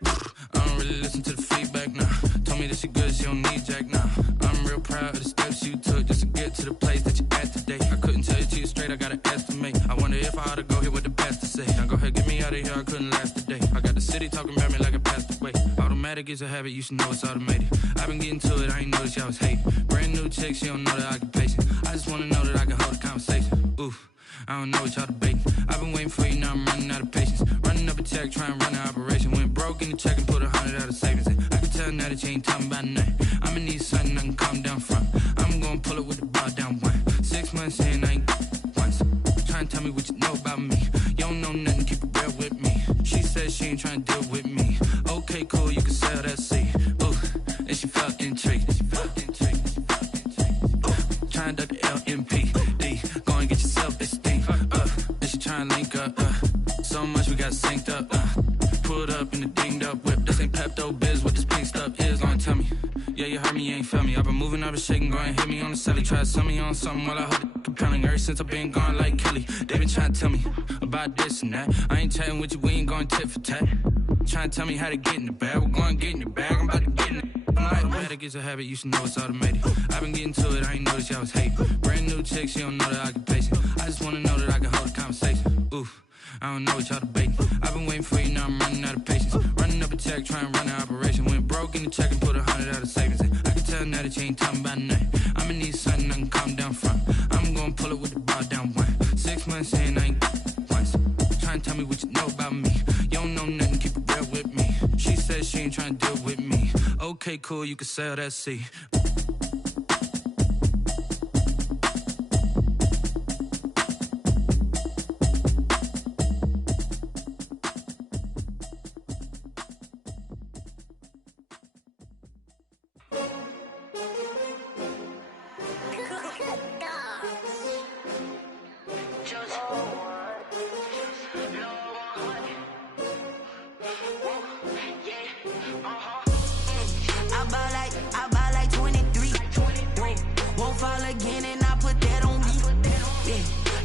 I don't really listen to the feedback, nah. Told me that she good, she don't need Jack, nah. I'm real proud of the steps you took just to get to the place that you're at today. I couldn't tell you to you straight, I gotta estimate. I wonder if I ought to go here with the pastor say. Now go ahead, get me out of here, I couldn't last a day. I got the city talking about me like I passed away. Automatic is a habit, you should know it's automated. I've been getting to it, I ain't noticed y'all was hating. Brand new chick, she don't know the occupation. I just wanna know that I can hold a conversation. Oof, I don't know what y'all debating. I've been waiting for you, now I'm running out of patience. Running up a check, trying to run an operation. Went broke in the check and put 100 out of savings in. I can tell now that you ain't talking about nothing. I'ma need something I can calm down from. I'm gonna pull it with the bar down one. 6 months in, I ain't once. Trying to tell me what you know about me. You don't know nothing, keep it real with me. She says she ain't trying to deal with me. Okay, cool, you can sell that seat. Ooh, and she felt intrigued. Trying to duck the LMPD. Go and get yourself this thing. And she trying to link up. So much we got synced up. Pulled up in the dinged up whip. This ain't Pepto Biz, what this pink stuff is. Gonna tell me. Yeah, you heard me, you ain't felt me. I've been moving, I've been shaking, go and hit me on the celly. Try to sell me on something while I hold it compelling. Ever since I've been gone like Kelly, they been trying to tell me about this and that. I ain't chatting with you, we ain't going tit for tat. Trying to tell me how to get in the bag. We're going to get in the bag, I'm about to get in it. Automatic is a habit, you should know it's automated. I've been getting to it, I ain't noticed y'all was hating. Brand new chick, she don't know the occupation. I just wanna know that I can hold a conversation. Oof, I don't know what y'all debating. I've been waiting for you, now I'm running out of patience. Running up a check, trying to run an operation. Went broke in the check and put 100 out of savings in. I can tell now that you ain't talking about nothing. I'ma need something I can calm down from. I'm gonna pull it with the bar down one. 6 months in, I ain't once. Trying to tell me what you know about me. You don't know nothing, keep it real with me. She says she ain't trying to deal with me. Okay, cool, you can sell that seat. I buy like 23. Won't fall again and I put that on me. Yeah,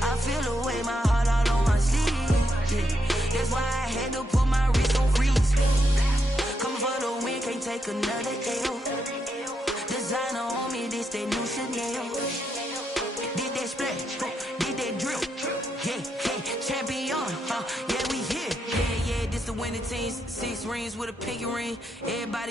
I feel the way my heart all on my sleeve. Yeah, that's why I had to put my wrist on take another L. Designer on me, this that new Chanel. Did that splash, did that drill. Yeah, champion, yeah, we here. Yeah, this the winning team. 6 rings with a pinky ring. Everybody